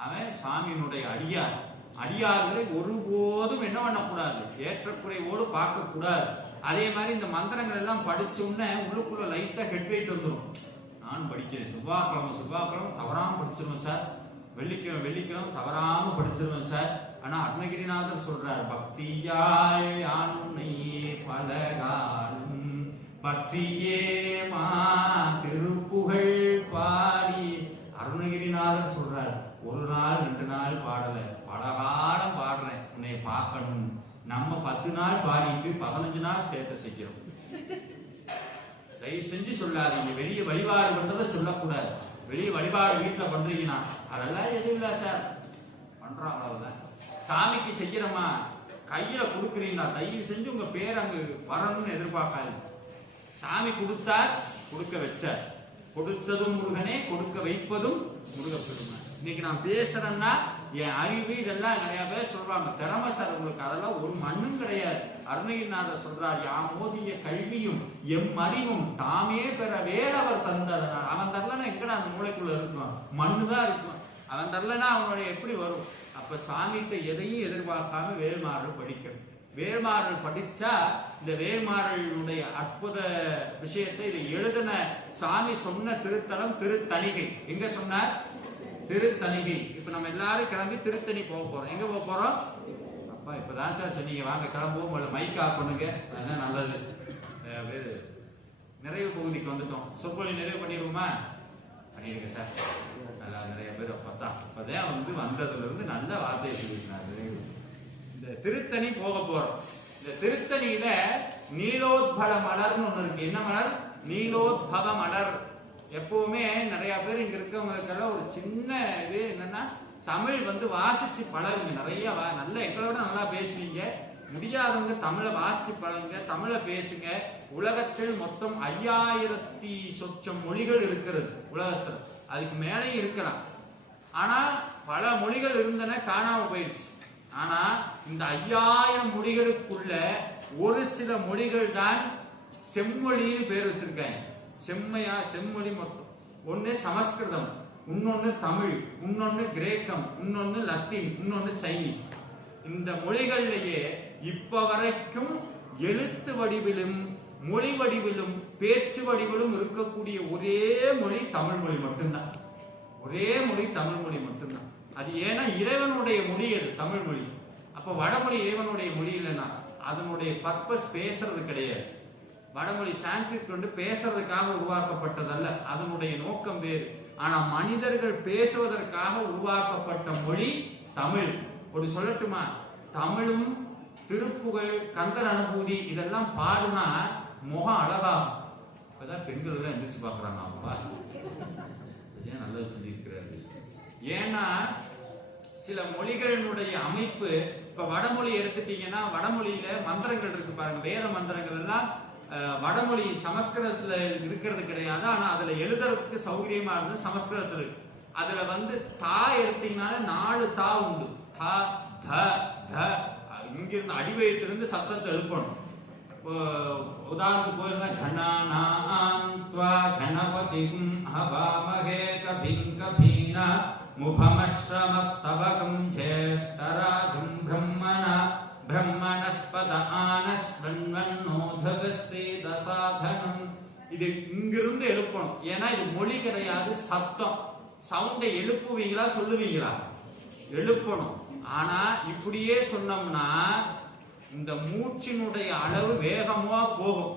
அவன் சுவாமியினுடைய அடியார். அடியார்களை ஒருபோதும் என்ன பண்ணக்கூடாது, ஏற்றக்குறைவோடு பார்க்க கூடாது. அதே மாதிரி இந்த மந்திரங்கள் எல்லாம் படிச்சோம்னா உள்ளுக்குள்ள லைட்டா ஹெட் வெயிட் வந்துடும். நான் படிக்கிறேன், செவ்வாய்க்கிழமை தவறாம படிச்சிருவேன் சார், வெள்ளிக்கிழமை தவறாம படிச்சிருவேன் சார். ஆனா அருணகிரிநாதர் சொல்றார், பக்தியால் யானை பலகாலும் பற்றியே மா திருப்புகழ் பாடி. அருணகிரிநாதர் சொல்றார், ஒரு நாள் 2 நாள் பாடல, பல காலம் பாடுறேன் உன்னை பார்க்கணும். நம்ம 10 நாள் பாடிட்டு 15 நாள் ஸ்டேட்டஸ் வைக்கிறோம். தயவு செஞ்சு சொல்லாதீங்க. வெளியே வழிபாடு பண்றதை சொல்லக்கூடாது. வெளியே வழிபாடு வீட்டுல பண்றீங்கன்னா அதெல்லாம் எதுவும் இல்ல சார், பண்றோம் அவ்வளவுதான். சாமிக்கு செய்யறமா, கையில கொடுக்குறீங்களா, தயவு செஞ்சு உங்க பேர் அங்கு வரணும்னு எதிர்பார்க்காது. சாமி கொடுத்தார், கொடுக்க வச்சார். கொடுத்ததும் முருகனே, கொடுக்க வைப்பதும் முருகப்பெருமான். இன்னைக்கு நான் பேசுறேன்னா என் அறிவு இதெல்லாம் நிறைய பேர் சொல்றாங்க, திறமை சார் உங்களுக்கு, அதெல்லாம் ஒரு மண்ணும் கிடையாது. அருணகிரிநாதர் சொல்றார், யாம் மோதிய கல்வியும் எம் அறிவும் தாமே பெற வேலவர் தந்ததனால். அவன் தரலன்னா எங்கடா அந்த மூளைக்குள்ள இருக்கும்? மண்ணுதான் இருக்கும். அவன் தரலன்னா அவனுடைய எப்படி வரும்? அப்ப சாமிகிட்ட எதையும் எதிர்பார்க்காம வேல்மாறல் படிக்கணும். வேல்மாறல் படிச்சா இந்த வேல்மாறலுடைய அற்புத விஷயத்தை இது எழுதின சாமி சொன்ன திருத்தலம் திருத்தணிகை. எங்க சொன்னார்? திருத்தணிகை. இப்ப நம்ம எல்லாரும் கிளம்பி திருத்தணி போக போறோம். எங்க போக போறோம்? அப்பா இப்பதான் சார் சொன்னீங்க, வாங்க கிளம்புவோம், மைக் ஆஃப் பண்ணுங்க, அதுதான் நல்லது. நிறைவு பகுதிக்கு வந்துட்டோம். சொற்பொழி நிறைவு பண்ணிடுவோமா? பண்ணிடுங்க சார். நல்லா நிறைய பேர் அப்பதான் வந்ததுல இருந்து நல்ல வார்த்தையை சொல்லியிருந்தாரு. இந்த திருத்தணி போக போறோம். இந்த திருத்தணியில நீலோத்பல மலர்னு ஒண்ணு இருக்கு. என்ன மலர்? நீலோத்பவ மலர். எப்பவுமே நிறைய பேர் இங்க இருக்கவங்களுக்கெல்லாம் ஒரு சின்ன இது என்னன்னா, தமிழ் வாசிச்சு பழகுங்க. நிறைய நல்ல எங்களோட நல்லா பேசுவீங்க. முடியாதவங்க தமிழை வாசிச்சு பழகுங்க, தமிழை பேசுங்க. உலகத்தில் மொத்தம் 5000 சொச்சம் மொழிகள் இருக்கிறது உலகத்துல. அதுக்கு மேலே இருக்கலாம். ஆனா பல மொழிகள் இருந்தன, காணாம போயிடுச்சு. ஆனா இந்த 5000 மொழிகளுக்குள்ள ஒரு சில மொழிகள் தான் செம்மொழின்னு பேர் வச்சிருக்காங்க. செம்மொழி மொத்தம். ஒண்ணு சமஸ்கிருதம், இன்னொன்னு தமிழ், இன்னொன்னு கிரேக்கம், இன்னொன்னு லத்தீன், இன்னொன்னு சைனீஸ். இந்த மொழிகளிலேயே இப்ப வரைக்கும் எழுத்து வடிவிலும் மொழி வடிவிலும் பேச்சு வடிவிலும் இருக்கக்கூடிய ஒரே மொழி தமிழ் மொழி மட்டும்தான். ஒரே மொழி தமிழ் மொழி மட்டும்தான். அது ஏன்னா இறைவனுடைய மொழி அது தமிழ் மொழி. அப்ப வடமொழி இறைவனுடைய மொழி இல்லைன்னா அதனுடைய பர்பஸ் பேசுறது கிடையாது. வடமொழி சான்ஸ்கிரிட் பேசுறதுக்காக உருவாக்கப்பட்டதல்ல, அதனுடைய நோக்கம் வேறு. ஆனா மனிதர்கள் பேசுவதற்காக உருவாக்கப்பட்ட மொழி தமிழ். ஒரு சொல்லட்டுமா? தமிழும் திருப்புகழ், கந்தர் அனுபூதி இதெல்லாம் பாடுனா முகம் அழகாகும். இப்பதான் பெண்கள் எல்லாம் எந்திரிச்சு பாக்குறாங்க. அப்பா நல்லது சொல்லி இருக்கிறாரு. ஏன்னா சில மொழிகளினுடைய அமைப்பு, இப்ப வடமொழி எடுத்துட்டீங்கன்னா வடமொழியில மந்திரங்கள் இருக்கு பாருங்க. வேத மந்திரங்கள் எல்லாம் வடமொழி சமஸ்கிருதத்துல இருக்கிறது கிடையாது. ஆனா அதுல எழுதுறதுக்கு சௌகரியமா இருந்து சமஸ்கிருதத்துல இருக்கு. அதுல தா எடுத்தீங்கன்னா 4 தா உண்டு. தா, த, த. இங்கிருந்து அடிவயத்திலிருந்து சத்தத்தை எழுப்பணும். உதாரணத்துக்கு போயிருந்தா கணநாம் த்வா கணபதிம் ஹவாமஹே கபிம் கபீனா முபமஸ்ரமஸ்தவகம் ஜேஷ்டராஜம் பிரம்மணஸ்பத ஆனஸ்வன்வன்னோதவசேதசாதனம். இது இங்கிருந்து எழுப்பணும். ஏன்னா இது மொழி கிடையாது, சத்தம். சவுண்டை எழுப்புவீங்களா சொல்லுவீங்களா? எழுப்பணும். ஆனா இப்படியே சொன்னோம்னா இந்த மூச்சினுடைய அளவு வேகமா போகும்.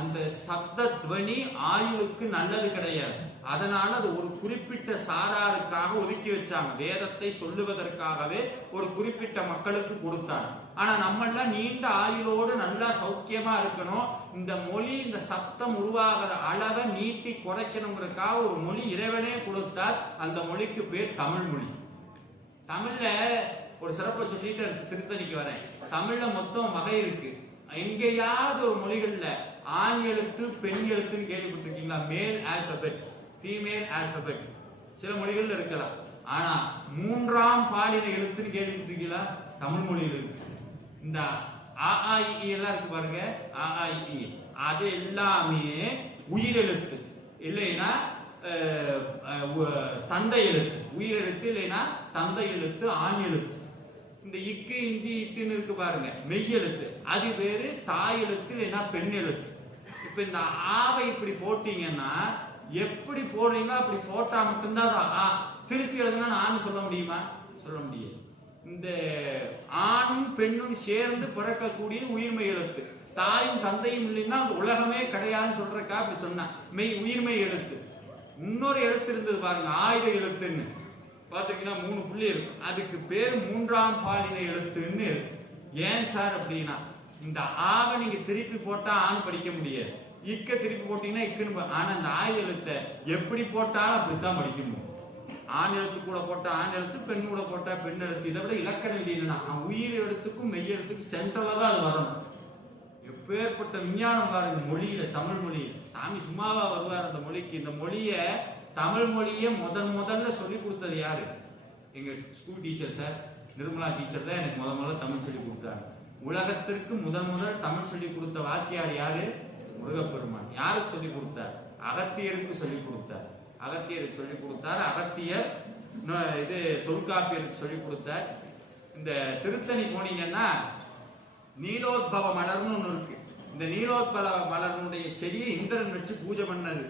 அந்த சப்த துவனி ஆயுளுக்கு நல்லது கிடையாது. அதனால அது ஒரு குறிப்பிட்ட சாராருக்காக ஒதுக்கி வச்சாங்க. வேதத்தை சொல்லுவதற்காகவே ஒரு குறிப்பிட்ட மக்களுக்கு கொடுத்தாங்க. ஆனா நம்மள நீண்ட ஆயுளோடு நல்லா சௌக்கியமா இருக்கணும். இந்த மொழி இந்த சத்தம் உருவாகிற அளவை நீட்டி குறைக்கணுங்கிறதுக்காக ஒரு மொழி இறைவனே கொடுத்தால் அந்த மொழிக்கு பேர் தமிழ் மொழி. தமிழ்ல ஒரு சிறப்பை சொல்லிட்டு திருத்தணிக்கு வரேன். தமிழ்ல மொத்தம் வகை இருக்கு. எங்கேயாவது ஒரு மொழிகள்ல ஆண் எழுத்து பெண் எழுத்துன்னு கேள்விப்பட்டிருக்கீங்களா? மேல் ஆல்பபெட், ஃபீமேல் ஆல்பபெட் சில மொழிகள்ல இருக்கலாம். ஆனா மூன்றாம் பாலின எழுத்துன்னு கேள்விப்பட்டிருக்கீங்களா? தமிழ் மொழியில் இருக்கு. இந்த ஆ ஆ இ எல்லாம் இருக்கு பாருங்க. ஆ ஆ இ அது எல்லாமே உயிரெழுத்து, இல்லைன்னா தந்தை எழுத்து. உயிரெழுத்து இல்லைன்னா தந்தை எழுத்து, ஆண் எழுத்து. இந்த இக்கு இஞ்சி இட்டுன்னு இருக்கு பாருங்க, மெய் எழுத்து. அது பேரு தாய் எழுத்து இல்லைன்னா பெண் எழுத்து. இப்ப இந்த ஆவை இப்படி போட்டீங்கன்னா எப்படி போடுறீங்களோ அப்படி போட்டா மட்டும்தான் ஆ. திருப்பி எழுதுனா நான் சொல்ல முடியுமா? சொல்ல முடியாது. இந்த ஆணும் பெண்ணும் சேர்ந்து பிறக்கக்கூடிய உயிர்மை எழுத்து. தாயும் தந்தையும் இல்லைன்னா அந்த உலகமே கிடையாதுன்னு சொல்றக்கா அப்படி சொன்னா மெய் உயிர்மை எழுத்து. இன்னொரு எழுத்து இருந்தது பாருங்க, ஆயுத எழுத்துன்னு பாத்தீங்கன்னா 3 புள்ளி இருக்கு. அதுக்கு பேர் மூன்றாம் பாலின எழுத்துன்னு இருக்கு. ஏன் சார் அப்படின்னா இந்த ஆவை நீங்க திருப்பி போட்டா ஆண் படிக்க முடியாது, இக்க திருப்பி போட்டீங்கன்னா இக்குன்னு. ஆனா இந்த ஆயுத எழுத்தை எப்படி போட்டாலும் அப்படித்தான் படிக்க முடியும். ஆண் எழுத்து கூட போட்டா ஆண் எழுத்து, பெண் கூட போட்டா பெண் எழுத்து. இதை விட இலக்கண விதி என்னன்னா உயிர் எழுத்துக்கும் மெய் எழுத்துக்கும் சென்ட்ரலா தான் அது வரணும். எப்பேற்பட்ட விஞ்ஞானம் பாருங்க மொழியில, தமிழ் மொழியில. சாமி சும்மாவா வருவார் அந்த மொழிக்கு? இந்த மொழிய தமிழ் மொழியை முதல்ல சொல்லி கொடுத்தது யாரு? எங்க school teacher sir, Nirmala teacher தான் எனக்கு முதல்ல தமிழ் சொல்லி கொடுத்தாரு. உலகத்திற்கு முதல் தமிழ் சொல்லி கொடுத்த வாத்தியார் யாரு? முருகப்பெருமான். யாருக்கு சொல்லி கொடுத்தார்? அகத்தியருக்கு சொல்லி கொடுத்தார். அகத்தியருக்கு சொல்லி கொடுத்தார். அகத்தியர் இது தொல்காப்பியருக்கு சொல்லி கொடுத்தார். இந்த திருத்தணி போனீங்கன்னா நீலோத்பவ மலர்னு ஒண்ணு இருக்கு. இந்த நீலோத்பவ மலர்னுடைய செடியை இந்திரன் வச்சு பூஜை பண்ணது.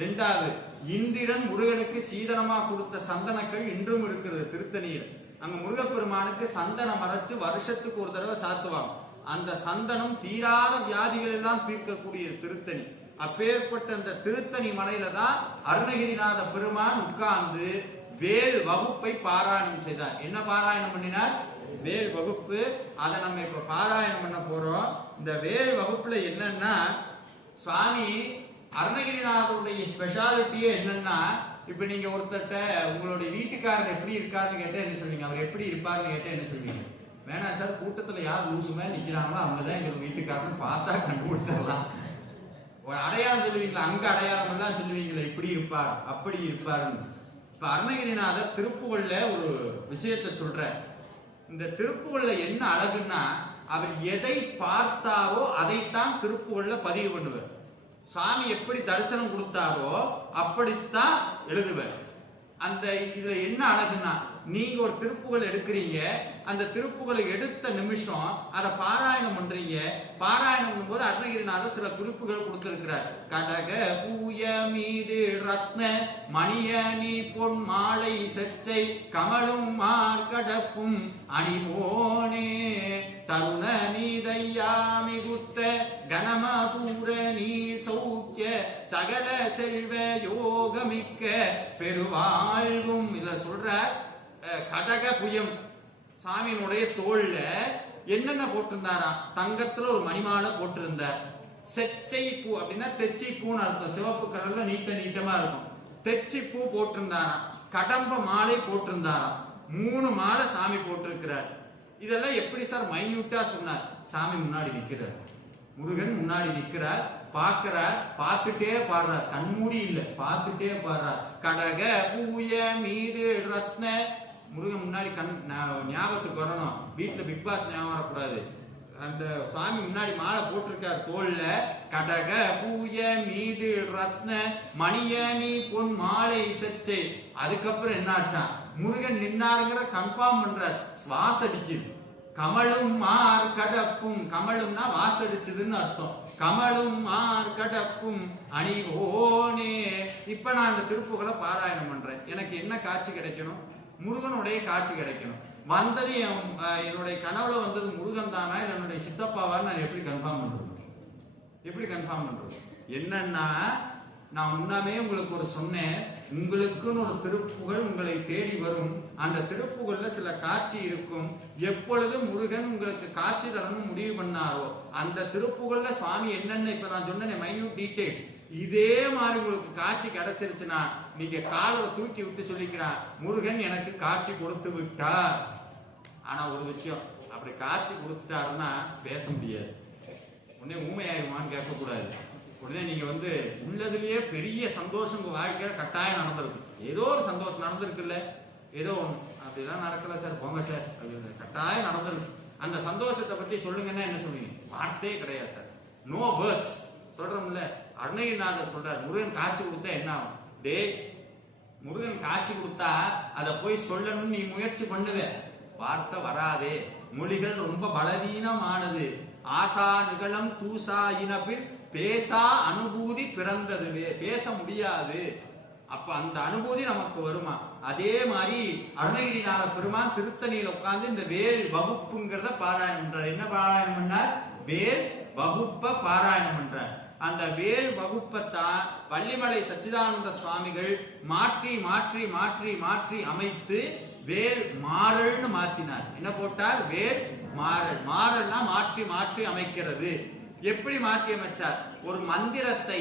ரெண்டாவது, இந்திரன் முருகனுக்கு சீதனமா கொடுத்த சந்தனக்கள் இன்றும் இருக்கிறது திருத்தணியில். அங்க முருகப்பெருமானுக்கு சந்தனம் மறைச்சு வருஷத்துக்கு ஒரு தடவை சாத்துவாங்க. அந்த சந்தனம் தீராத வியாதிகள் எல்லாம் தீர்க்கக்கூடிய திருத்தணி. அப்பேற்பட்ட அந்த திருத்தணி மலையில தான் அருணகிரிநாத பெருமான் உட்கார்ந்து வேல் வகுப்பை பாராயணம் செய்தார். என்ன பாராயணம் பண்ணினார்? வேல் வகுப்பு. அதை நம்ம இப்ப பாராயணம் பண்ண போறோம். இந்த வேல் வகுப்புல என்னன்னா சுவாமி அருணகிரிநாதருடைய ஸ்பெஷாலிட்டியே என்னன்னா, இப்ப நீங்க ஒருத்தட்ட உங்களுடைய வீட்டுக்காரர் எப்படி இருக்காருன்னு கேட்டா என்ன சொல்வீங்க? அவர் எப்படி இருப்பாருன்னு கேட்டா என்ன சொல்வீங்க? வேணாம் சார், கூட்டத்துல யார் லூசுமே நிக்கிறாங்களோ அவங்கதான் எங்க வீட்டுக்காரன்னு பார்த்தா கண்டுபிடிச்சிடலாம். ஒரு அடையாளம் சொல்லுவீங்களா? அங்க அடையாளம் எல்லாம் சொல்லுவீங்களா? இப்படி இருப்பார் அப்படி இருப்பாருன்னு. இப்ப அருணகிரிநாதர் திருப்புகழ்ல ஒரு விஷயத்த சொல்ற. இந்த திருப்புகழ்ல என்ன அழகுன்னா, அவர் எதை பார்த்தாரோ அதைத்தான் திருப்புகழ்ல பதிவு பண்ணுவார். சாமி எப்படி தரிசனம் கொடுத்தாரோ அப்படித்தான் எழுதுவார். அந்த இதுல என்ன அழகுன்னா, நீங்க ஒரு திருப்புகழ் எடுக்கிறீங்க, அந்த திருப்புகழை எடுத்த நிமிஷம் அதை பாராயணம் பண்றீங்க. பாராயணம் பண்ணும்போது அருணகிரிநாதர் சில குறிப்புகள் கொடுத்திருக்கிறார். கடக பூய மீது ரத்ன மணியணி பொன் மாலை செச்சை கமலும் மார்கடப்பும் அணிமோனே தருண நீதையாமி குத்த கனமபூர நீர் சௌக்கிய சகல செல்வ யோகமிக்க பெருவாழ்வும். இத சொல்ற கடக புயம். சாமியினுடைய தோல்ல என்னென்ன போட்டிருந்தாரா? தங்கத்துல ஒரு மணிமாலை போட்டிருந்தார். செச்சை பூ அப்படின்னா தெச்சை பூன்னு அர்த்தம். சிவப்பு கலர்ல நீட்டமா இருக்கும். தெச்சி பூ போட்டிருந்தாராம். கடம்ப மாலை போட்டிருந்தாராம். 3 மாலை சாமி போட்டிருக்கிறார். இதெல்லாம் எப்படி சார் மைன்யூட்டா சொன்னார்? சாமி முன்னாடி நிக்கிறார், முருகன் முன்னாடி நிக்கிறார், பார்க்கிறார், பார்த்துட்டே பாடுறார். கண்மூடி இல்ல, பார்த்துட்டே பாடுறார். கடக பூய மீது ரத்ன. முருகன் முன்னாடி ஞாபகத்துக்கு வரணும். வீட்டுல பிக் பாஸ் ஞாபகம் வரக்கூடாது. அந்த சுவாமி முன்னாடி மாலை போட்டிருக்கார் தோல்ல, கடக பூய மீது ரத்ன மணியணி பொன் மாலை சற்றே. அதுக்கப்புறம் என்னாச்சான், முருகன் நின்னாருங்கிற கன்ஃபார்ம் பண்றார். சுவாசடிக்குது. கமலும் மார் கடப்பும், கமலும்னா வாசடிச்சதுன்னு அர்த்தம். கமலும் மார் கடப்பும் அணிவோனே. இப்ப நான் அந்த திருப்புகளை பாராயணம் பண்றேன். எனக்கு என்ன காட்சி கிடைக்கணும்? முருகனுடைய காட்சி கிடைக்கணும். வந்தது என்னுடைய கனவுல வந்தது முருகன் தானா இல்ல என்னுடைய சித்தப்பாவான்னு நான் எப்படி கன்ஃபார்ம் பண்றது? எப்படி கன்ஃபார்ம் பண்றது? என்னன்னா, நான் முன்னாமே உங்களுக்கு ஒரு சொன்னேன், உங்களுக்குன்னு ஒரு திருப்புகழ் உங்களை தேடி வரும். அந்த திருப்புகள்ல சில காட்சி இருக்கும். எப்பொழுது முருகன் உங்களுக்கு காட்சி தரணும் முடிவு பண்ணாரோ அந்த திருப்புகள்ல சுவாமி என்னென்ன இப்ப நான் சொன்ன மைன்யூட் டீடைல்ஸ் இதே மாதிரி உங்களுக்கு காட்சி கிடைச்சிருச்சுன்னா நீங்க காலை தூக்கி விட்டு சொல்லிக்கிறான், முருகன் எனக்கு காட்சி கொடுத்து விட்டார். ஆனா ஒரு விஷயம், அப்படி காட்சி கொடுத்துட்டாருன்னா பேச முடியாது. உடனே ஊமையாயிருமான்னு கேட்கக்கூடாது. உடனே நீங்க உள்ளதுலயே பெரிய சந்தோஷம் உங்க வாழ்க்கையில கட்டாயம் நடந்திருக்கு. ஏதோ ஒரு சந்தோஷம் நடந்திருக்குல்ல, ஏதோ ஒண்ணு அப்படிலாம் நடக்கல சார், போங்க சார் அப்படின்னு கட்டாயம் நடந்திருக்கு. அந்த சந்தோஷத்தை பத்தி சொல்லுங்கன்னா என்ன சொல்லுவீங்க? வார்த்தையே கிடையாது சார், நோ வேர்ட்ஸ் சொல்றோம்ல. அருணகிரிநாதர் சொல்றார், முருகன் காட்சி கொடுத்தா என்ன ஆகும்? டே, முருகன் காட்சி கொடுத்தா அதை போய் சொல்லணும்னு நீ முயற்சி பண்ணுவ, வார்த்தை வராதே. மொழிகள் ரொம்ப பலவீனமானது. ஆசா நிகழம் தூசா இனப்பில் பேசா அனுபூதி பிறந்தது, பேச முடியாது. அப்ப அந்த அனுபூதி நமக்கு வருமா? அதே மாதிரி அருணகிரிநாத பெருமான் திருத்தணியில உட்கார்ந்து இந்த வேல் வகுப்புங்கிறத பாராயணம் பண்றார். என்ன பாராயணம் பண்ணார்? வேல் வகுப்ப பாராயணம் பண்றார். அந்த வேல் வகுப்பத்தான் வள்ளிமலை சச்சிதானந்த சுவாமிகள் மாற்றி மாற்றி மாற்றி மாற்றி அமைத்து வேல் மாறல்னு மாற்றினார். என்ன போட்டார்? வேல் மாறல். மாறல்னா மாற்றி மாற்றி அமைக்கிறது. எப்படி மாற்றி அமைச்சார்? ஒரு மந்திரத்தை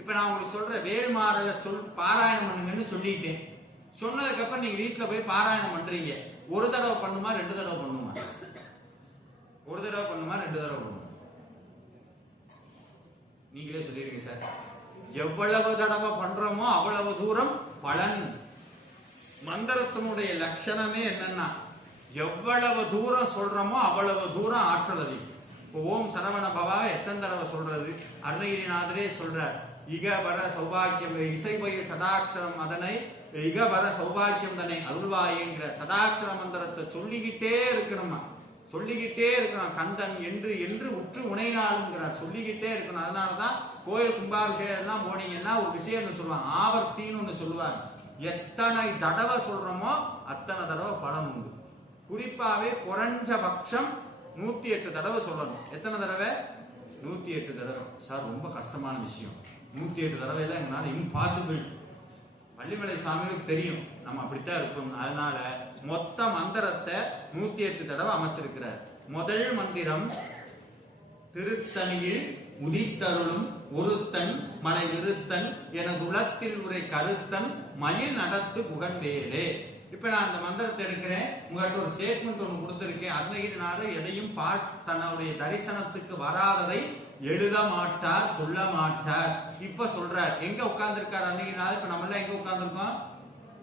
இப்ப நான் உங்களுக்கு சொல்ற வேல் மாறல பாராயணம் பண்ணுங்கன்னு சொல்லிட்டேன். சொன்னதுக்கு அப்புறம் நீங்க வீட்டுல போய் பாராயணம் பண்றீங்க. ஒரு தடவை பண்ணுமா, ரெண்டு தடவை பண்ணுமா? ஒரு தடவை பண்ணுமா, ரெண்டு தடவை பண்ணுமா? நீங்களே சொல்லிடுங்க சார். எவ்வளவு தடவை பண்றோமோ அவ்வளவு தூரம் பலன். மந்திரத்தினுடைய லட்சணமே என்னன்னா, எவ்வளவு தூரம் சொல்றோமோ அவ்வளவு தூரம் ஆற்றல் அதிகம். ஓம் சரவண பவா எத்தனை தடவை சொல்றது? அருணகிரிநாதரே சொல்றார், இகவர சௌபாக்கியம் இசைபயிர் சதாட்சரம் அதனை இகவர சௌபாக்கியம் தன்னை அருள்வாயுங்கிற சதாட்சர மந்திரத்தை சொல்லிக்கிட்டே இருக்கணுமா, சொல்லிக்கிட்டே இருக்கணும். கந்தன் என்று என்று உற்று உணைனாளுங்கிறார், சொல்லிக்கிட்டே இருக்கணும். அதனாலதான் கோயில் கும்பாபிஷேகம் எல்லாம் போனீங்கன்னா ஒரு விஷயம் சொல்லுவாங்க, ஆவர்த்தின்னு ஒண்ணு சொல்லுவாங்க. எத்தனை தடவை சொல்றோமோ அத்தனை தடவை பலன் உண்டு. குறிப்பாவே குறைஞ்சபட்சம் 108 தடவை சொல்லணும். எத்தனை தடவை? 108 தடவை. சார் ரொம்ப கஷ்டமான விஷயம், 108 தடவை எல்லாம் எங்களால இம்பாசிபிள். வள்ளிமலை சாமிகளுக்கு தெரியும் நம்ம அப்படித்தான் இருக்கும். அதனால மொத்த மந்திரத்தை 108 தடவை அமைச்சிருக்கிறார். முதல் மந்திரம், திருத்தணியில் உதித்தருளும் ஒருத்தன் மலை நிறுத்தன் எனது உலத்தில் உரை கருத்தன் மயில் நடத்து புகழ்வேலே. இப்ப நான் அந்த மந்திரத்தை எடுக்கிறேன். உங்கள்கிட்ட ஒரு ஸ்டேட்மெண்ட் ஒன்று கொடுத்திருக்கேன். அருணகிரிநாதர் எதையும் தன்னுடைய தரிசனத்துக்கு வராததை எழுத மாட்டார், சொல்ல மாட்டார். இப்ப சொல்றார். எங்க உட்கார்ந்து இருக்கார் அருணகிரிநாதர்? இப்ப நம்ம எல்லாம் எங்க உட்கார்ந்து இருக்கோம்?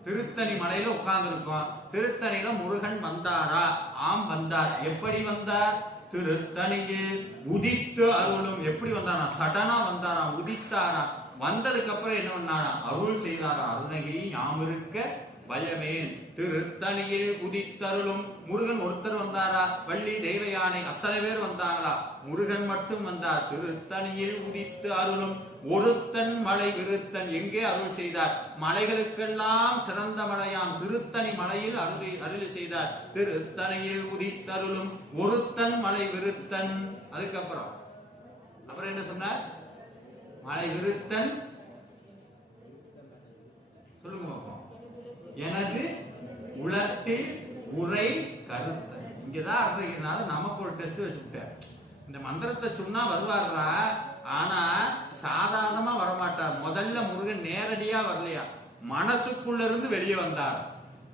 திருத்தணி மலையில உட்கார்ந்து இருக்கோம். திருத்தணியில முருகன் வந்தாரா? ஆம் வந்தார். எப்படி வந்தார்? திருத்தணியில் உதித்து அருளும். எப்படி வந்தாரா? சடனா வந்தாரா, உதித்தாரா. வந்ததுக்கு அப்புறம் என்ன பண்ணாரா? அருள் செய்தாரா. அருணகிரி ஞாபகம் இருக்க பயமேன். திருத்தணியில் உதித்தருளும். முருகன் ஒருத்தர் வந்தாரா? வள்ளி தெய்வ யானை அத்தனை பேர் வந்தாங்களா? முருகன் மட்டும் வந்தார். திருத்தணியில் உதித்து அருளும் ஒருத்தன் மலை விருத்தன். எங்கே அருள் செய்தார்? மலைகளுக்கெல்லாம் சிறந்த மலையாம் திருத்தணி மலையில் அருள் செய்தார். திருத்தணியில் உதித்தருளும் ஒருத்தன் மலை விருத்தன். அதுக்கப்புறம் அப்புறம் என்ன சொன்னார்? மலை விருத்தன் சொல்லுங்க பாப்போம். எனது உலத்தில் உரை கருத்தன். இங்கதான் அருணகிரினால நமக்கு ஒரு டெஸ்ட் வச்சுட்டார். இந்த மந்திரத்தை சொன்னா வருவாரா, ஆனா சாதாரணமா வரமாட்டார். முதல்ல முருகன் நேரடியா வரலையா, மனசுக்குள்ள இருந்து வெளியே வந்தார்.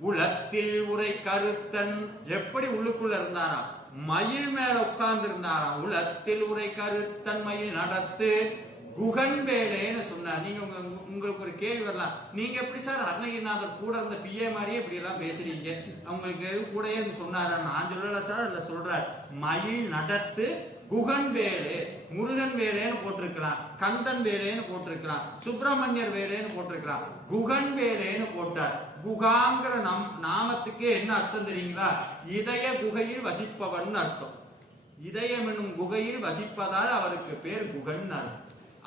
உலத்தில் உரை கருத்தன். எப்படி உள்ளுக்குள்ள இருந்தாராம்? மயில் மேல உட்கார்ந்து இருந்தாராம். உலத்தில் உரை கருத்தன் மயில் நடத்து குகன் வேலைன்னு சொன்னார். நீங்க உங்களுக்கு ஒரு கேள்வி வரலாம், நீங்க எப்படி சார் அருணகிரிநாதர் கூட இருந்த பிஏ மாதிரியே இப்படி எல்லாம் பேசுறீங்க, அவங்களுக்கு கூடயே சொன்னாரா? நான் சொல்லல சார், இல்ல சொல்றார். மயில் நடத்து குகன் வேலு, முருகன் வேலைன்னு போட்டிருக்கலாம், கந்தன் வேலைன்னு போட்டிருக்கலாம், சுப்பிரமணியர் வேலைன்னு போட்டிருக்கலாம், குகன் வேலைன்னு போட்டார். குகாங்கிற நாமத்துக்கே என்ன அர்த்தம் தெரியுங்களா? இதய குகையில் வசிப்பவன் அர்த்தம். இதயம் என்னும் குகையில் வசிப்பதால் அவருக்கு பேர் குகன் அர்த்தம்.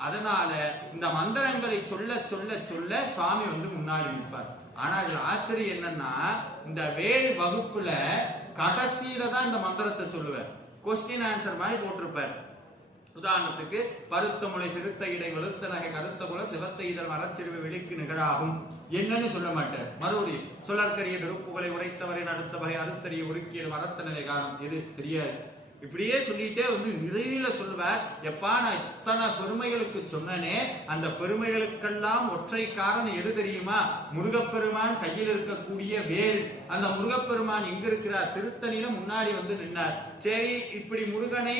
அதனால இந்த மந்திரங்களை சொல்ல சொல்ல சொல்ல சுவாமி முன்னாடி நிற்பார். ஆனா இது ஆச்சரியம் என்னன்னா, இந்த வேல் வகுப்புல கடைசியில தான் இந்த மந்திரத்தை சொல்லுவார். கொஸ்டின் ஆன்சர் மாதிரி போட்டிருப்பார். உதாரணத்துக்கு, பருத்த முளை சிறுத்த இடை வெளுத்த நகை கருத்த குல சிவத்த இதழ் மரச்சிறுவை வெளிக்கு நிகராகும் என்னன்னு சொல்ல மாட்டார். மறுபடியும் சொல்லற்கரிய நெருப்புகளை உரைத்தவரை அடுத்த வகை அறுத்தறிய உருக்கிய மரத்த நிலை காணும் எது தெரியாது. இப்படியே சொல்லிட்டே நிறையில சொல்லுவார். எப்பா நான் இத்தனை பெருமைகளுக்கு சொன்னனே, அந்த பெருமைகளுக்கெல்லாம் ஒற்றை காரணம் எது தெரியுமா? முருகப்பெருமான் கையில் இருக்கக்கூடிய வேல். அந்த முருகப்பெருமான் எங்க இருக்கிறார்? திருத்தணியில முன்னாடி நின்னார். சரி, இப்படி முருகனை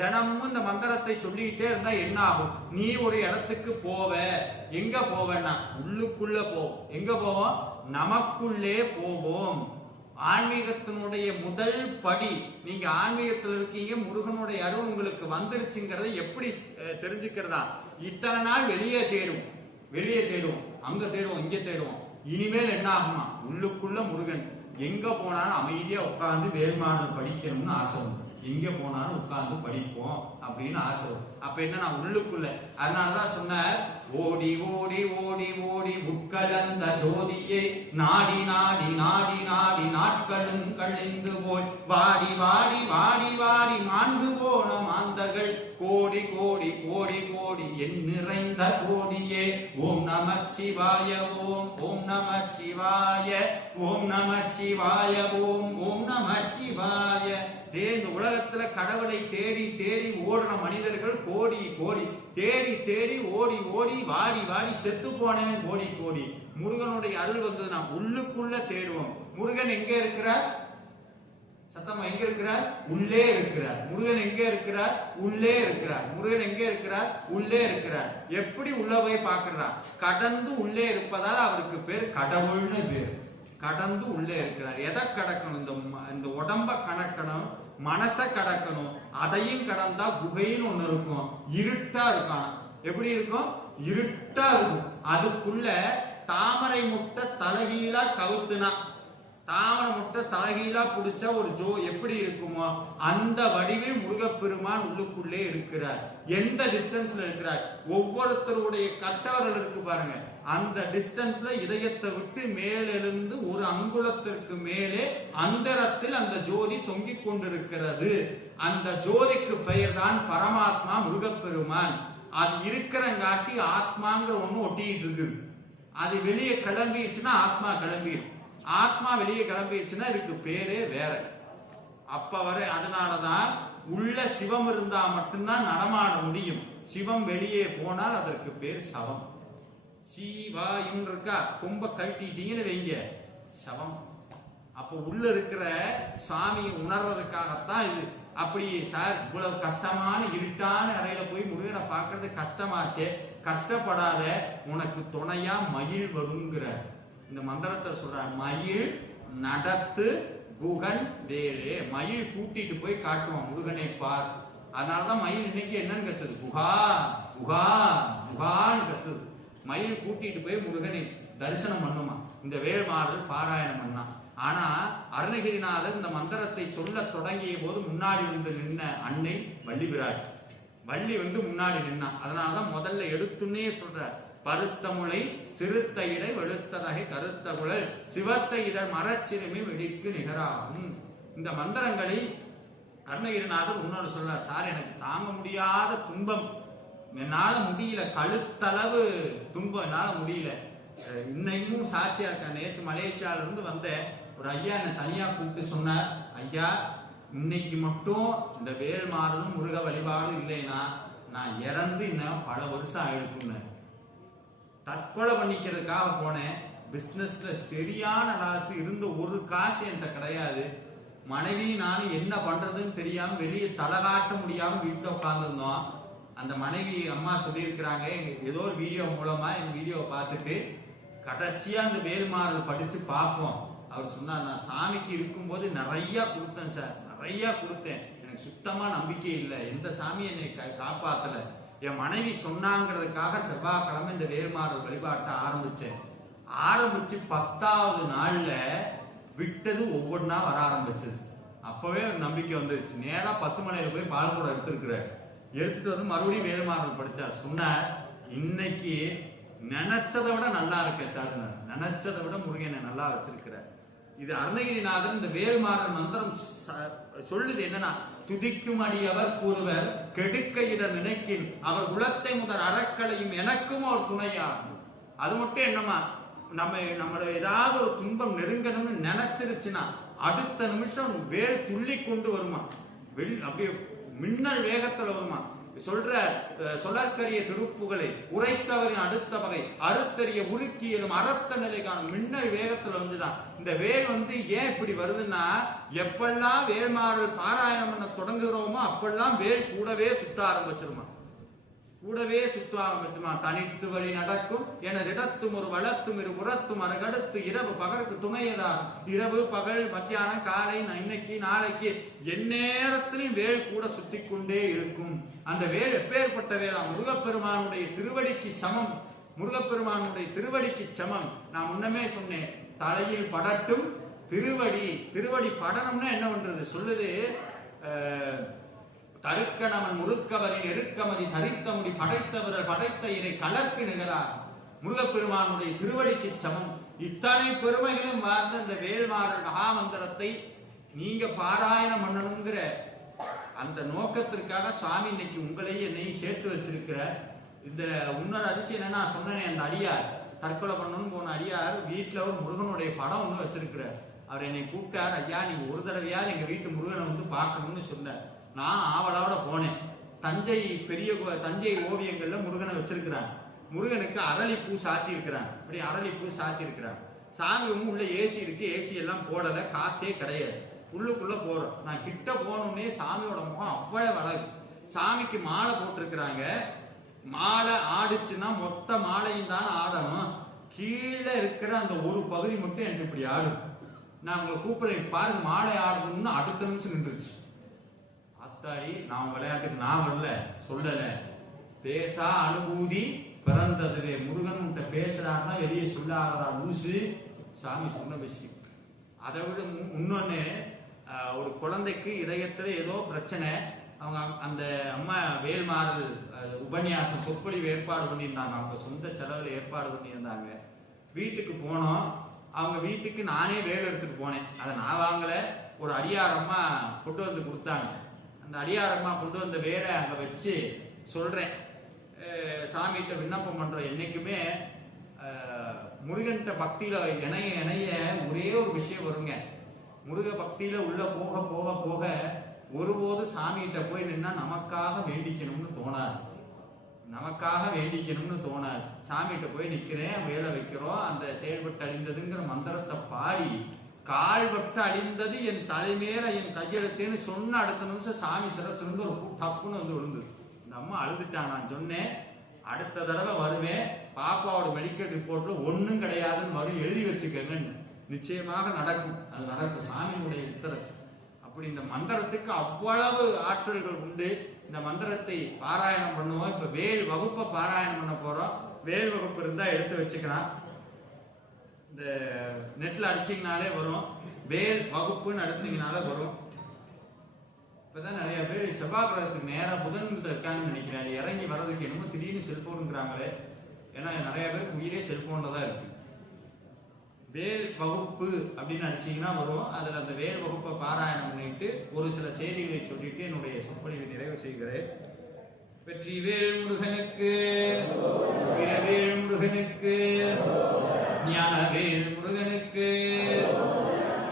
தினமும் இந்த மந்திரத்தை சொல்லிட்டே இருந்தா என்ன ஆகும்? நீ ஒரு இடத்துக்கு போவ. எங்க போவேன்னா உள்ளுக்குள்ள போ. எங்க போவோம்? நமக்குள்ளே போவோம். ஆன்மீகத்தினுடைய முதல் படி, நீங்க ஆன்மீகத்தில் இருக்கீங்க, முருகனுடைய அருள் உங்களுக்கு வந்துருச்சுங்கிறத எப்படி தெரிஞ்சுக்கிறதா? இத்தனை நாள் வெளியே தேடுவோம், அங்க தேடுவோம், இங்க தேடுவோம். இனிமேல் என்ன ஆகுமா? உள்ளுக்குள்ள முருகன். எங்க போனாலும் அமைதியா உட்கார்ந்து வேல்மாறல் படிக்கணும்னு ஆசை. எங்க போனாலும் உட்கார்ந்து படிப்போம் அப்படின்னு ஆசை. அப்ப என்ன, உள்ளுக்குள்ள. அதனாலதான் சொன்னார், ஓடி ஓடி ஓடி ஓடி உட்கலந்த ஜோதியே நாடி நாடி நாடி நாடி நாட்களும் கழிந்து போய் வாடி வாடி வாடி வாடி மாண்டு போன மாந்தர்கள் கோடி கோடி கோடி கோடி என் நிறைந்த கோடியே. ஓம் நம சிவாய ஓம் ஓம் நம சிவாய ஓம் நம சிவாய ஓம் ஓம் நம சிவாய. இந்த உலகத்துல கடவுளை தேடி தேடி ஓடுற மனிதர்கள் கோடி கோடி. தேடி தேடி ஓடி ஓடி வாடி வாடி செத்து போனவன் கோடி கோடி. முருகனுடைய அருள் வந்தது நாம் உள்ளுக்குள்ள தேடுவோம். முருகன் எங்க இருக்கிறார்? சத்தமா எங்க இருக்கிறார்? உள்ளே இருக்கிறார். முருகன் எங்க இருக்கிறார்? உள்ளே இருக்கிறார். முருகன் எங்க இருக்கிறார்? உள்ளே இருக்கிறார். எப்படி உள்ள போய் பார்க்கிறார்? கடந்து உள்ளே இருப்பதால் அவருக்கு பேர் கடவுள்னு பேர். கடந்து உள்ளே இருக்கிறார். எதை கடக்கணும்? இந்த உடம்ப கடக்கணும், மனச கடக்கணும். அதையும் கடந்தா குகைன்னு ஒண்ணு இருக்கும், இருட்டா இருக்கான். எப்படி இருக்கும்? இருட்டா இருக்கும். அதுக்குள்ள தாமரை முட்டை தலைகீழா கவுத்துனா, தாமரை முட்டை தலைகீழா புடிச்சா ஒரு எப்படி இருக்குமோ அந்த வடிவில் முருகப்பெருமான் உள்ளுக்குள்ளே இருக்கிறார். எந்த டிஸ்டன்ஸ்ல இருக்கிறார்? ஒவ்வொருத்தருடைய கட்டவரல் இருக்கு பாருங்க, அந்த டிஸ்டன்ஸ்ல இதயத்தை விட்டு மேலெழுந்து ஒரு அங்குலத்திற்கு மேலே அந்தரத்தில் அந்த ஜோதி தொங்கிக் கொண்டிருக்கிறது. அந்த ஜோதிக்கு பெயர் தான் பரமாத்மா முருகப்பெருமான். அது இருக்கிறங்காட்டி ஆத்மாங்கிற ஒண்ணு ஒட்டிட்டு இருக்குது. அது வெளியே கிளம்பிடுச்சுன்னா ஆத்மா கிளம்பிடும். ஆத்மா வெளியே கிளம்பிடுச்சுன்னா இதுக்கு பேரே வேற. அப்ப வர அதனாலதான் உள்ள சிவம் இருந்தா மட்டும்தான் நடமாட முடியும். சிவம் வெளியே போனால் அதற்கு பேர் சவம். சீவாயும் இருக்கா, கொம்ப கட்டிட்டீங்கன்னு வைங்க, சவம். அப்ப உள்ள இருக்கிற சாமியை உணர்றதுக்காகத்தான் இது. அப்படி சார், இவ்வளவு கஷ்டமான இருட்டான அறையில போய் முருகனை பார்க்கறது கஷ்டமாச்சே, கஷ்டப்படாத, உனக்கு துணையா மயில் வருங்கிற இந்த மந்திரத்தை சொல்ற. மயில் நடத்து குகன் வேலே. மயில் கூட்டிட்டு போய் காட்டுவான், முருகனை பார். அதனாலதான் மயில் இன்னைக்கு என்னன்னு கத்துது? குஹா குஹா குஹான்னு கத்துது. மயில் கூட்டிட்டு போய் முருகனை தரிசனம் பண்ணுமா, இந்த வேல்மாறல் பாராயணம் பண்ணா. ஆனா அருணகிரிநாதர் இந்த மந்திரத்தை சொல்ல தொடங்கிய போது முன்னாடி நின்ன அன்னை வள்ளி விராட். வள்ளி முன்னாடி நின்னா. அதனாலதான் முதல்ல எடுத்துன்னே சொல்ற, பருத்த முளை சிறுத்த இடை வெளுத்த நகை கருத்த குழல் சிவத்த இதழ் மரச்சிறுமி வெடிக்கு நிகராகும். இந்த மந்திரங்களை அருணகிரிநாதர் இன்னொரு சொல்றார். சார், எனக்கு தாங்க முடியாத துன்பம், என்னால முடியல, கழுத்தளவு துன்பம் என்னால முடியல. இன்னைக்கும் சாட்சியா இருக்க. நேற்று மலேசியால இருந்து வந்த ஒரு ஐயா என்னை தனியா கூப்பிட்டு சொன்னார், ஐயா இன்னைக்கு மட்டும் இந்த வேல்மாறலும் முருக வழிபாடும் இல்லைன்னா நான் இறந்து இன்னும் பல வருஷம் ஆயிடுக்குன்னு. தற்கொலை பண்ணிக்கிறதுக்காக போனேன். பிசினஸ்ல சரியான லாஸ், இருந்த ஒரு காசு என்கிட்ட கிடையாது. மனைவி நானும் என்ன பண்றதுன்னு தெரியாம வெளியே தலை காட்ட முடியாம வீட்டுல உட்கார்ந்துருந்தோம். அந்த மனைவி அம்மா சொல்லியிருக்கிறாங்க, ஏதோ ஒரு வீடியோ மூலமா என் வீடியோவை பார்த்துட்டு கடைசியா அந்த வேல்மாறல் படிச்சு பார்ப்போம். அவர் சொன்னார், நான் சாமிக்கு இருக்கும்போது நிறைய கொடுத்தேன் சார், நிறைய கொடுத்தேன், எனக்கு சுத்தமா நம்பிக்கை இல்லை, எந்த சாமி என்னை காப்பாத்தல. என் மனைவி சொன்னாங்கிறதுக்காக செவ்வாய்க்கிழமை இந்த வேல்மாறல் வழிபாட்டை ஆரம்பிச்சு 10வது நாள்ல விட்டது ஒவ்வொன்றா வர ஆரம்பிச்சது. அப்பவே ஒரு நம்பிக்கை வந்துருச்சு. நேரா 10 மணியில போய் பால் கூட எடுத்துட்டு வந்து மறுபடியும் வேல்மாறல் படிச்சார். சொன்னார், இன்னைக்கு நினைச்சதை விட நல்லா இருக்க சார், நினைச்சதை விட முருகனை நல்லா வச்சிருக்கிற. இது அருணகிரிநாதன் இந்த வேல்மாறல் மந்திரம் சொல்லுது என்னன்னா, துதிக்கும் அடியவர் கூறுவர் கெடுக்க இட நினைக்கின் அவர் குலத்தை முதல் அறக்களையும் எனக்கும் ஒரு துணையா. அது மட்டும் என்னமா, நம்மள ஏதாவது ஒரு துன்பம் நெருங்கணும்னு நினைச்சிருச்சுன்னா அடுத்த நிமிஷம் வேல் துள்ளி கொண்டு வருமா, அப்படியே மின்னல் வேகத்துல வருமா. சொல்லற்கரிய திருப்புகளை உரைத்தவரின் அடுத்த வகை அறுத்தறிய உருக்கியலும் அறத்த நிலை காணும் மின்னல் வேகத்துல வந்துதான். இந்த வேல் ஏன் இப்படி வருதுன்னா, எப்பெல்லாம் வேல்மாறல் பாராயணம் பண்ண தொடங்குகிறோமோ அப்பெல்லாம் வேல் கூடவே சுத்த ஆரம்பிச்சிருமா. தனித்து வழி நடக்கும் எனதிடத்தும் ஒரு வளத்தும் இரு புறத்தும் அருகடுத்து இரவு பகலுக்கு துணையதாகும். இரவு பகல் மத்தியானம் காலை இன்னைக்கு நாளைக்கு எந்நேரத்திலும் வேல் கூட சுத்தி கொண்டே இருக்கும். அந்த வேல் எப்பேற்பட்ட வேலா, முருகப்பெருமானுடைய திருவடிக்கு சமம். முருகப்பெருமானுடைய திருவடிக்கு சமம். நான் முன்னமே சொன்னேன், தலையில் படட்டும் திருவடி படணும்னா என்ன பண்றது சொல்லுது. தருக்கணவன் முறுக்கவரின் எருக்கமதி தரித்த முடி படைத்தவர்கள் படைத்த இறை கலர்க்கு நிகரார். முருகப்பெருமானுடைய திருவடிக்கு சமம். இத்தனை பெருமைகளும் வாழ்ந்த இந்த வேல்மாறல் மகாமந்திரத்தை நீங்க பாராயணம் பண்ணணுங்கிற அந்த நோக்கத்திற்காக சுவாமி இன்னைக்கு உங்களையும் என்னையும் சேர்த்து வச்சிருக்கிற. இந்த இன்னொரு அதிசயம் என்னன்னா, சொன்னேன், அந்த அடியார் தற்கொலை பண்ணணும்னு போன அடியார் வீட்டுல ஒரு முருகனுடைய படம் ஒண்ணு வச்சிருக்கிறார். அவர் என்னை கூப்பிட்டார், ஐயா நீங்க ஒரு தடவையாவது எங்க வீட்டு முருகனை பார்க்கணும்னு சொன்னார். நான் ஆவலோட போனேன். தஞ்சை ஓவியங்கள்ல முருகனை வச்சிருக்கிறாங்க. முருகனுக்கு அரளிப்பூ சாத்தி இருக்கிறாங்க. இப்படி அரளிப்பூ சாத்தி இருக்கிறாங்க. சாமி உள்ள ஏசி இருக்கு, ஏசி எல்லாம் போடல, காத்தே கிடையாது. உள்ளுக்குள்ள போறோம். நான் கிட்ட போனோடனே சாமியோட முகம் அவ்வளவு அழகு. சாமிக்கு மாலை போட்டிருக்கிறாங்க. மாலை ஆடுச்சுன்னா மொத்த மாலையும் தான் ஆடணும். கீழே இருக்கிற அந்த ஒரு பகுதி மட்டும் எனக்கு இப்படி ஆடும். நான் உங்களை கூப்பிடுறேன் பாருங்க, மாலை ஆடுதுன்னு அடுத்த நிமிஷம் நின்றுச்சு. அத்தாடி, நான் விளையாட்டுக்கு நான் வரல, சொல்லல, பேசா அனுபூதி பிறந்ததுவே. முருகன் பேசுறாருன்னா வெளியே சொல்லாதா லூசு. சாமி சொன்ன விஷயம். அதை விட இன்னொன்னு, ஒரு குழந்தைக்கு இதயத்துல ஏதோ பிரச்சனை. அவங்க அந்த அம்மா வேல்மாறல் உபன்யாசம் சொற்பொழிவு ஏற்பாடு பண்ணியிருந்தாங்க. அவங்க சொந்த செலவுல ஏற்பாடு பண்ணியிருந்தாங்க. வீட்டுக்கு போனோம். அவங்க வீட்டுக்கு நானே வேல் எடுத்துட்டு போனேன். அதை நான் வாங்கல, ஒரு அடியாரம்மா கொண்டு வந்து கொடுத்தாங்க. அந்த அடியாரம்மா கொண்டு வந்த வேலை அங்க வச்சு சொல்றேன், சாமிகிட்ட விண்ணப்பம் பண்றோம். என்னைக்குமே முருகன்கிட்ட பக்தியில இணைய ஒரே ஒரு விஷயம் வருங்க. முருக பக்தியில உள்ள போக போக போக ஒருபோது சாமிகிட்ட போய் நின்னா நமக்காக வேண்டிக்கணும்னு தோணாது. சாமிகிட்ட போய் நிக்கிறேன், வேலை வைக்கிறோம், அந்த செயல்பட்டு அழிந்ததுங்கிற மந்திரத்தை பாடி கால்பட்டு அழிந்தது என் தலைமையில என் கையெழுத்தேன்னு சொன்ன அடுத்த நிமிஷம் சாமி சிறச்சிருந்து ஒரு டப்புன்னு விழுந்தது. இந்த அம்மா அழுதுட்டான். நான் சொன்னேன், அடுத்த தடவை வருவேன், பாப்பாவோட மெடிக்கல் ரிப்போர்ட்ல ஒன்னும் கிடையாதுன்னு வரும், எழுதி வச்சுக்கங்கன்னு. நிச்சயமாக நடக்கும். அது நடக்கும், சாமியினுடைய உத்தரவு. அப்படி இந்த மந்திரத்துக்கு அவ்வளவு ஆற்றல்கள் உண்டு. இந்த மந்திரத்தை பாராயணம் பண்ணுவோம். இப்ப வேல் வகுப்பை பாராயணம் பண்ண போறோம். வேல் வகுப்பு இருந்தா எடுத்து வச்சுக்கலாம். இந்த நெட்ல அடிச்சீங்கனாலே வரும். வேல் வகுப்புன்னு அடுத்தீங்கனாலே வரும். இப்பதான் நிறைய பேர் செவ்வாய் கிரகத்துக்கு நேரா புதன் இருக்காங்கன்னு நினைக்கிறேன். இறங்கி வர்றதுக்கு என்னமோ திடீர்னு செல்போனுங்கிறாங்களே. ஏன்னா நிறைய பேருக்கு உயிரே செல்போன்ல தான் இருக்கு. வேல் வகுப்பு அப்படின்னு அடிச்சீங்கன்னா வரும். அதுல அந்த வேல் வகுப்பை பாராயணம் பண்ணிட்டு ஒரு சில செய்திகளை சொல்லிட்டு என்னுடைய சொற்பொழிவை நிறைவு செய்கிறேன். வெற்றிவேல் முருகனுக்கு, வீரவேல் முருகனுக்கு, ஞானவேல் முருகனுக்கு,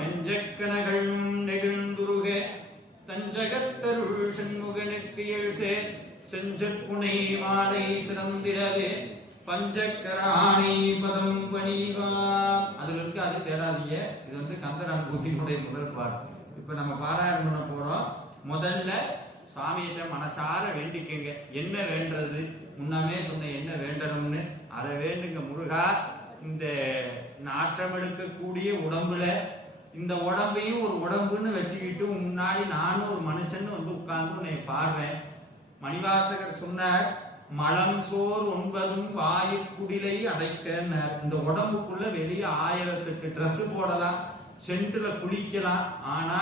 நெஞ்சக்கனகள் நெகிழ்ந்துருக தஞ்சகத்தருள் சண்முகனுக்கு எழுசே செஞ்சப்புனை மாலை சிறந்திடவே பஞ்சக்கராணி பதம் பணிவா. அதுல இருக்கு, அது தேடாதீங்க. இது கந்தர் அனுபூதியினுடைய முதல் பாட்டு. இப்ப நம்ம பாராயணம் பண்ண போறோம். முதல்ல சுவாமியிட்ட மனசார வேண்டிக்கங்க. என்ன வேண்டது, முன்னமே சொன்ன என்ன வேண்டணும்னு அதை வேண்டுங்க. முருகா, இந்த நாற்றம் எடுக்கக்கூடிய உடம்புல இந்த உடம்பையும் ஒரு உடம்புன்னு வச்சுக்கிட்டு முன்னாடி நானும் ஒரு மனுஷன் வந்து உட்கார்ந்து உன்னை பாடுறேன். மணிவாசகர் சொன்னார், மலம் சோர் ஒன்பதும் வாயிற்குடிலை அடைக்கன்னார். இந்த உடம்புக்குள்ள வெளியே 1008 ட்ரெஸ் போடலாம், சென்ட்ல குளிக்கலாம், ஆனா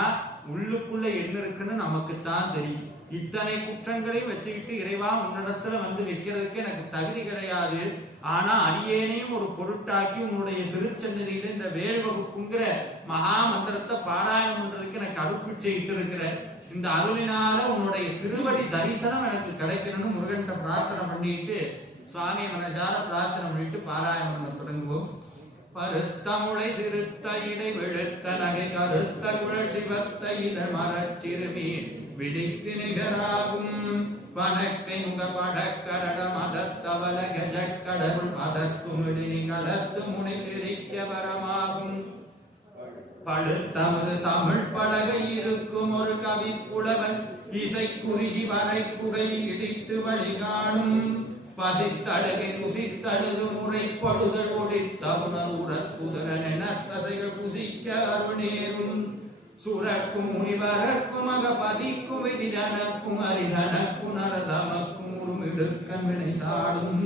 உள்ளுக்குள்ள என்ன இருக்குன்னு நமக்கு தான் தெரியும். இத்தனை குற்றங்களை வச்சுக்கிட்டு இறைவா உன்னிடத்துல வந்து வைக்கிறதுக்கு எனக்கு தகுதி கிடையாது, ஆனா அடியேனையும் ஒரு பொருட்டாக்கி உன்னுடைய திருச்சன்னதியில இந்த வேல் வகுப்புங்கிற மகா மந்திரத்தை பாராயணம் பண்றதுக்கு எனக்கு அருள் செய்யிட்டு இருக்கிற இந்த அருளினால உன்னுடைய திருவடி தரிசனம் எனக்கு கிடைக்கணும்னு முருகன்கிட்ட பிரார்த்தனை பண்ணிட்டு சுவாமி மனசார பிரார்த்தனை பண்ணிட்டு பாராயணம் பண்ண தொடங்குவோம். பருத்தமுளை சிறுத்த இடை வெளுத்த நகை கருத்த குழல் சிவத்த இதழ் மரச்சிறுமீன் விடிக்கு நிகராகும் பனக்கை முக படக்கரட மதத்தவள கஜக்கடவுள் மதத்துமிழி கலத்து முனை திரிக்க வரமாகும். பழுத்தமது தமிழ் பலகை இருக்கும் ஒரு கவி புலவன் இசை குறுகி வரை புகை இடித்து வழி காணும். பசித்தழுகை முசித்தழுது முறை படுதல் ஒடித்தவுண உரத்துதரன் என தசைகள் புசிக்க அருள் நேரும். சுரக்கும் முனிவரக்கும் அக பதிக்கும் விதி ஜனக்கும் அரிதனக்கும் நரதமக்கும் உருமிடுக்கன் வினை சாடும்.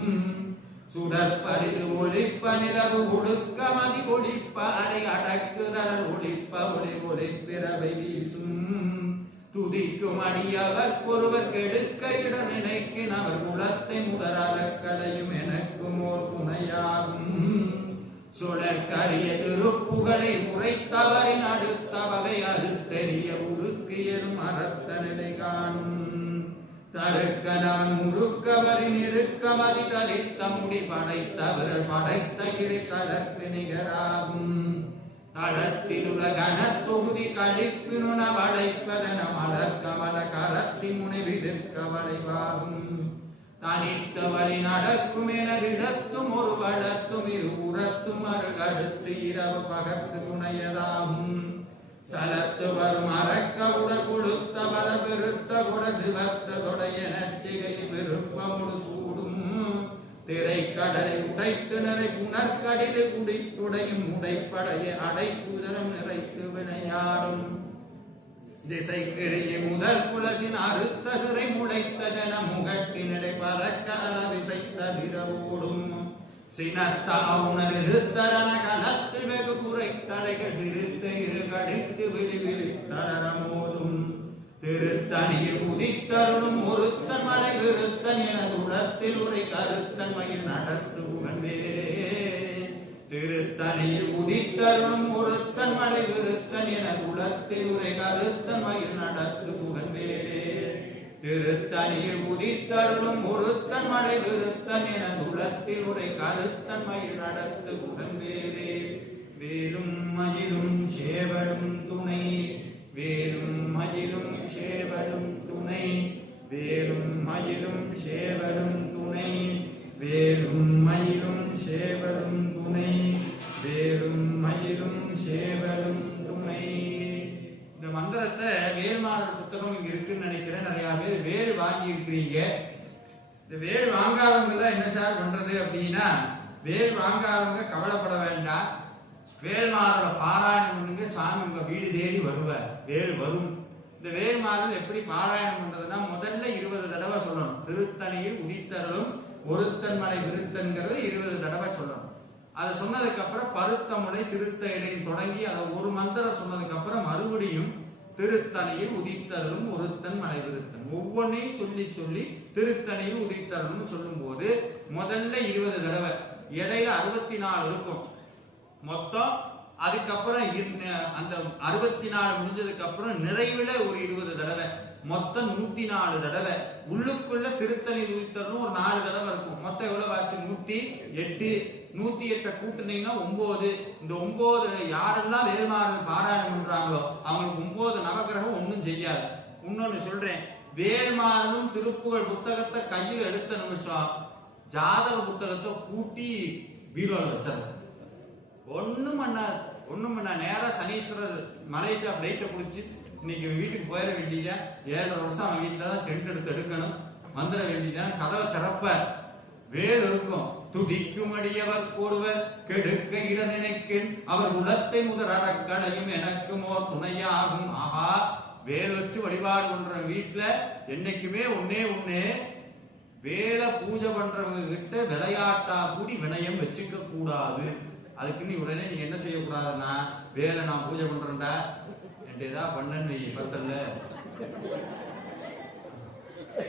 சுடற்பரிது ஒளிப்ப நிலவு ஒடுக்க மதி ஒளிப்ப அரை அடக்குதல் ஒளிப்ப ஒளி ஒளிப்பிறவை வீசும். துதிக்கும் அடியவர் ஒருவர் கெடுக்க இட நினைக்கின் அவர் குலத்தை முதலாக கலையும் எனக்கும் ஓர் துணையாகும். சுடற்கரிய திருப்புகளை உரைத்தவரின் அடுத்த வகை அறுத்தெறிய உருக்கியரும் அறத்த நிலை காணும். தருக்கணவன் முறுக்கவரின் இருக்கமதி தரித்த முடி படைத்தவர்கள் படைத்த இரு கலக்கு நிகராகும். தடத்திலுலகன தொகுதி கழிப்பினுண வளைப்பதன மலர்கமல கரத்தி முனைவிதிர்க்க வளைவாகும். தனித்தவரி நடக்கும் எனரிடத்தும் ஒரு வளத்தும் இரு உரத்தும் அருகடுத்து இரவு பகத்து துணையதாகும். சலத்து வரும் அறக்க உடல் கொடுத்த வள பெருத்த குட சிவத்த தொடைய நச்சிகை விருப்பமுடு சூடும். திரைக்கடலை உடைத்து நிறை புனற்கடிது குடித்துடையும் உடைப்படைய அடைப்புதரம் நிறைத்து விளையாடும். திசை கிழிய முதல் குலசின் அறுத்த சிறை முளைத்த ஜன முகட்டினடை பறக்க அளவிசைத்த விரவோடும். சினத்த உணர் இருத்தரன களத்தில் வெகு குறைத்தலைகள் சிறுத்த இரு கடித்து விழி விழித்தரமோதும். திருத்தனியில் உதித்தருளும் ஒருத்தன் மலை விருத்தன் எனது உலத்தில் உரை கருத்தன் மயில் நடத்து உகன் வேறே. திருத்தனியில் உதித்தருளும் ஒருத்தன் மலை விருத்தன் எனது உலத்தில் உரை கருத்தன் மயில் நடத்து உகன் வேறே. திருத்தனியில் உதித்தருளும் ஒருத்தன் மலை விருத்தன் எனது உலத்தில் உரை கருத்தன் மயில் நடத்து உகன் வேறே. வேலும் மயிலும் சேவலும் துணை, வேலும் மயிலும் சேவலும் துணை, வேலும் மயிலும் சேவலும் துணை, வேலும் மயிலும் சேவலும் துணை, வேலும் மயிலும் சேவலும் துணை. இந்த மந்திரத்தை வேல்மாறல் புத்தகம் இங்க இருக்குன்னு நினைக்கிறேன். நிறைய பேர் வேல் வாங்கி இருக்கிறீங்க. இந்த வேல் வாங்காதவங்க என்ன சார் பண்றது அப்படின்னா, வேல் வாங்காதவங்க கவலைப்பட வேண்டாம். வேல்மாறல பாராயணம் பண்ணுங்க, சாமி உங்க வீடு தேடி வருவார். வேல் வரும். இந்த வேல்மாறல் எப்படி பாராயணம் பண்றதுன்னா, முதல்ல 20 தடவை சொல்லணும். திருத்தணியில் உதித்தருளும் ஒருத்தன் மலை விருத்தன்கிறது 20 தடவை சொல்லணும். அதை சொன்னதுக்கு அப்புறம் பருத்தமுடை சிறுத்த இடையில் தொடங்கி அதை ஒரு மந்திரம் சொன்னதுக்கு அப்புறம் மறுபடியும் திருத்தணியில் உதித்தருளும் ஒருத்தன் மலை விருத்தன் ஒவ்வொன்னையும் சொல்லி சொல்லி திருத்தணியில் உதித்தருளும் சொல்லும் போது முதல்ல 20 தடவை, இடையில 64 இருக்கும் மொத்தம். அதுக்கப்புறம் அந்த 64 முடிஞ்சதுக்கு அப்புறம் நிறைவுல ஒரு 20 தடவை, மொத்தம் 104 தடவை. உள்ளுக்குள்ள திருத்தணி உதித்தருளும் ஒரு 4 தடவை இருக்கும். மொத்தம் எவ்வளவு ஆச்சு? 108. 108 கூட்டினீங்கன்னா 9. இந்த 9 யாரெல்லாம் வேல்மாறல் பாராயணம் பண்றாங்களோ அவங்களுக்கு 9 நவகிரகம் ஒன்னும் செய்யாது. இன்னொன்னு சொல்றேன், வேல்மாறலும் திருப்புகழ் புத்தகத்தை கையில் எடுத்த நிமிஷம் ஜாதக புத்தகத்தை கூட்டி பீரோல வச்சாரு. ஒண்ணும் பண்ணாது. நேரா சனீஸ்வரர் மலேசியா பிளைட்டை பிடிச்சி இன்னைக்கு வீட்டுக்கு போயிட வேண்டியதா, 7 வருஷம் அவன் வீட்டுல தான் டென்ட் எடுத்து எடுக்கணும், வந்துட வேண்டியதான். கதவை திறப்ப வேல் இருக்கும். துதிக்கும் அடியவர் ஒருவர் கெடுக்க இட நினைக்கேன், அவர் உலத்தை முதல் அறக்கடையும் எனக்குமோ துணையாகும். ஆஹா, வேல் வச்சு வழிபாடு பண்ற வீட்டுல என்னைக்குமே ஒன்னே வேலை பூஜை பண்றவங்க கிட்ட விளையாட்டா கூடி வினயம் வச்சுக்க கூடாது. அதுக்கு நீ உடனே நீங்க என்ன செய்யக்கூடாதுன்னா, வேலை நான் பூஜை பண்றேன்டா ஏதாவது பண்ணு பத்தல,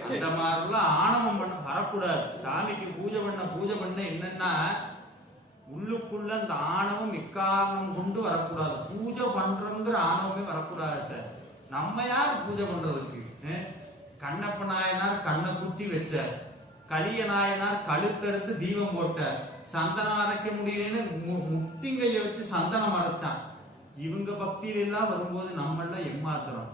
அந்த மாதிரிலாம் ஆணவம் பண்ண வரக்கூடாது. சாமிக்கு பூஜை பண்ண என்னன்னா, உள்ளுக்குள்ள அந்த ஆணவம் எக்காரணம் கொண்டு வரக்கூடாது. பூஜை பண்றங்கிற ஆணவமே வரக்கூடாது சார். நம்ம யார் பூஜை பண்றதுக்கு? கண்ணப்ப நாயனார் கண்ணை குத்தி வச்சார், கலிய நாயனார் கழுத்தறுத்து தீபம் போட்டார், சந்தனம் அரைக்க முடியலன்னு முட்டிங்கைய வச்சு சந்தனம் அரைச்சான். இவங்க பக்தியில எல்லாம் வரும்போது நம்ம எல்லாம் ஏமாத்துறோம்.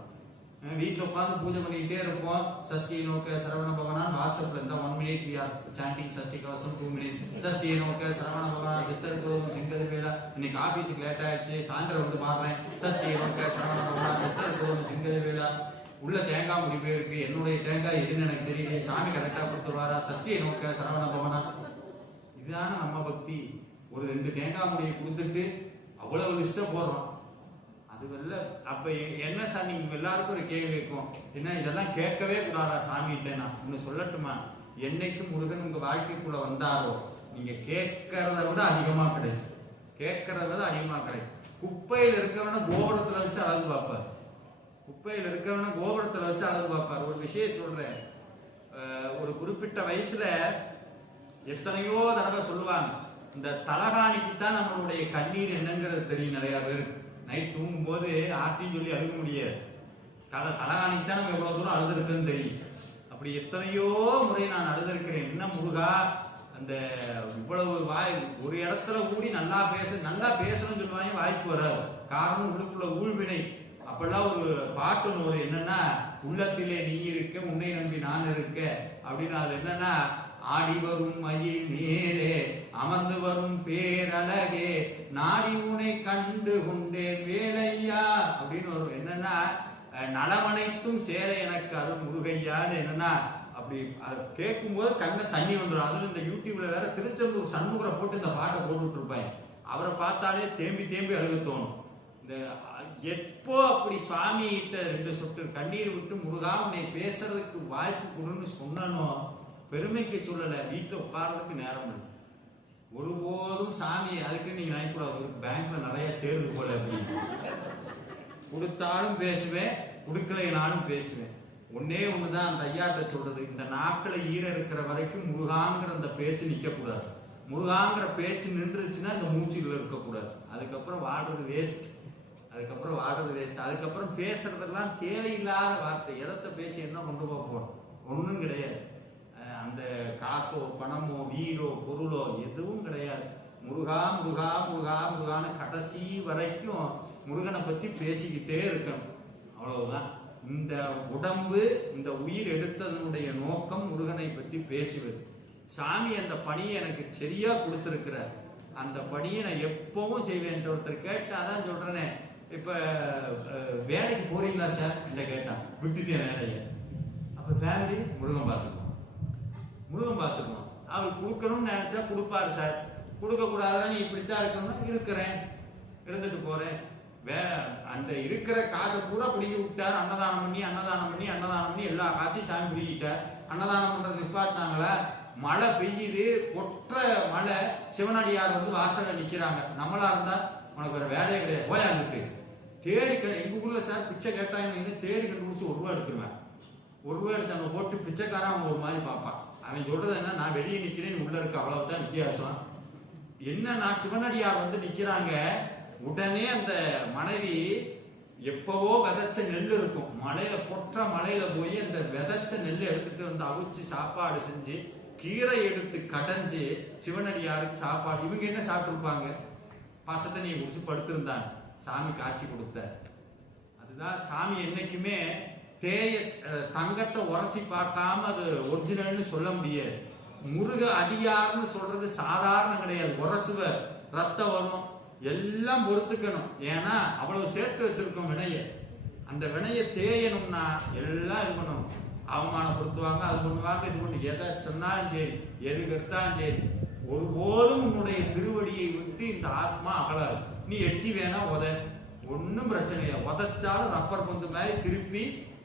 வீட்டுல உட்காந்து பூஜை பண்ணிக்கிட்டே இருப்போம். சஷ்டி நோக்க சரவண பகவான் வாட்ஸ்அப்ல இந்த 1 minute we are chanting Sashti கவசம் 2 minutes. சஷ்டி நோக்க சரவண பகவான் சிஸ்டருக்கு சிங்கது வேலை, இன்னைக்கு ஆபீஸுக்கு லேட் ஆயிடுச்சு, சாயந்தரம் வந்து பாக்குறேன். சஷ்டி நோக்க சரவண பகவான் சிஸ்டருக்கு சிங்கது வேலை, உள்ள தேங்காய் முடி போயிருக்கு, என்னுடைய தேங்காய் எதுன்னு எனக்கு தெரியல, சாமி கரெக்டா கொடுத்துருவாரா, சஷ்டியை நோக்க சரவண பவனா. இதுதான நம்ம பக்தி. ஒரு 2 தேங்காய் முடியை கொடுத்துட்டு அவ்வளவு லிஸ்ட போடுறோம். அது வெல்ல. அப்ப என்ன சார், நீங்க எல்லாருக்கும் ஒரு கேள்வி இருக்கும், என்ன இதெல்லாம் கேட்கவே கூடாதா சாமிகிட்ட? நான் ஒண்ணு சொல்லட்டுமா, என்னைக்கு முருகன் உங்க வாழ்க்கைக்குள்ள வந்தாரோ நீங்க கேட்கறத விட அதிகமா கிடைக்கும். கேட்கறத விட அதிகமா கிடைக்கும். குப்பையில இருக்கவன கோபுரத்துல வச்சு அழகு பார்ப்பார். குப்பையில் இருக்கவன கோபுரத்துல வச்சு அழகு பார்ப்பார். ஒரு விஷயம் சொல்றேன். ஒரு குறிப்பிட்ட வயசுல எத்தனையோ தடவை சொல்லுவாங்க, இந்த தலகாணிக்கு தான் நம்மளுடைய கண்ணீர் என்னங்கிறது தெரியும். நிறைய பேர் நைட் தூங்கும் போது ஆர்த்தின்னு சொல்லி அழுக முடியாது. தலகாணிக்கு தான் நம்ம எவ்வளவு தூரம் அழுதுருக்குன்னு தெரியும். அப்படி எத்தனையோ முறை நான் அழுதுருக்கிறேன். என்ன முருகா, அந்த இவ்வளவு வாய் ஒரு இடத்துல கூடி நல்லா பேசணும்னு சொல்லுவாங்க, வாய்ப்பு வராது. காரணம் உள்ளுக்குள்ள ஊழ்வினை. அப்பெல்லாம் ஒரு பாட்டு ஒரு என்னன்னா, உள்ளத்திலே நீ இருக்க உன்னை நம்பி நான் இருக்க அப்படின்னு. அது என்னன்னா, ஆடி வரும் மயில் மேலே அமர்ந்து வரும் பேரழகே நாடி உனை கண்டு கொண்டேன் வேலையா அப்படின்னு ஒரு என்னன்னா, நலமனைத்தும் சேர எனக்கு அருள் முருகையான்னு என்னன்னா, அப்படி கேட்கும் போது கண்ண தண்ணி வந்துடும். அதுல இந்த யூடியூப்ல வேற திருச்செந்தூர் சண்முகரை போட்டு இந்த பாட்டை போட்டுட்டு இருப்பாங்க. அவரை பார்த்தாலே தேம்பி அழுக தோணும். இந்த எப்போ அப்படி சுவாமி கிட்ட 2 சொட்டு கண்ணீர் விட்டு முருகா உன்னை பேசுறதுக்கு வாய்ப்பு கொடுன்னு சொன்னனோ, பெருமைக்கு சொல்லல, வீட்டுல உட்கார்றதுக்கு நேரம் இல்லை. ஒருபோதும் சாமி அதுக்கு நீங்க நினைக்கூடாது, பேங்க்ல நிறைய சேருது போல அப்படின்னு. கொடுத்தாலும் பேசுவேன், கொடுக்கலைனாலும் பேசுவேன். ஒன்னே ஒண்ணுதான் அந்த ஐயாட்ட சொல்றது, இந்த நாட்கள ஈர இருக்கிற வரைக்கும் முருகாங்கிற அந்த பேச்சு நிக்க கூடாது. முருகாங்கிற பேச்சு நின்றுச்சுன்னா இந்த மூச்சுல இருக்கக்கூடாது. அதுக்கப்புறம் வாடுறது வேஸ்ட். அதுக்கப்புறம் பேசுறதெல்லாம் தேவையில்லாத வார்த்தை. எதத்தை பேசி என்ன கொண்டு போக போறோம்? ஒண்ணும் கிடையாது. அந்த காசோ பணமோ வீடோ பொருளோ எதுவும் கிடையாது. முருகா முருகா முருகா முருகான்னு கடைசி வரைக்கும் முருகனை பத்தி பேசிக்கிட்டே இருக்கணும். அவ்வளவுதான். இந்த உடம்பு, இந்த உயிர் எடுத்ததனுடைய நோக்கம் முருகனை பற்றி பேசுவது. சாமி அந்த பணியை எனக்கு சரியா கொடுத்திருக்கிறார். அந்த பணியை நான் எப்பவும் செய்வேன். ஒருத்தர் கேட்டாதான் சொல்றேனே, இப்ப வேலைக்கு போறீங்களா சார் என்ன கேட்டான், விட்டுட்டேன் வேலையை. அப்ப ஃபேமிலி முருகன் பார்த்துக்கணும். அவர் கொடுக்கணும்னு நினைச்சா கொடுப்பாரு சார். கொடுக்க கூடாதான், நீ இப்படித்தான் இருக்கணும்னா இருக்கிறேன், இருந்துட்டு போறேன். அந்த இருக்கிற காசை பூரா பிடிக்கி விட்டார். அன்னதானம் பண்ணி எல்லா காசையும் சாமி பிடிக்கிட்டார். அன்னதானம் பண்றது நிப்பாட்டினாங்களா? மழை பெய்யுது, கொற்ற மழை, சிவனடியார் வந்து வாசல்ல நிக்கிறாங்க. நம்மளா இருந்தா உனக்கு வேற வேலையே கிடையாது, போயாந்துட்டு தேடி எங்களுக்குள்ள சார் பிச்சை கேட்டாங்க, தேடி கண்டுபிடிச்சு 1 ரூபா எடுத்துருவேன். 1 ரூபா எடுத்து அங்க போட்டு பிச்சைக்காரன் அவன் ஒரு மாதிரி பார்ப்பான். அவன் சொல்றது என்ன, நான் வெளியே நிக்கிறேன், நீ உள்ள இருக்க, அவ்வளவுதான் வித்தியாசம். என்னன்னா சிவனடியார் வந்து நிக்கிறாங்க. உடனே அந்த மனைவி எப்பவோ விதைச்ச நெல் இருக்கும், மலையில கொற்ற மலையில போய் அந்த விதைச்ச நெல் எடுத்துட்டு வந்து அவிச்சு சாப்பாடு செஞ்சு, கீரை எடுத்து கடைஞ்சு சிவனடியாருக்கு சாப்பாடு. இவங்க என்ன சாப்பிட்டு இருப்பாங்க? பச்சை நீ குடிச்சு படுத்திருந்தாங்க. சாமி காட்சி கொடுத்த. அதுதான் சாமி. என்னைக்குமே தங்கத்தை உரசி பார்க்காம அது ஒரிஜினல்னு சொல்ல முடியாது. முருக அடியார்னு சொல்றது சாதாரண கிடையாது. உரசுவ ரத்தம் வரும், எல்லாம் பொறுத்துக்கணும். ஏன்னா அவ்வளவு சேர்த்து வச்சிருக்கோம் வினைய. அந்த வினையை தேயணும்னா எல்லாம் இது பண்ணணும். அவமானப்படுத்துவாங்க, அது பண்ணுவாங்க, இது பண்ணு, எதை சொன்னாலும் சரி, எது கெடுத்தாலும் சரி, ஒருபோதும் உன்னுடைய திருவடியை விட்டு இந்த ஆத்மா அகலாது. நீ எட்டி வேணா உத, ஒன்னும் பிரச்சனை இல்லை. உதச்சாலும் ரப்பர் பந்து மாதிரி திருப்பி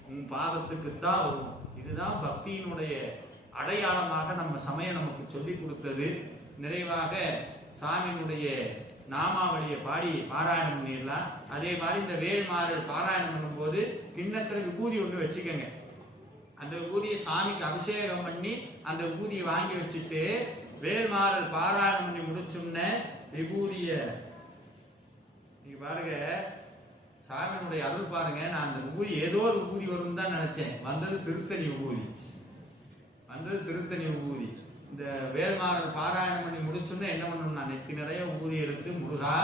உன் பாதத்துக்குத்தான் வரும். இதுதான் பக்தியினுடைய அடையாளமாக நம்ம சமயம் நமக்கு சொல்லி கொடுத்தது. நிறைவாக சாமியினுடைய நாமாவளியை பாடி பாராயணம் பண்ணிடலாம். அதே மாதிரி இந்த வேல்மாறல் பாராயணம் பண்ணும் போது கிண்ணத்துல விபூதி ஒன்று வச்சுக்கோங்க. அந்த விபூதியை சாமிக்கு அபிஷேகம் பண்ணி அந்த விபூதியை வாங்கி வச்சுட்டு வேல்மாறல் பாராயணம் பண்ணி முடிச்சோம்ன விபூதிய நீங்க பாருங்க, சாமியினுடைய அருள் பாருங்க. நான் அந்த விபூதி ஏதோ ஒரு விபூதி வரும் தான் நினைச்சேன். வந்தது திருத்தணி விபூதி, வந்தது திருத்தணி விபூதி. இந்த வேல்மாறல் பாராயணம் பண்ணி முடிச்சோம்னா என்ன பண்ணணும், நான் நெத்தி நிறைய விபூதி எடுத்து, முருகா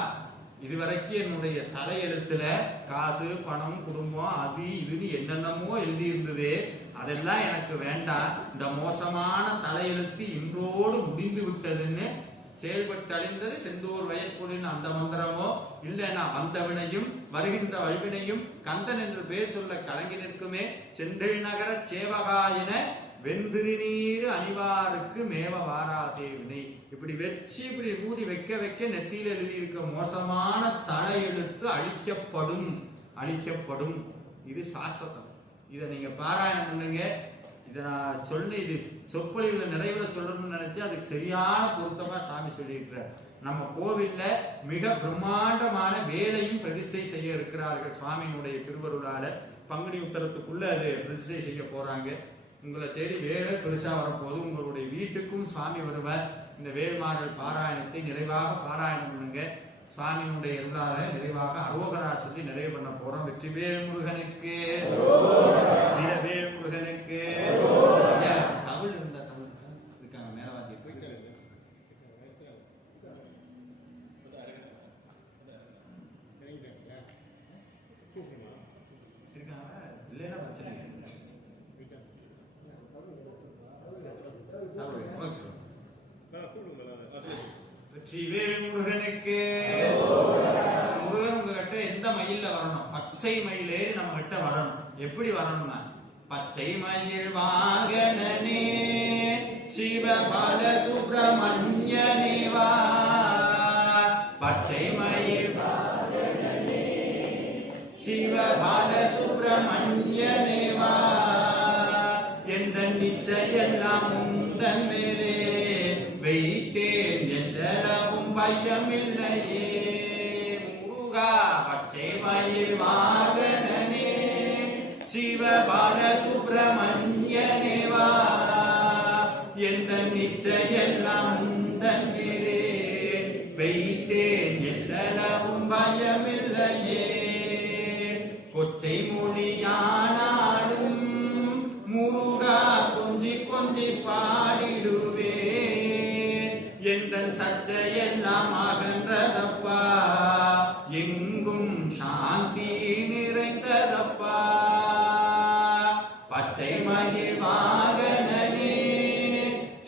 இதுவரைக்கும் என்னுடைய தலையெழுத்துல காசு பணம் குடும்பம் அது இதுன்னு என்னென்னமோ எழுதி இருந்தது, அதெல்லாம் எனக்கு வேண்டாம். இந்த மோசமான தலையெழுத்து இன்றோடு முடிந்து விட்டதுன்னு செயல்பட்டு அழிந்தது செந்தூர் வயற்கொழின் அந்த மந்திரமோ இல்லைன்னா வந்தவினையும் வருகின்ற வல்வினையும் கந்தன் என்று பேர் சொல்ல கலங்கி நிற்குமே செந்தில் நகர சேவகாயின வெந்திருநீர் அணிவாருக்கு மேவ வாராதே வினை. இப்படி வச்சு இப்படி ஊதி வைக்க வைக்க நெத்தியில் எழுதி இருக்க மோசமான தலையெழுத்து அழிக்கப்படும், அழிக்கப்படும். இது சாஸ்வதம். இதை நீங்க பாராயணம் பண்ணுங்க. இதை நான் சொன்ன இது சொற்பொழிவுல நிறைவுல சொல்லணும்னு நினைச்சு அதுக்கு சரியான பொருத்தமா சாமி சொல்லியிருக்கிறார். நம்ம கோவில்ல மிக பிரம்மாண்டமான வேலையும் பிரதிஷ்டை செய்ய இருக்கிறார்கள். சுவாமியினுடைய திருவருளால பங்குனி உத்தரத்துக்குள்ள அது பிரதிஷ்டை செய்ய போறாங்க. உங்களை தேடி வேலை பெருசா வரப்போது. உங்களுடைய வீட்டுக்கும் சுவாமி வருவார். இந்த வேல்மாறல் பாராயணத்தை நிறைவாக பாராயணம் பண்ணுங்க. சுவாமியினுடைய எல்லார நிறைவாக அரோகரா சொல்லி நிறைவு பண்ண போறோம். வெற்றிவேல் முருகனுக்கு, வீரவேல் முருகனுக்கு. தமிழ் இருந்தா தமிழ் இருக்காங்க மேலவாதி இருக்காங்க, இல்லைன்னா பிரச்சனை இல்லை. வெற்றிவேல் முருகனுக்கு. முருகன் உங்ககிட்ட எந்த மயில்ல வரணும்? பச்சை மயிலே நம்ம கிட்ட வரணும். எப்படி வரணும்னா, பச்சை மயில் வாகனனே சிவ பால சுப்பிரமணியனே வா. பச்சை மயில் வாகனனே சிவ பால சுப்பிரமணியனே வா. எந்த நிச்சயெல்லாம் உந்தன் மேலே வைத்தேன் என்றவும் பயமில்லையே முருகா. பச்சை மயில் வாகனனே சிவ பால சுப்பிரமணியனே வா. எந்த நிச்சயெல்லாம் உந்தன் மேலே வைத்தேன் என்றவும் பயமில்லையே. கொச்சை மொழியானாலும் முருகா கொஞ்சி கொஞ்சி பாடிடுவே. எந்த சர்ச்சையெல்லாம் அகன்றதப்பா, எங்கும் சாந்தி நிறைந்ததப்பா. பச்சை மயில் வாகனனே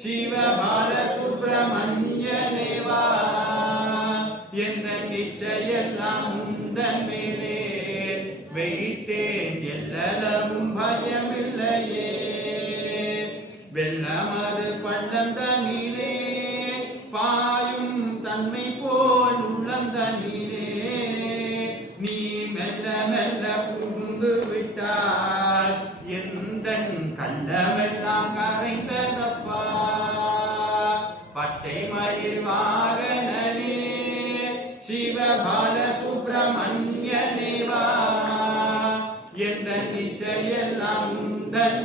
சிவ பால சுப்பிரமணியனே வா. எந்த நிச்சயெல்லாம் உந்தன் மேலே வைத்தேன் எல்லளவும் பயமில்லையே. வெள்ளமது பள்ளந்தனிலே பாயும் தன்மை போல் உள்ளந்தனிலே நீ மெல்ல மெல்ல புகுந்து விட்டாய். எந்தன் கண்டமெல்லாம் கரைந்ததப்பா. பச்சை மயில் வாகனனே சிவ பால சுப்பிரமணியனே வா. எந்த நிச்சயெல்லாம் உந்தன்